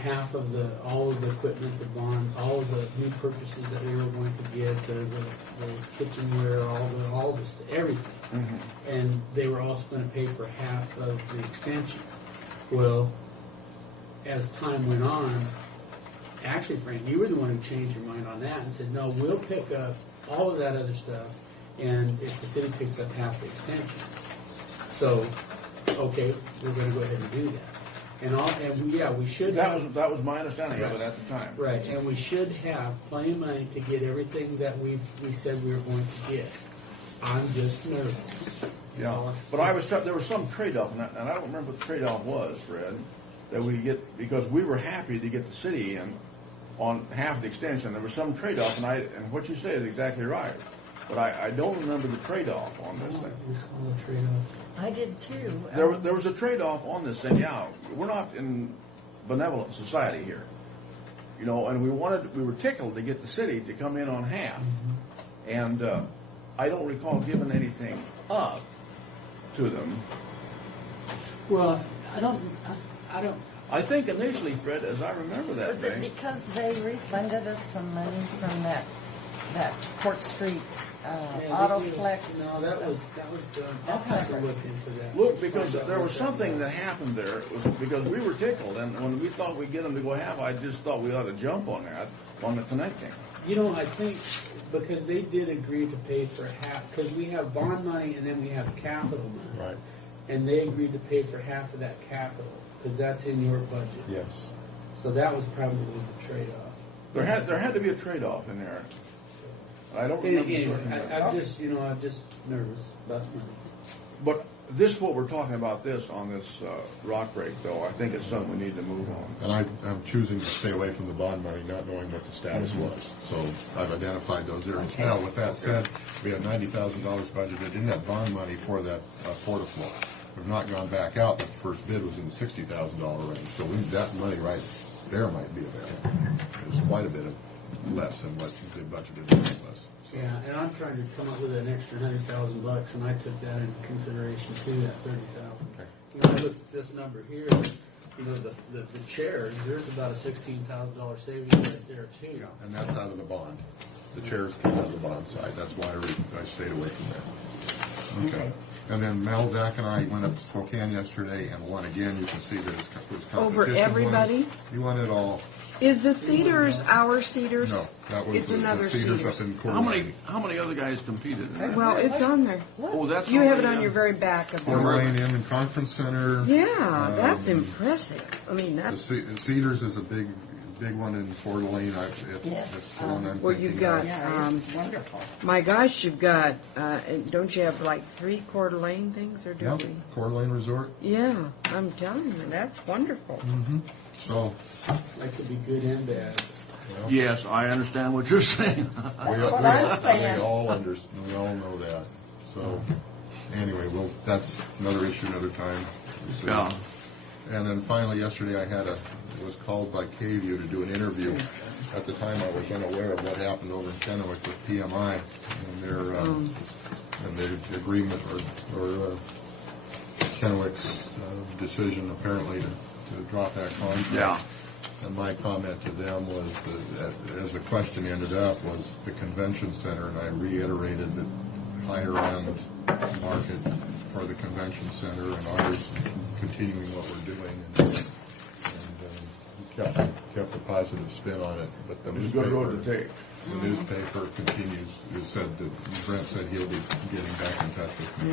half of all of the equipment, the bond, all of the new purchases that we were going to get, the kitchenware, all this, everything. Mm-hmm. And they were also going to pay for half of the extension. Well, as time went on, actually, Frank, you were the one who changed your mind on that and said, no, we'll pick up all of that other stuff, and if the city picks up half the extension. So, okay, we're going to go ahead and do that. And we should have... That was my understanding of it at the time. Right, and we should have plenty of money to get everything that we said we were going to get. I'm just nervous. Yeah, but there was some trade-off, and I don't remember what the trade-off was, Fred, that we get, because we were happy to get the city in on half of the extension. There was some trade-off, and what you say is exactly right. But I don't remember the trade-off on this thing. Recall the trade-off. I did too. There was a trade-off on this thing. Yeah, we're not in benevolent society here, and we were tickled to get the city to come in on half, and I don't recall giving anything up to them. Well, I think initially, Fred, as I remember that Was thing, it because they refunded us some money from that Court Street Autoflex? No, that was done. I'll have to look into that. Look, because there was something that happened there. It was because we were tickled, and when we thought we'd get them to go half, I just thought we ought to jump on that, on the connecting. I think because they did agree to pay for half, because we have bond money and then we have capital money. Right. And they agreed to pay for half of that capital, because that's in your budget. Yes. So that was probably the trade-off. There had to be a trade-off in there. I don't remember. Anyway, I'm just nervous about money. But what we're talking about on this rock break, though, I think it's something we need to move on. And I'm choosing to stay away from the bond money, not knowing what the status was. So I've identified those areas. Okay. Now, with that said, we have $90,000 budgeted in that bond money for that porta-floor. We've not gone back out, but the first bid was in the $60,000 range. So that money right there might be available. There's quite a bit of less than what they budgeted in us. Yeah, and I'm trying to come up with an extra $100,000, and I took that into consideration too, that $30,000. Okay. I look at this number here, the chairs, there's about a $16,000 savings right there too. Yeah, and that's out of the bond. The chairs came out of the bond side. That's why I stayed away from there. Okay. And then Mel, Zach, and I went up to Spokane yesterday and won again. You can see that his competition Over everybody? He won it all. Is the Cedars our Cedars? No, that was it's another the Cedars Cedars. up in Coeur How d'Alene. many other guys competed in that? Well, it's on there. Oh, that's You on have it the, on your very back of Coeur the d'Alene Inman Conference Center. Yeah, that's impressive. I mean, The that's Cedars is a big one in Coeur d'Alene. Yes. It's the one I'm where thinking you've got. of. Yeah, it's wonderful. My gosh, you've got. Don't you have like 3 Coeur d'Alene things, or do Yeah, we? Coeur d'Alene Resort. Yeah, I'm telling you, that's wonderful. Mm-hmm. So That could be good and bad. Yes, I understand what you're saying. what I'm saying. We all know that. So anyway, that's another issue another time. We'll see. Yeah. And then finally, yesterday I was called by KView to do an interview. At the time, I was unaware of what happened over in Kennewick with PMI and their agreement or Kennewick's decision apparently to drop that contract. Yeah. And my comment to them was, as the question ended up, was the convention center, and I reiterated that higher end market for the convention center and ours continuing what we're doing, and kept a positive spin on it. But the It's a good road to take. The newspaper continues. It said that Brent said he'll be getting back in touch with me.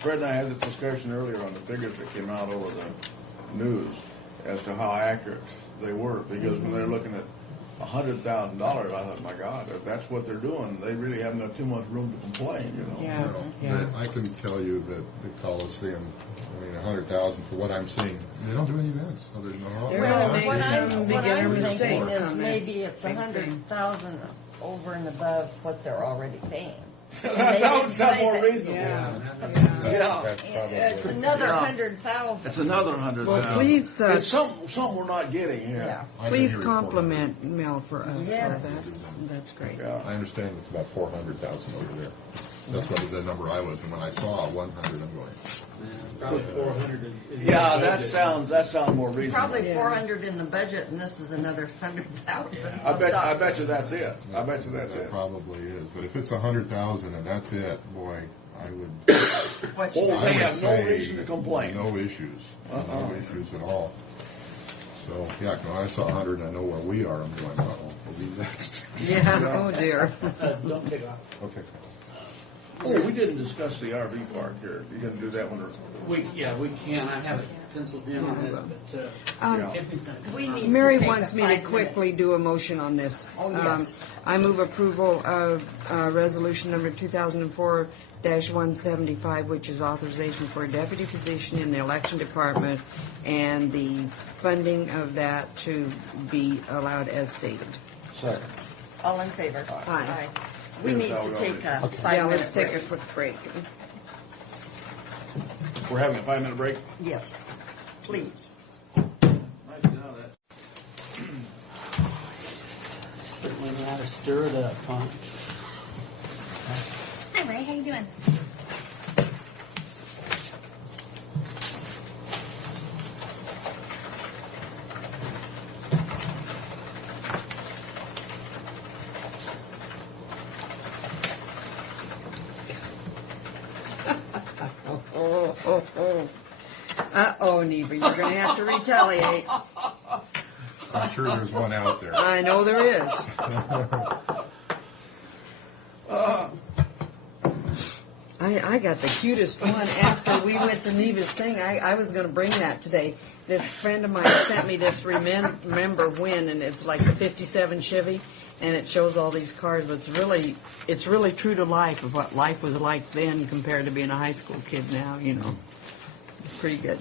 Fred and I had this discussion earlier on the figures that came out over the news as to how accurate they were, because when they're looking at $100,000, I thought, my God, if that's what they're doing, they really haven't got too much room to complain, you know. Yeah. Well, Yeah. I can tell you that the Coliseum, I mean, 100,000 for what I'm seeing, they don't do any events. So there's no. They're Well, gonna make what some I'm beginner thinking mistakes is on that maybe it's big thing. 100,000 over and above what they're already paying. That would sound more reasonable. Yeah. That's probably It's it. another Yeah. 100,000. It's another 100,000. Well, please, It's something we're not getting here. Yeah. I can Please hear you compliment Mel for us. Yes. That's great. Yeah. I understand it's about 400,000 over there. That's what the number I was, and when I saw 100, I'm going. Probably 400 is. Yeah, that sounds more reasonable. Probably 400 in the budget, and this is another 100,000. I bet you that's it. I bet you that's That it. probably is. But if it's 100,000 and that's it, boy, I would. What Oh, you- they I would have no say reason to complain. No issues. No issues at all. So, yeah, when I saw 100 and I know where we are, I'm going, uh-oh, we'll be next. Yeah. Oh dear. Don't take off. Okay. Oh, we didn't discuss the RV park here. You gonna do that one? We can. I have it penciled in on this, but Yeah. Tiffany's gonna We need Mary to take wants a me to 5 quickly minutes. do a motion on this. Oh, yes. I move approval of resolution number 2004-175, which is authorization for a deputy position in the election department and the funding of that to be allowed as stated. Second. All in favor? Aye. We need to take a 5-minute Yeah, let's take a break. quick break. We're having a 5-minute break. Yes, please. certainly know how to stir it up, huh? Hi, Ray. How you doing? Uh-oh, Neva, you're going to have to retaliate. I'm sure there's one out there. I know there is. I got the cutest one after we went to Neva's thing. I was going to bring that today. This friend of mine sent me this remember when, and it's like the 57 Chevy, and it shows all these cars, but it's really true to life of what life was like then compared to being a high school kid now, you know. It's pretty good.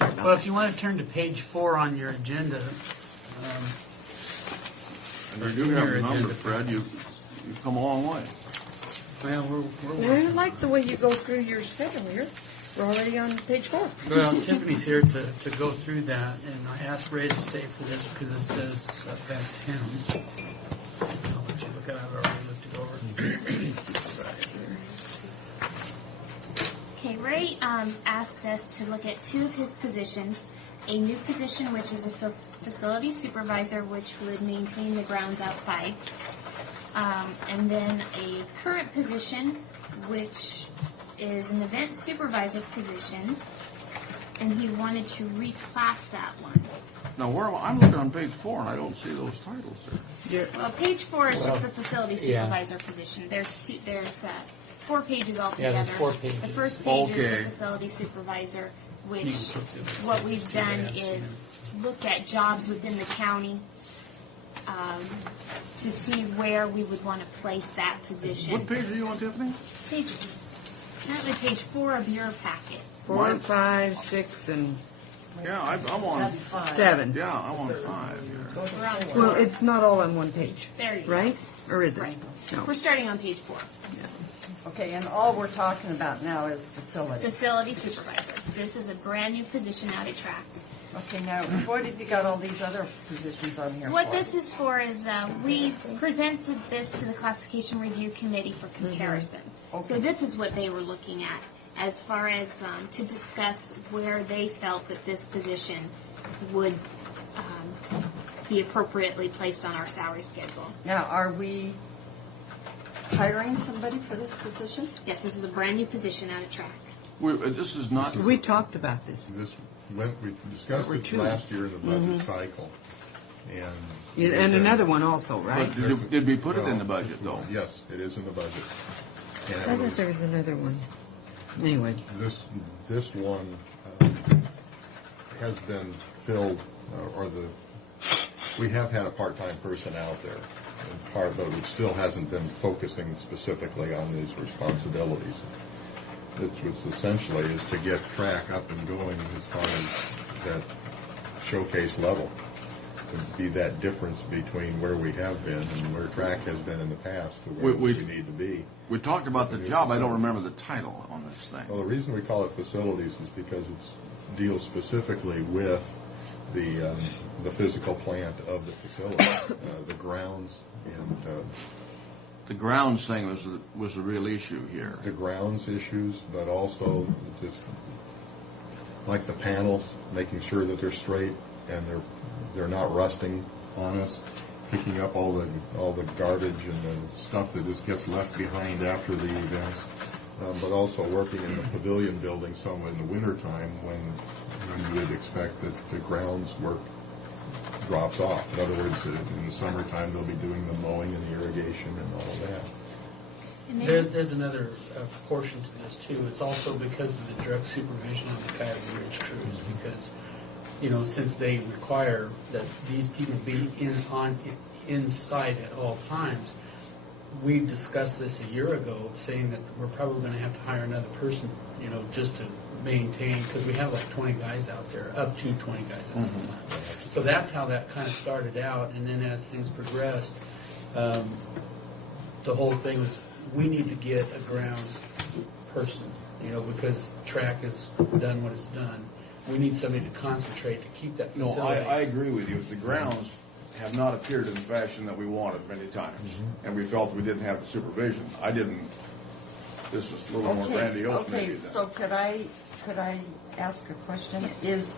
Well, if you want to turn to page 4 on your agenda, You do have a number, Fred. You've come a long way. well, I like the way you go through your schedule here. We're already on page 4. Well, Tiffany's here to go through that, and I asked Ray to stay for this because this does affect him. I'll let you look at it. I've already looked it over. Supervisor. Okay, Ray asked us to look at 2 of his positions. A new position, which is a facility supervisor, which would maintain the grounds outside. And then a current position, which is an event supervisor position. And he wanted to reclass that one. Now, I'm looking on page 4, and I don't see those titles there. Well, page 4 is just the facility supervisor position. There's 4 pages altogether. Yeah, there's 4 pages. The first page is Okay. the facility supervisor, which You can flip to it. what we've done Yeah, is look at jobs within the county to see where we would want to place that position. What page are you on, Tiffany? Apparently page 4 of your packet. 4, 5, 6, and Yeah, I'm on. That's 5. 7. Yeah, I'm on 5 here. We're on Well, 4. it's not all on one page, There you go. right? Or is it? Right. No. We're starting on page 4. Okay, and all we're talking about now is facility. Facility supervisor. This is a brand new position out at Track. Okay, now, what have you got all these other positions on here What for? this is for is we presented this to the Classification Review Committee for comparison. So this is what they were looking at as far as to discuss where they felt that this position would be appropriately placed on our salary schedule. Now, are we hiring somebody for this position? Yes, this is a brand new position out at Track. This is not. We talked about this. We discussed There were it 2. last year in the budget cycle. And another one also, right? But did we put it in the budget, though? Yes, it is in the budget. And I it thought was, there was another one. Anyway. this one, has been filled, we have had a part-time person out there, but it still hasn't been focusing specifically on these responsibilities. Which essentially is to get track up and going as far as that showcase level, to be that difference between where we have been and where track has been in the past to where we need to be. We talked about the job. I don't remember the title on this thing. Well, the reason we call it facilities is because it deals specifically with the physical plant of the facility, the grounds, and the grounds thing was the real issue here. The grounds issues, but also just like the panels, making sure that they're straight and they're not rusting on us, picking up all the garbage and the stuff that just gets left behind after the events, but also working in the pavilion building some in the wintertime when you would expect that the grounds work drops off. In other words, in the summertime they'll be doing the mowing and the irrigation and all of that. There's another portion to this too. It's also because of the direct supervision of the Coyote Ridge crews, because since they require that these people be inside at all times. We discussed this a year ago, saying that we're probably going to have to hire another person, just to maintain, because we have like 20 guys out there, up to 20 guys at some time. So that's how that kind of started out, and then as things progressed, the whole thing was we need to get a grounds person, because track has done what it's done. We need somebody to concentrate to keep that facility. No, I agree with you. The grounds have not appeared in the fashion that we wanted many times, and we felt we didn't have the supervision. This is a little more grandiose maybe. Okay, so could I ask a question? Yes. Is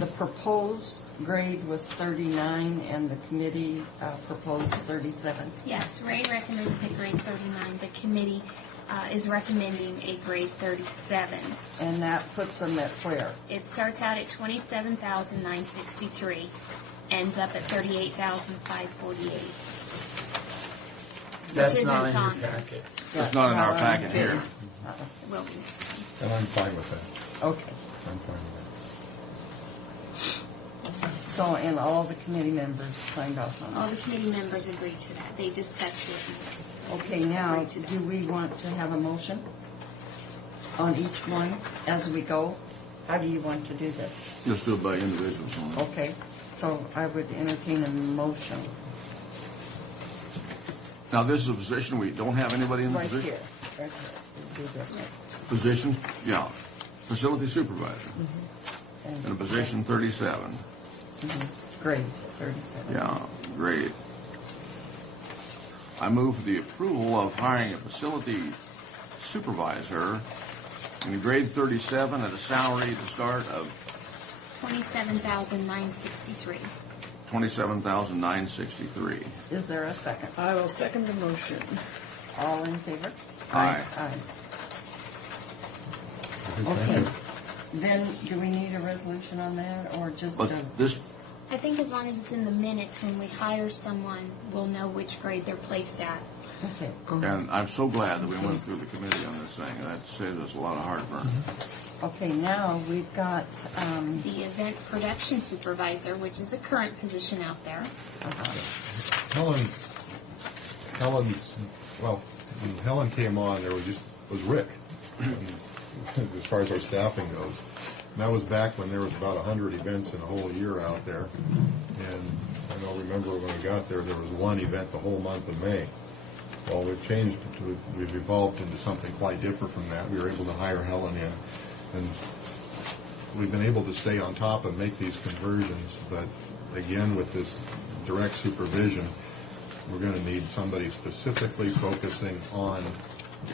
the proposed grade was 39 and the committee proposed 37? Yes, Ray recommended the grade 39. The committee is recommending a grade 37. And that puts them at where? It starts out at $27,963, ends up at $38,548. That's not in your packet. That's not in our packet here. It will be next time. And I'm fine with that. Okay. I'm fine with So, and all the committee members signed off on it? All the committee members agreed to that. They discussed it. Okay, now, do we want to have a motion on each one as we go? How do you want to do this? Just do it by individuals. Okay, so I would entertain a motion. Now, this is a position we don't have anybody in the Right position. here. Right here. We'll do this one. Position, yeah, facility supervisor. And In a position 37. grades, 37. Yeah, great. I move for the approval of hiring a facility supervisor in grade 37 at a salary to start of $27,963. $27,963. Is there a second? I will second the motion. All in favor? Aye. Aye. it. Okay. Then, do we need a resolution on that, or just But this, I think as long as it's in the minutes, when we hire someone, we'll know which grade they're placed at. Okay. and I'm so glad that we went through the committee on this thing. That saved us a lot of heartburn. Okay, now we've got, The event production supervisor, which is a current position out there. Helen, well, when Helen came on, there was Rick, as far as our staffing goes. And that was back when there was about 100 events in a whole year out there. And I remember when we got there, there was one event the whole month of May. Well, we've changed, we've evolved into something quite different from that. We were able to hire Helen in, and we've been able to stay on top and make these conversions. But again, with this direct supervision, we're going to need somebody specifically focusing on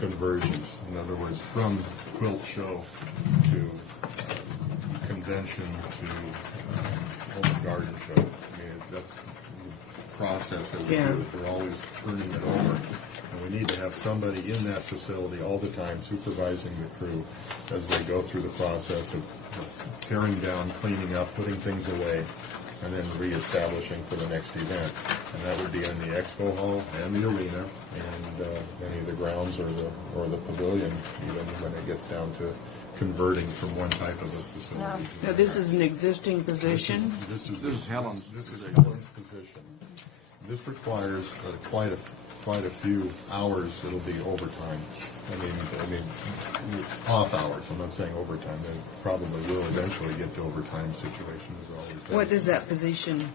conversions. In other words, from quilt show to convention to home garden show. I mean, that's the process that we do. We're always turning it over. And we need to have somebody in that facility all the time supervising the crew as they go through the process of tearing down, cleaning up, putting things away, and then reestablishing for the next event. And that would be in the expo hall and the arena and any of the grounds or the pavilion, even when it gets down to converting from one type of a facility. Now, this is an existing position? This is Helen's position. This requires quite a few hours. It'll be overtime. I mean, off hours. I'm not saying overtime. They probably will eventually get to overtime situations. What does that position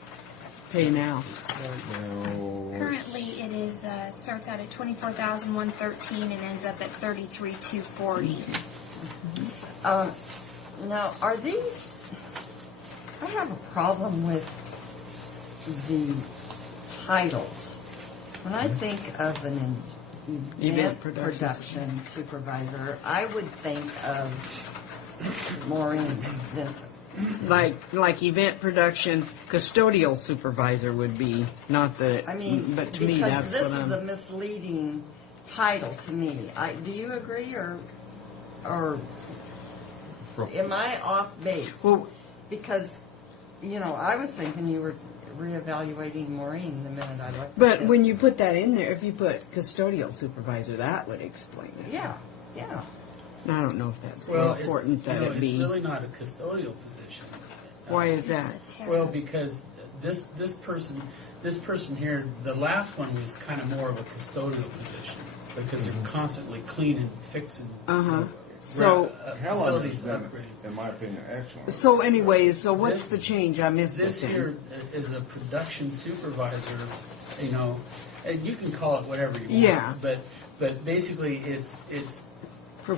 pay now? Right now, Currently, it is starts out at $24,113 and ends up at $33,240. Now, are these? I have a problem with the titles. When I think of an event production supervisor, I would think of Maureen Vincent. Like event production, custodial supervisor would be, not that, I mean, but to me that's because what this is a misleading title to me. Do you agree, or am I off base? Well, because I was thinking you were reevaluating Maureen the minute I looked at but this. when you put that in there, if you put custodial supervisor, that would explain it. Yeah. I don't know if that's Well, important that it be. It's really not a custodial position. Why is that? Well, because this person here, the last one was kind of more of a custodial position because they're constantly cleaning, fixing. So Helen has been, in my opinion, excellent. So anyway, so what's the change? I missed This it then. here is a production supervisor, and you can call it whatever you want. Yeah. But basically it's a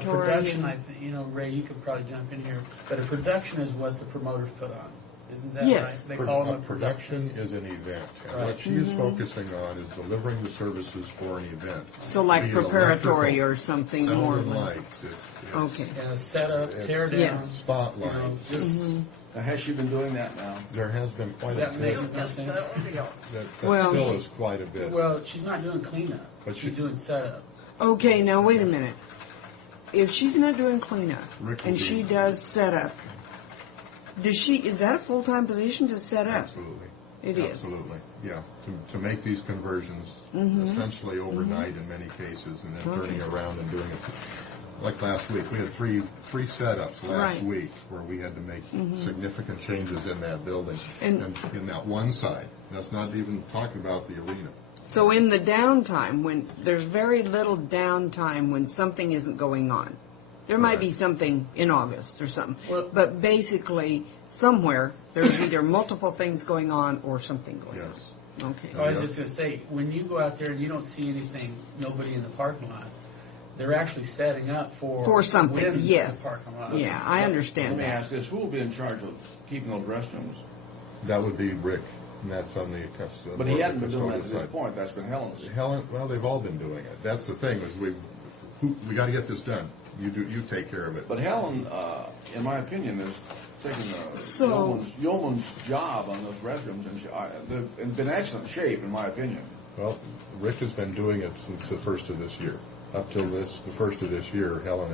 production. I think Ray, you could probably jump in here. But a production is what the promoters put on. Isn't that Yes. right? They call them a production is an event. And Right. what she is focusing on is delivering the services for an event. So like Be it preparatory electrical, or something sound more or and less. lights. It's Okay. Yeah, set up, tear down. Yes. spotlights. Now, has she been doing that now? There has been quite a That bit. makes no sense. That Well- still is quite a bit. Well, she's not doing cleanup. But She's she- doing setup. Okay, now wait a minute. If she's not doing cleanup Rick will and be- she does setup, is that a full-time position to set up? Absolutely. It is. Absolutely, yeah. To make these conversions essentially overnight in many cases, and then turning around and doing it. Like last week, we had three setups last Right. week where we had to make significant changes in that building. And- in that one side, that's not even talking about the arena. So in the downtime, when there's very little downtime when something isn't going on, there might be something in August or something, but basically somewhere there's either multiple things going on or something going on. Yes. Okay. I was just going to say, when you go out there and you don't see anything, nobody in the parking lot, they're actually setting up for something, wind in yes. the parking lot. Yeah, I Let understand me that. ask this, who will be in charge of keeping those restrooms? That would be Rick, and that's on the custodial. But he hadn't been doing that to custodial this side. point, that's been Helen's. Well, they've all been doing it. That's the thing, is we got to get this done. You take care of it. But Helen, in my opinion, is taking So- yeoman's job on those restrooms, and they've been in excellent shape, in my opinion. Well, Rick has been doing it since the first of this year. Up till the first of this year, Helen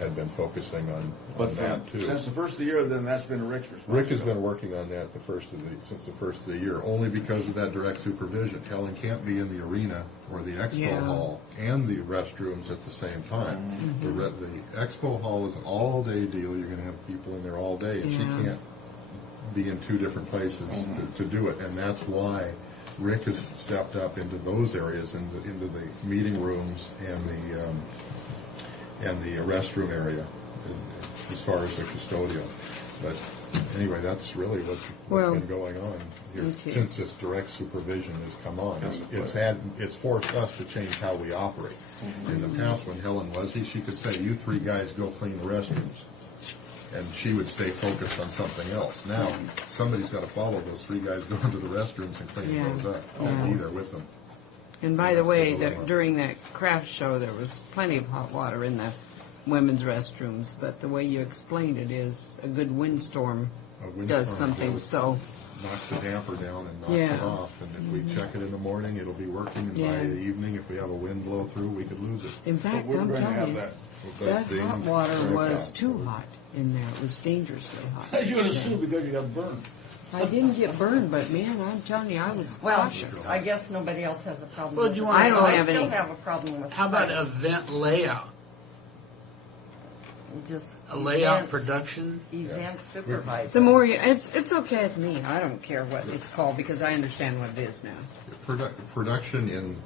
had been focusing on that too. Since the first of the year, then that's been Rick's responsibility. Rick has been working on that since the first of the year, only because of that direct supervision. Helen can't be in the arena or the expo hall and the restrooms at the same time. The expo hall is an all-day deal. You're going to have people in there all day, and she can't be in two different places to do it. And that's why Rick has stepped up into those areas, into the meeting rooms and the restroom area, as far as the custodial. But anyway, that's really what's been going on here since this direct supervision has come on. It's forced us to change how we operate. In the past, when Helen was here, she could say, "You three guys go clean the restrooms," and she would stay focused on something else. Now, somebody's got to follow those three guys going to the restrooms and cleaning those up. I'll be there with them. And by the way, during that craft show, there was plenty of hot water in the women's restrooms, but the way you explained it is a good windstorm does something, so... Knocks the damper down and knocks it off, and if we check it in the morning, it'll be working, and by the evening, if we have a wind blow through, we could lose it. In fact, I'm telling you, that hot water was too hot in there. It was dangerously hot. You're going to sue because you got burned. I didn't get burned, but man, I'm telling you, I was Well, cautious. I guess nobody else has a problem Well, with do you it. want- I don't have still any. have a problem with How about price. event layout? Just A layout event- production? Event supervisor. The more you, it's okay with me. I don't care what it's called because I understand what it is now. Production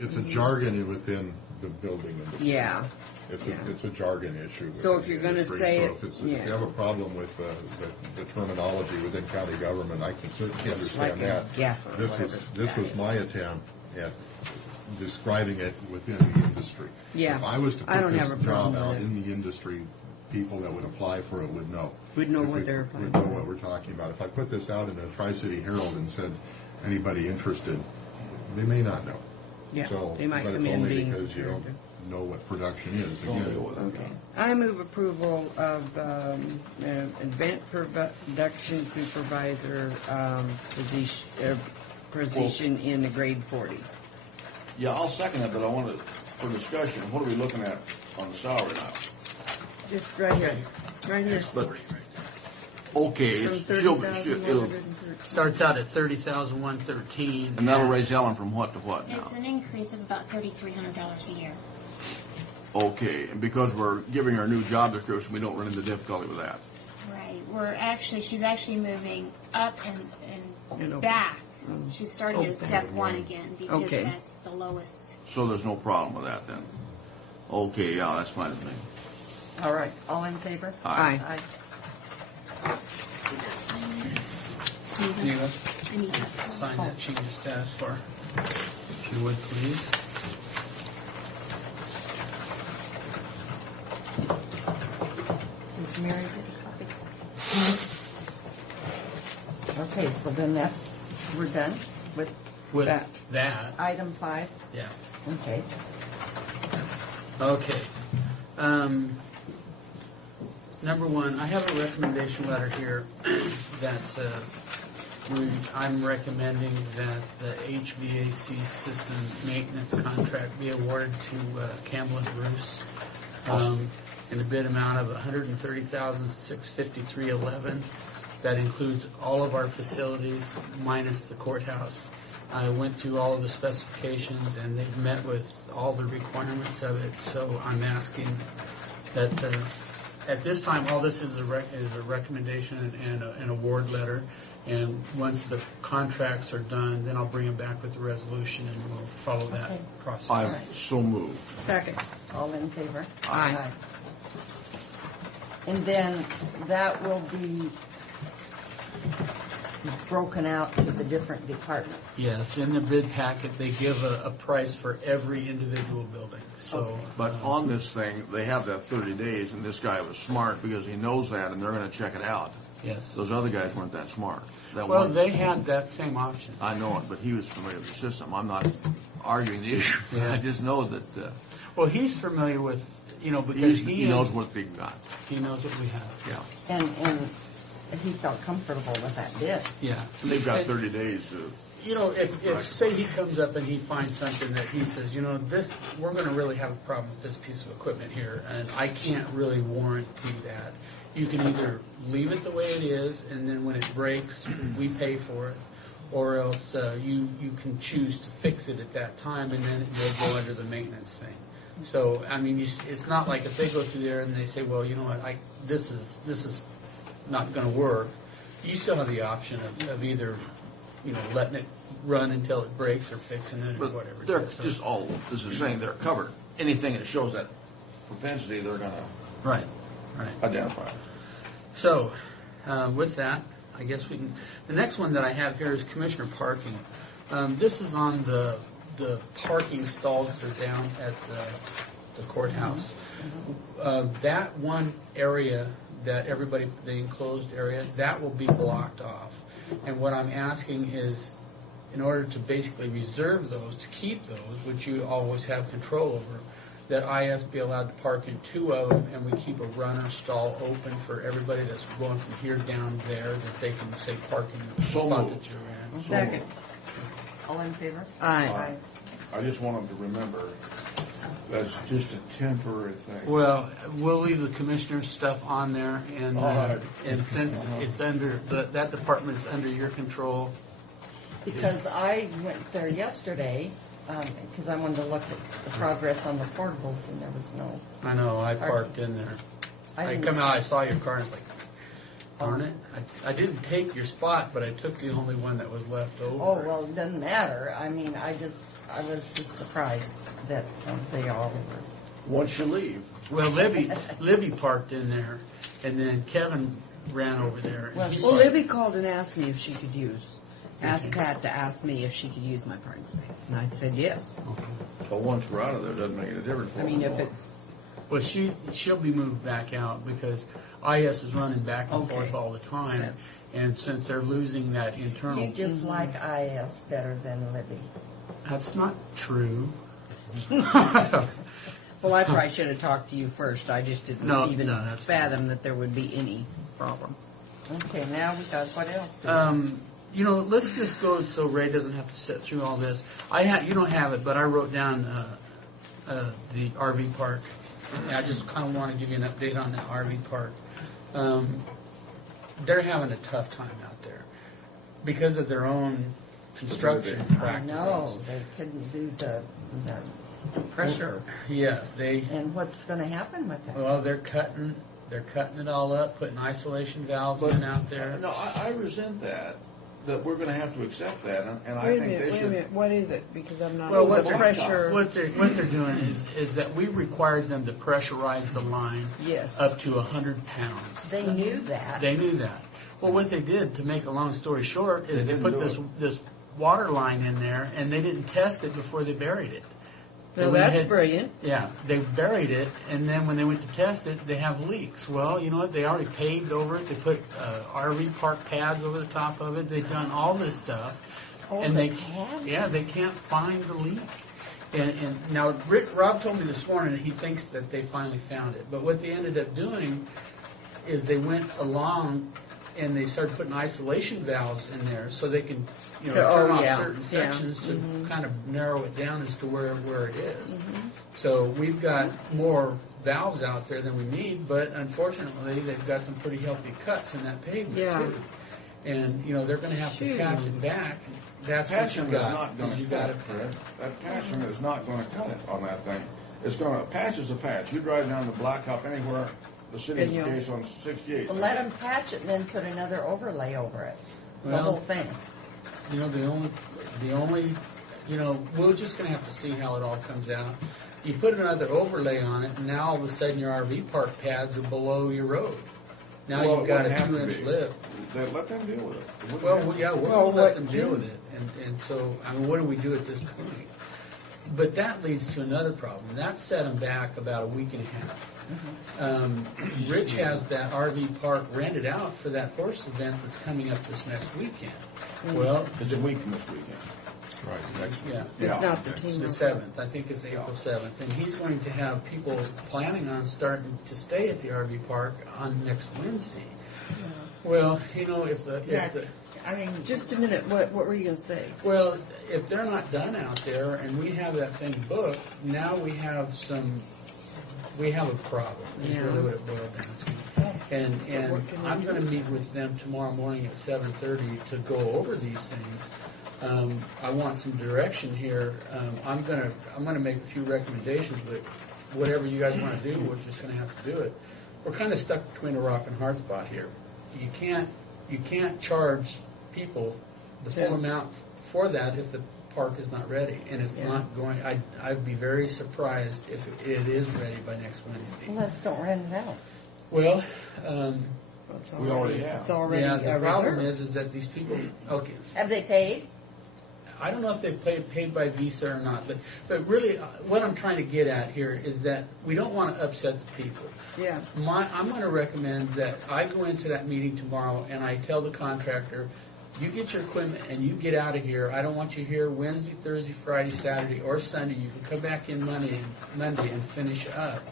it's a jargon within the building industry. Yeah. It's a jargon issue. So within if you're the gonna industry. say So it- if yeah. if you have a problem with the terminology within county government, I can certainly understand like a that. gaffer or This whatever was my attempt at describing it within the industry. Yeah. If I was to I don't put have this a problem job out with it. in the industry, people that would apply for it would know. Would know If what we- they're applying Would know for. what we're talking about. If I put this out in the Tri-City Herald and said, anybody interested, they may not know. Yeah, So, they might but come it's in only being because you don't prepared know what production is. Don't Again, deal with it. Okay. I move approval of event production supervisor position in the grade 40. Yeah, I'll second it, but I want to, for discussion, what are we looking at on the salary now? Just right here. Right here. But, okay, So it'll, 30,113. Starts out at 30,113. and that'll raise Ellen from what to what now? It's an increase of about $3,300 a year. Okay, and because we're giving her a new job description, we don't run into difficulty with that. Right. She's actually moving up and And over. back. She's starting at Okay. step 1 again because Okay. that's the lowest. So there's no problem with that then? Okay, yeah, that's fine with me. All right, all in favor? Aye. Neva, sign that change of status for, if you would, please. Does Mary get a copy? Okay, so then we're done with With that. that, Item 5, yeah. okay. Okay. Number 1, I have a recommendation letter here that I'm recommending that the HVAC system maintenance contract be awarded to Campbell and Bruce in a bid amount of $130,653.11. That includes all of our facilities minus the courthouse. I went through all of the specifications and they've met with all the requirements of it, so I'm asking that at this time, all this is a recommendation and an award letter, and once the contracts are done, then I'll bring them back with the resolution and we'll follow that Okay. process. I'm so moved. Second. All in favor? Aye. And then that will be broken out to the different departments. Yes, in the bid packet, they give a price for every individual building, so. But on this thing, they have that 30 days, and this guy was smart because he knows that, and they're going to check it out. Yes. Those other guys weren't that smart. That Well, one, they had that same option. I know it, but he was familiar with the system. I'm not arguing the issue. Yeah. I just know that Well, he's familiar with, because he knows what they've got. He knows what we have. Yeah. And he felt comfortable with that bid. Yeah. And they've got 30 days to. If say he comes up and he finds something that he says, this, we're going to really have a problem with this piece of equipment here, and I can't really warranty that. You can either leave it the way it is, and then when it breaks, we pay for it, or else you can choose to fix it at that time, and then it will go under the maintenance thing. So, I mean, it's not like if they go through there and they say, well, you know what, this is not going to work. You still have the option of either, letting it run until it breaks or fixing it or But whatever. they're just all, this is saying they're covered. Anything that shows that propensity, they're going to Right. identify. So, with that, I guess we can. The next one that I have here is Commissioner parking. This is on the parking stalls that are down at the courthouse. That one area that the enclosed area, that will be blocked off. And what I'm asking is, in order to basically reserve those, to keep those, which you always have control over, that IS be allowed to park in 2 of them, and we keep a runner stall open for everybody that's going from here down there, that they can, say, park in the So spot moved. that you're in. Second. All in favor? Aye. I just want them to remember That's just a temporary thing. Well, we'll leave the commissioner's stuff on there, and All right. and since it's under that department is under your control. Because I went there yesterday, because I wanted to look at the progress on the portables, and there was no. I know, I parked in there. I didn't come out, I saw your car, and I was like, darn it. I didn't take your spot, but I took the only one that was left over. Oh, well, it doesn't matter. I mean, I was just surprised that they all were. Once you leave. Well, Libby parked in there, and then Kevin ran over there. Well, Libby called and asked me if she could asked Pat to ask me if she could use my parking space, and I said yes. But once we're out of there, it doesn't make any difference. I mean, if it's... Well, she'll be moved back out because IS is running back and forth all the time, and since they're losing that internal... You just like IS better than Libby. That's not true. Well, I probably should have talked to you first. I just didn't that's fathom that there would be any problem. Okay, now we got what else? You know, let's just go so Ray doesn't have to sit through all this. You don't have it, but I wrote down the RV park. I just kind of want to give you an update on the RV park. They're having a tough time out there because of their own construction practices. No, they couldn't do the pressure. Yeah, And what's going to happen with that? Well, they're cutting it all up, putting isolation valves in out there. No, I resent that we're going to have to accept that, and I Wait a think minute, they wait a should. minute. What is it? Because I'm not... Well, the pressure... What they're doing is that we required them to pressurize the line up to 100 pounds. They knew that. They knew that. Well, what they did, to make a long story short, is they put this water line in there, and they didn't test it before they buried it. Well, that's brilliant. Yeah, they buried it, and then when they went to test it, they have leaks. Well, you know what? They already paved over it. They put RV park pads over the top of it. They've done all this stuff, and they can't find the leak. And now Rob told me this morning that he thinks that they finally found it. But what they ended up doing is they went along and they started putting isolation valves in there so they can, turn off certain sections to kind of narrow it down as to where it is. So we've got more valves out there than we need, but unfortunately they've got some pretty healthy cuts in that pavement too. And they're going to have to patch it back. That's what you got. That patching is not going to cut it on that thing. It's going to patch is a patch. You drive down to Blacktop anywhere. The city's case on 68. Well, let them patch it and then put another overlay over it. The whole thing. The only, we're just going to have to see how it all comes out. You put another overlay on it, and now all of a sudden your RV park pads are below your road. Now you've got a 2-inch lip. Let them deal with it. Well, we're going to let them deal with it. And so, what do we do at this point? But that leads to another problem. That set them back about a week and a half. Rich has that RV park rented out for that horse event that's coming up this next weekend. Well, it's a week from this weekend. Right, next week. Yeah. It's not the team. The 7th. I think it's April 7th. And he's going to have people planning on starting to stay at the RV park on next Wednesday. Well, I mean, just a minute. What were you going to say? Well, if they're not done out there and we have that thing booked, now we have a problem. Is really what it boiled down to. And I'm going to meet with them tomorrow morning at 7:30 to go over these things. I want some direction here. I'm going to make a few recommendations, but whatever you guys want to do, we're just going to have to do it. We're kind of stuck between a rock and hard spot here. You can't charge people the full amount for that if the park is not ready, and it's not going. I'd be very surprised if it is ready by next Wednesday. Well, let's don't rent it out. Well, we already have. It's already the problem is that these people. Okay. Have they paid? I don't know if they paid by Visa or not, but really, what I'm trying to get at here is that we don't want to upset the people. Yeah. I'm going to recommend that I go into that meeting tomorrow and I tell the contractor, you get your equipment and you get out of here. I don't want you here Wednesday, Thursday, Friday, Saturday, or Sunday. You can come back in Monday and finish up.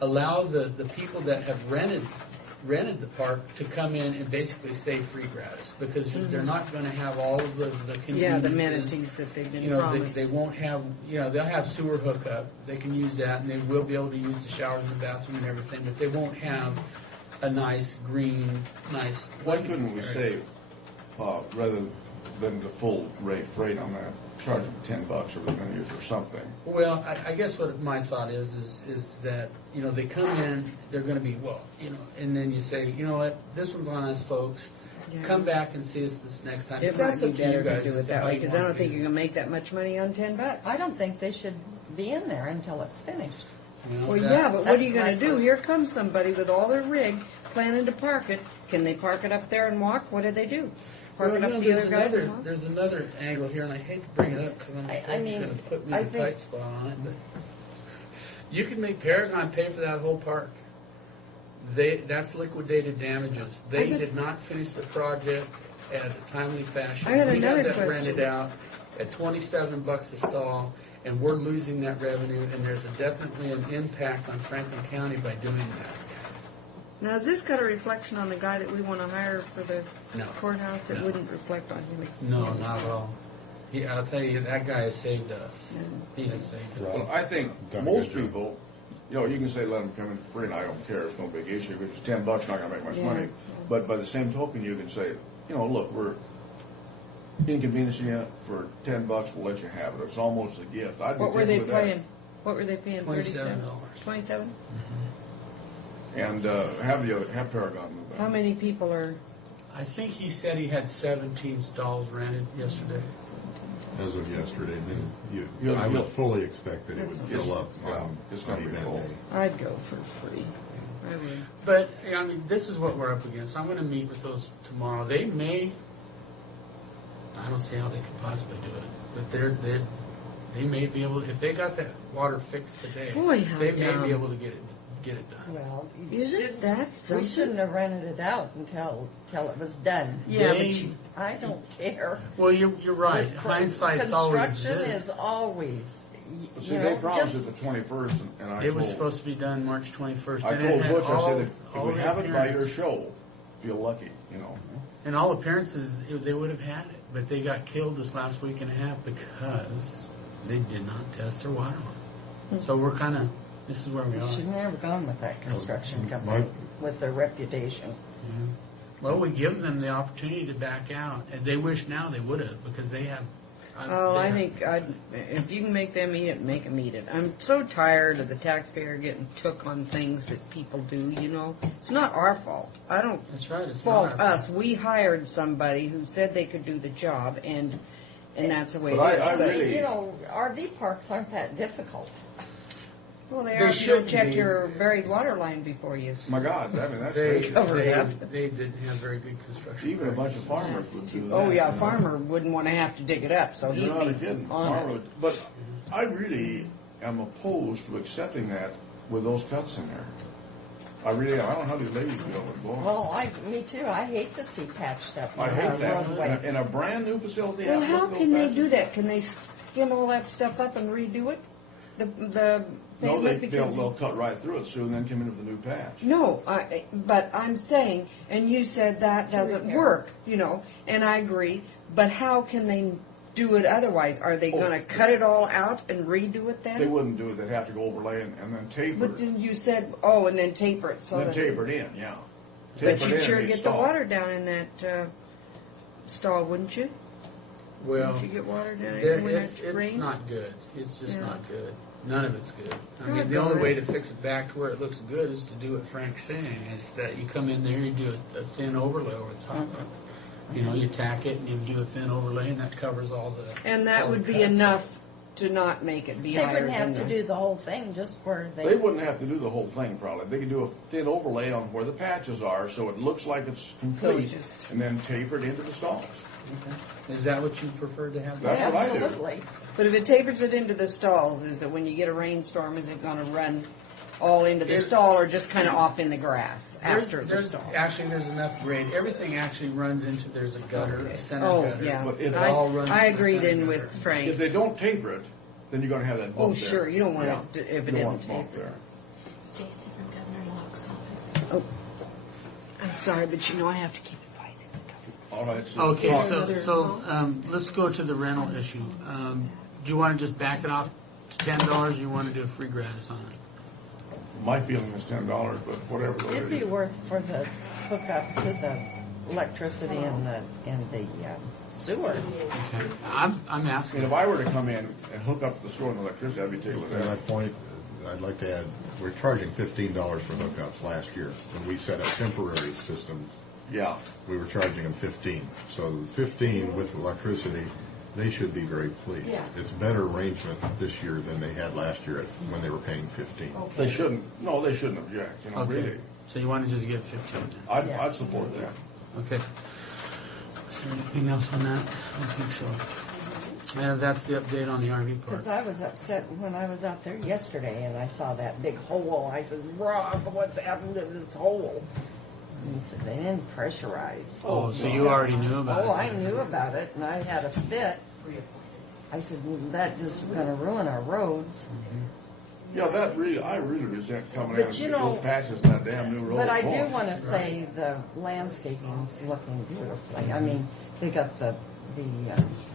Allow the people that have rented rented the park to come in and basically stay free gratis because they're not going to have all of the conveniences. Yeah, the amenities that they've been promised. They won't have, they'll have sewer hookup. They can use that, and they will be able to use the showers and bathroom and everything, but they won't have a nice green, nice. Why couldn't we say, rather than the full rate freight on that, charge them $10 or they're going to use or something? Well, I guess what my thought is that, they come in, they're going to be, and then you say, you know what, this one's on us, folks. Yeah. Come back and see us this next time. It might be better to do as it that way, because I don't think you're going to make that much money on $10. I don't think they should be in there until it's finished. Well, yeah, but what are you going to do? Here comes somebody with all their rig planning to park it. Can they park it up there and walk? What do they do? Park it up the other guys and walk? There's another angle here, and I hate to bring it up because I'm afraid you're going to put me in a tight spot on it. But you can make Paragon pay for that whole park. That's liquidated damages. They did not finish the project at a timely fashion. I got We another had that question. rented out at $27 a stall, and we're losing that revenue, and there's definitely an impact on Franklin County by doing that. Now, has this got a reflection on the guy that we want to hire for the No. courthouse? It No. wouldn't reflect on him. No, not at all. I'll tell you, that guy has saved us. He has saved us. Well, I think most people, you can say let them come in for free, and I don't care. It's no big issue. Because it's $10, not going to make much money. But by the same token, you can say, look, we're inconveniencing you for $10. We'll let you have it. It's almost a gift. I'd be What were they taken with that. paying? What were they paying? $27. 27. And have Paragon move How out. many people are? I think he said he had 17 stalls rented yesterday. As of yesterday, then You'll- I you'll- would fully expect that it would It's- fill up yeah, on it's gonna be event full. day. I'd go for free. I would. But this is what we're up against. I'm going to meet with those tomorrow. They may. I don't see how they could possibly do it, but they may be able. If they got that water fixed today, Boy, how they may dumb. be able to get it done. Well, Isn't that we something? shouldn't have rented it out until it was done. Yeah, They- I don't care. Well, you're right. With Hindsight's always construction this. is always. But see, they promised it the 21st, and I It was told supposed to be done March 21st. I and it told had Butch, I all- said, if all we the have it by your appearance- show, feel lucky, And all appearances, they would have had it, but they got killed this last week and a half because they did not test their water line. So we're this is where we We are. should never gone with that construction company with their reputation. Well, we give them the opportunity to back out, and they wish now they would have because they have. Oh, I think if you can make them eat it, make them eat it. I'm so tired of the taxpayer getting took on things that people do. It's not our fault. I don't That's right. It's fault not our us. We hired somebody who said they could do the job, and that's the way But it is. I really- RV parks aren't that difficult. Well, they They are. If you don't should check be. your buried water line before you. My God, that's They, crazy. Cover it up. they didn't have very good construction. Even a bunch of farmers would do that. Oh yeah, a farmer wouldn't want to have to dig it up, so he'd You're not be kidding. on Farmer it. would- But I really am opposed to accepting that with those cuts in there. I really am. I don't know how these ladies feel with going. Well, me too. I hate to see patched up. I hate that. roadway. In a brand new facility. Well, have how those can they patches? do that? Can they skim all that stuff up and redo it? The No, pavement they'll cut right through it soon, then come in with a new patch. No, but I'm saying, and you said that doesn't Repair. work, and I agree. But how can they do it otherwise? Are they going to cut it all out and redo it then? They wouldn't do it. They'd have to go overlay and then taper But it. then you said, and then taper it. So Then that- taper it in, yeah. But Taper it you'd in sure and get stop. the water down in that stall, wouldn't you? Well, Wouldn't you get water down There- in when it's it rains? not good. It's just Yeah. not good. None of it's good. I God mean, the only darn way it. to fix it back to where it looks good is to do what Frank's saying. Is that you come in there, you do a thin overlay over the top of it. You tack it and you do a thin overlay, and that covers all the. And that all the would be cuts. enough to not make it be They higher wouldn't have than to the- do the whole thing, just where They wouldn't have to do the whole thing, probably. They could do a thin overlay on where the patches are, so it looks like it's complete, and then taper it into the stalls. Okay. Is that what you prefer to have? That's what I do. Absolutely. But if it tapers it into the stalls, is it when you get a rainstorm, is it going to run all into the stall or just kind of off in the grass after the stall? Actually, there's enough grade. Everything actually runs into. There's a gutter, a center Oh, gutter. yeah. But it all runs I to the agreed center in gutter. with Frank. If they don't taper it, then you're going to have that bump Oh, there. sure. You don't want Yeah. it to, if You it don't want isn't bump tapered. there. Stacy from Governor Locke's office. Oh, I'm sorry, but you know I have to keep advising the government. All right. So Okay, so let's go to the rental issue. Do you want to just back it off to $10, or you want to do a free gratis on it? my feeling is $10, but whatever. It'd be worth for the hookup to the electricity and the sewer. Okay. I'm asking. If I were to come in and hook up the sewer and electricity, I'd be taking At that. that point, I'd like to add, we're charging $15 for hookups last year. When we set up temporary systems, Yeah. we were charging them 15. So the 15 with electricity, they should be very pleased. Yeah. It's a better arrangement this year than they had last year when they were paying 15. They shouldn't. No, they shouldn't object. You know, Okay. really. So you want to just give 15? I'd support that. Okay. Is there anything else on that? I don't think so. And that's the update on the RV park. Because I was upset when I was out there yesterday and I saw that big hole. I said, Rob, what's happened to this hole? And he said, they didn't pressurize. Oh, so you already knew about it? Oh, I knew about it, and I had a fit. I said, well, that just going to ruin our roads. Yeah, I really resent coming But in you and know- those patches in that damn new road. But I do Oh, want to say the landscaping's looking beautifully. I mean, they got the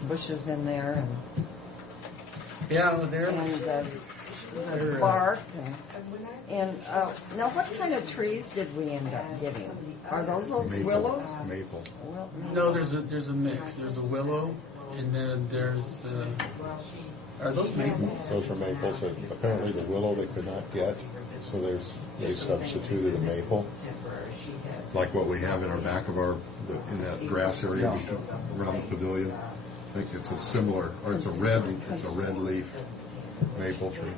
bushes in there and Yeah, there. the bark and now what kind of trees did we end up getting? Are those willows? Maple. Well, No, there's a mix. There's a willow, and then there's. Are those maples? Those are maples. Apparently the willow they could not get, so they substituted a maple. Like what we have in our back of in that grass area around the pavilion. I think it's a similar, or it's a red leaf maple tree.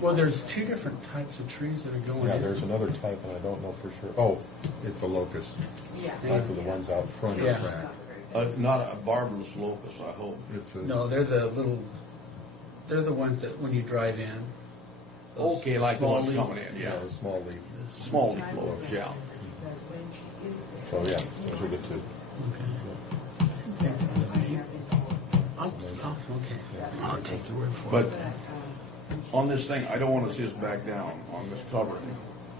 Well, there's two different types of trees that are going Yeah, in. there's another type, and I don't know for sure. Oh, it's a locust. Like the ones out front of the Yeah. track. Not a barbarous locust, I hope. No, they're the little. They're the ones that when you drive in. those Okay, like the small ones leaf- coming in, yeah. A small leaf. Small leaf locust, yeah. So yeah, those are the two. Okay. I'll take your word for But it. on this thing, I don't want to see us back down on this covering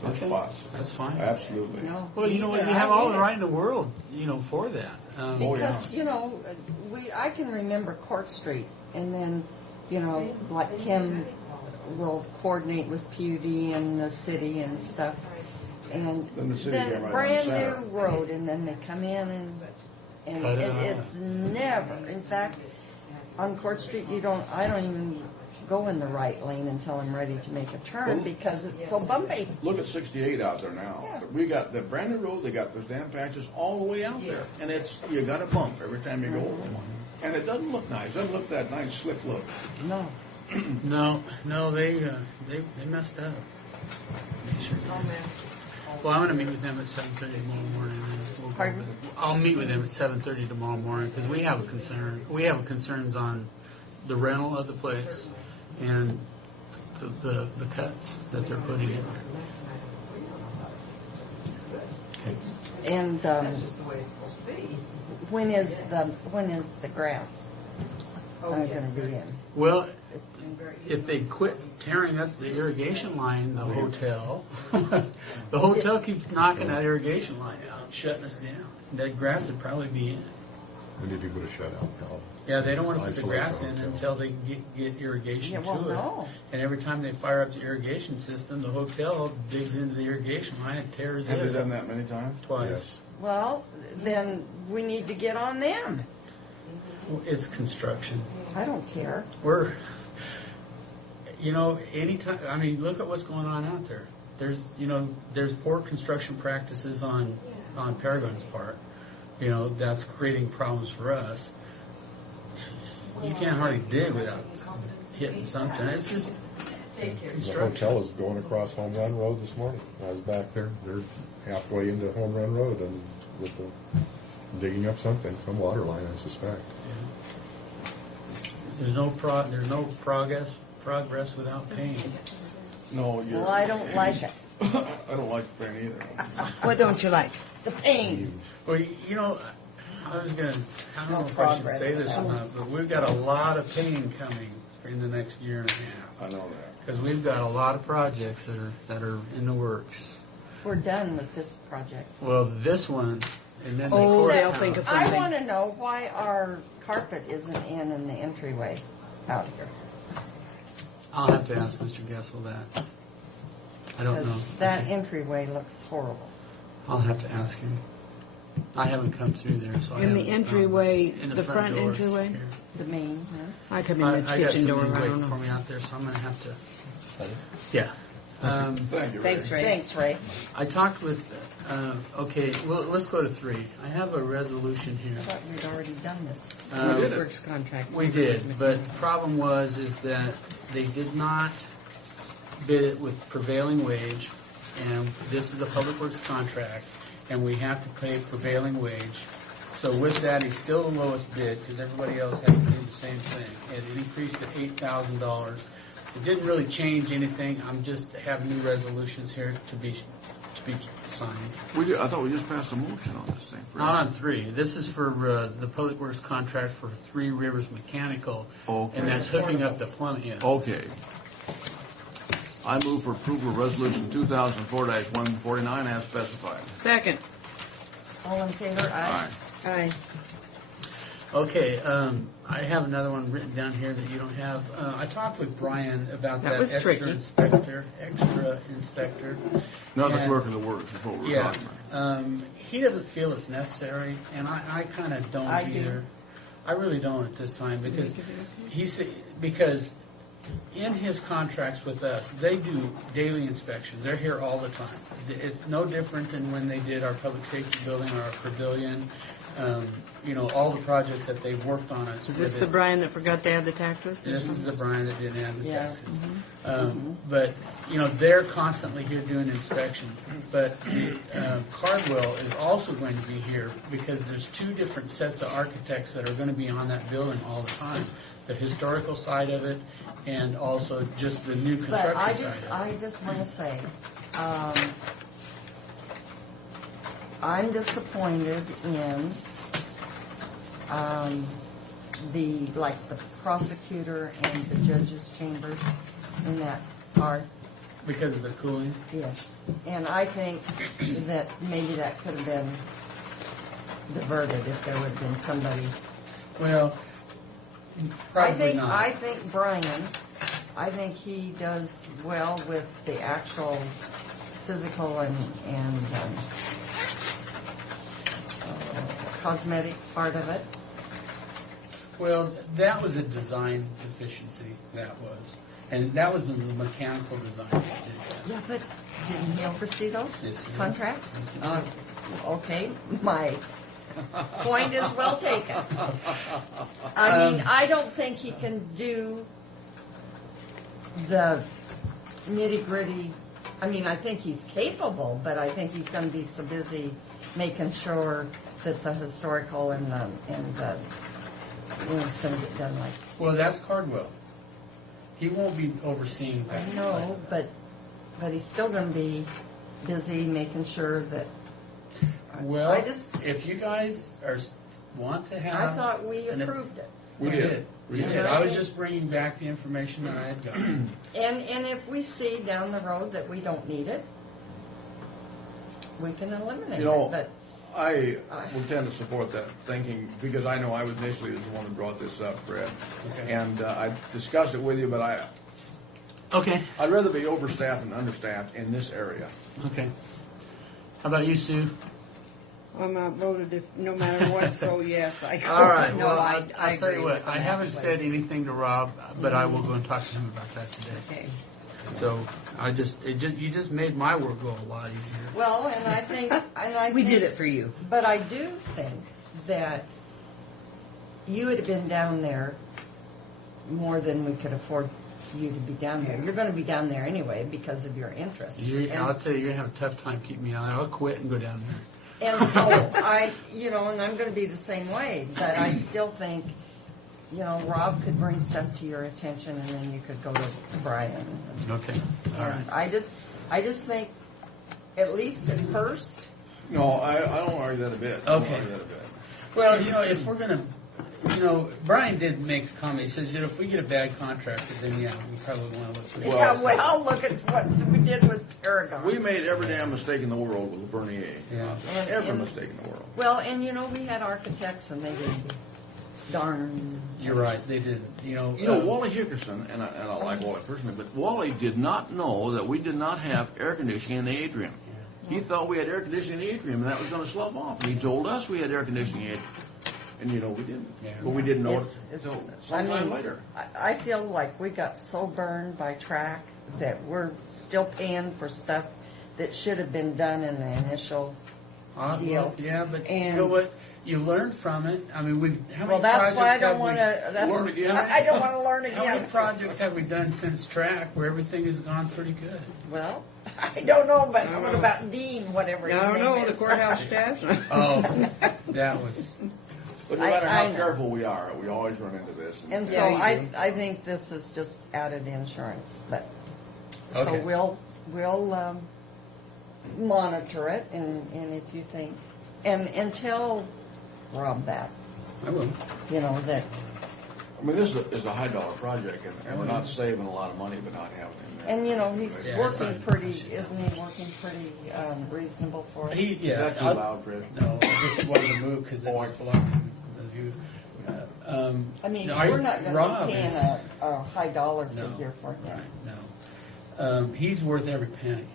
those Okay. spots. That's fine. Absolutely. No. Well, you know what? Either. You have I all hate the it. right in the world, for that. Because, I can remember Court Street, and then, like Tim will coordinate with PUD and the city and stuff. And Then the city then came right brand on center. new road, and then they come in and Cut it out. it's never, in fact, on Court Street, I don't even go in the right lane until I'm ready to make a turn Well, because it's so bumpy. Look at 68 out there now. We got the brand new road. They got those damn patches all the way out there, and you got a bump every time you go over one. And it doesn't look nice. It doesn't look that nice, slick look. No. No, they messed up. Well, I'm going to meet with them at 7:30 tomorrow morning. Pardon? I'll meet with them at 7:30 tomorrow morning because we have a concern. We have concerns on the rental of the place and the cuts that they're putting in. Okay. And when is the grass going to be in? Well, if they quit tearing up the irrigation line, the hotel keeps knocking that irrigation line out and shutting us down. That grass would probably be in. We need to put a shutout valve. Yeah, they don't want to put the Isolate grass the in hotel. until they get irrigation Yeah, well, to it. no. And every time they fire up the irrigation system, the hotel digs into the irrigation line and tears Have it they done that many times? twice. Yes. Well, then we need to get on them. It's construction. I don't care. We're, anytime, look at what's going on out there. There's poor construction practices on Paragon's part. That's creating problems for us. You can't hardly dig without hitting something. It's just The construction. hotel is going across Home Run Road this morning. I was back there. They're halfway into Home Run Road and digging up some water line, I suspect. There's no progress without pain. No, Well, I don't like it. I don't like the pain either. What don't you like? The pain. Well, I don't know if I should progress say this or without- not, but we've got a lot of pain coming in the next year and a half. I know that. Because we've got a lot of projects that are in the works. we're done with this project. Well, this one, and then Oh, the they'll courthouse. think of I something. want to know why our carpet isn't in the entryway out here. I'll have to ask Mr. Gessel that. I don't know. Because that entryway looks horrible. I'll have to ask him. I haven't come through there, so I In the haven't, entryway, in the front doors entryway? here. The main, I come in I the got kitchen door, somebody I don't waiting for know. me out there, so I'm going to have to. Yeah. Thank you, Ray. Thanks, Ray. Thanks, Ray. I talked with. Okay, well, let's go to 3. I have a resolution here. I thought we'd already done this. Public Works contract. We did, but the problem was is that they did not bid it with prevailing wage, and this is a public works contract, and we have to pay prevailing wage. So with that, he's still the lowest bid because everybody else had to do the same thing. It increased to $8,000. It didn't really change anything. I'm just having new resolutions here to be signed. I thought we just passed a motion on this thing. Not on 3. This is for the public works contract for 3 Rivers Mechanical, Okay. and that's hooking up the plumbing. Yes. Okay. I move for approval of resolution 2004-149 as specified. Second. All in favor? Aye. Aye. Okay, I have another one written down here that you don't have. I talked with Brian about That that, was extra tricky. inspector. Not the And- clerk of the works, is what we're Yeah, talking about. he doesn't feel it's necessary, and I kind of don't I do. either. I really don't at this time because in his contracts with us, they do daily inspections. They're here all the time. It's no different than when they did our public safety building or our pavilion. All the projects that they've worked on. Is this the Brian that forgot to add the taxes? This is the Brian that didn't add the Yeah. taxes. But, they're constantly here doing inspection. But Cardwell is also going to be here because there's 2 different sets of architects that are going to be on that building all the time. The historical side of it and also just the new But construction side of it. I just want to say, I'm disappointed in the prosecutor and the judge's chambers in that part. Because of the cooling? Yes. And I think that maybe that could have been diverted if there would have been somebody. Well, probably not. I think Brian, he does well with the actual physical and cosmetic part of it. Well, that was a design deficiency, that was. And that was in the mechanical design that did that. Yeah, but didn't he oversee those Yes, he did. contracts? Yes, Okay, my point is well taken. I mean, I don't think he can do the nitty-gritty. I mean, I think he's capable, but I think he's going to be so busy making sure that the historical and it's going to get done right. Well, that's Cardwell. He won't be overseeing I that. know, but he's still going to be busy making sure that. Well, I just, if you guys want to have... I thought we approved it. We did. We And did. I I was think- just bringing back the information that I had gotten. And if we see down the road that we don't need it, we can eliminate it. But I would tend to support that thinking because I know I was initially the one who brought this up, Fred. Okay. And I discussed it with you, but Okay. I'd rather be overstaffed than understaffed in this area. Okay. How about you, Sue? I'm outvoted no matter what, so yes, I go. All right. No, Well, I I'll tell agree you with what. him I haven't actually. said anything to Rob, but I will go and talk to him about that today. Okay. So you just made my work go a lot easier. well, and I think We did it for you. But I do think that you would have been down there more than we could afford you to be down there. You're going to be down there anyway because of your interest. I'll tell you, you're going to have a tough time keeping me out. I'll quit and go down there. And so and I'm going to be the same way, but I still think, Rob could bring stuff to your attention and then you could go to Brian. Okay. All right. And I just think, at least at first, No, I don't argue that a bit. I don't Okay. argue that a bit. Well, if we're going to You know, Brian did make a comment. He says, if we get a bad contractor, then yeah, we probably want to look for it. Yeah, well, look at what we did with Paragon. We made every damn mistake in the world with Bernier. Yeah. Every mistake in the world. Well, and you know, we had architects and they did darn. You're right, they did. You know, Wally Hickerson, and I like Wally personally, but Wally did not know that we did not have air conditioning in the atrium. He thought we had air conditioning in the atrium, and that was going to slough off. And he told us we had air conditioning in the atrium. And we didn't. Yeah. But we didn't know It's- it until I sometime mean, later. I feel like we got so burned by track that we're still paying for stuff that should have been done in the initial deal. Yeah, but you And- know what? You learn from it. I mean, how many Well, that's projects why I don't have we- want to Learn again? I don't want to learn How many again. projects have we done since track where everything has gone pretty good? Well, I don't know, but what about Dean, whatever his name No, is? the courthouse staff. Oh, that was. But no matter how I know. careful we are, we always run into this. And so Yeah, you do. I think this is just added insurance, but, so Okay. we'll monitor it, and if you think, and tell Rob that, I will. you know, that, I mean, this is a high dollar project, and we're not saving a lot of money by not having him there. and you know, he's Yeah, it's working not- pretty, isn't he working pretty reasonable for us? Yeah, Is that too I'll- loud, Fred? No, I just wanted to move because it was blocking the view. I mean, no, we're not going to Rob be paying is- a high dollar No, figure for him. Right, no. He's worth every penny.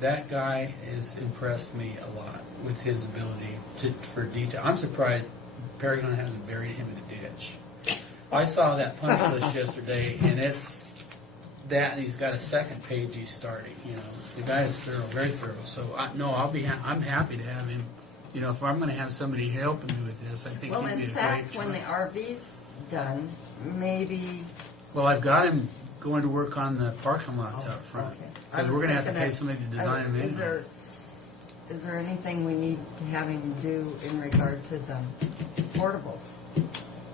That guy has impressed me a lot with his ability for detail. I'm surprised Paragon hasn't buried him in a ditch. I saw that punch list yesterday, and it's that, and he's got a second page he's starting. You know, the guy is thorough, very thorough. So I'm happy to have him. You know, if I'm going to have somebody helping me with this, I think Well, he'd be in a fact, great when the choice. RV's done, maybe. Well, I've got him going to work on the parking lots out front. Okay. I Because was we're going to have to thinking pay somebody to design them anyway. Is there anything we need to have him do in regard to the portables?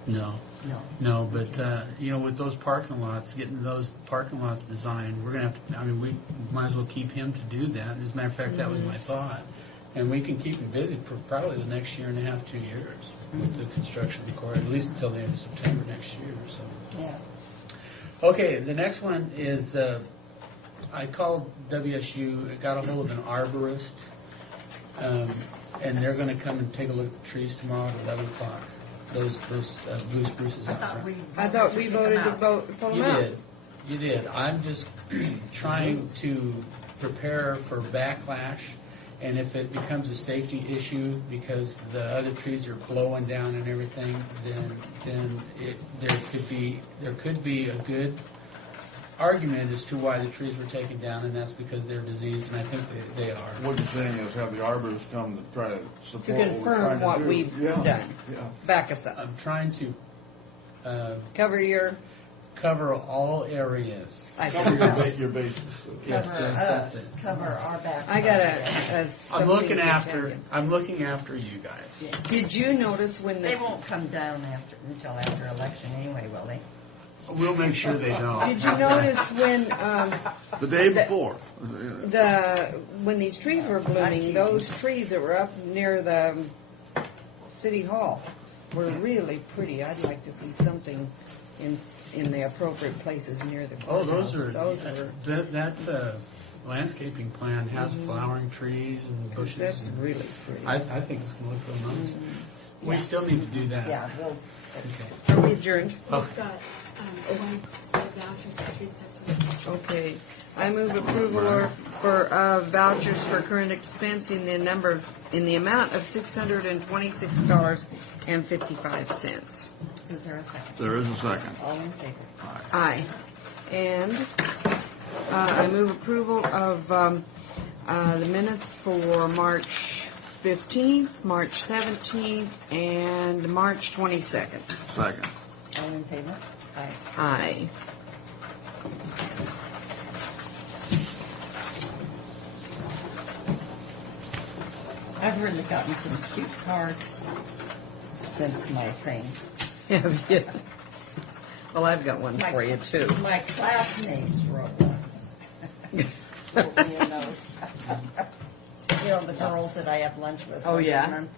No. No. No, but, you know, with those parking lots, getting those parking lots designed, we're going to have to, I mean, we might as well keep him to do that. As a matter of fact, that was my thought. And we can keep him busy for probably the next year and a half, 2 years with the construction required, at least until the end of September next year, so. Yeah. Okay, the next one is, I called WSU, got a hold of an arborist, and they're going to come and take a look at the trees tomorrow at 11 o'clock. Those blue spruces out front. I thought we voted to pull them You out. did. You did. I'm just trying to prepare for backlash, and if it becomes a safety issue because the other trees are blowing down and everything, then there could be a good argument as to why the trees were taken down, and that's because they're diseased, and I think they are. What you're saying is have the arborists come to try to To support what we're confirm trying to what do. we've Yeah, done. Yeah. Back us up. I'm trying to Cover all areas. I Cover see. your bases. Yes, Cover that's us, it. cover our back. I got a I'm looking something to after. tell you. I'm looking after you guys. Did you notice when They the won't come down until after election anyway, will they? We'll make sure they don't. Did you notice when The day before. when these trees were blooming, those trees that were up near the city hall were really pretty. I'd like to see something in the appropriate places near the Oh, courthouse. those are that landscaping plan has flowering trees and bushes. That's and- really pretty. I think it's going to look real nice. We Yeah. still need to do that. Yeah, we'll. Okay. Are we adjourned? We've got one set of vouchers, 3 sets of Okay. I move approval for vouchers for current expense in the amount of $626.55. Is there a second? There is a second. All in favor? Aye. And I move approval of the minutes for March 15th, March 17th, and March 22nd. Second. All in favor? Aye. Aye. I've really gotten some cute cards since my thing. Have you? Well, I've got one for you, too. My classmates wrote one. Wrote me a note. You know, the girls that I had lunch with. Oh, once a yeah? month.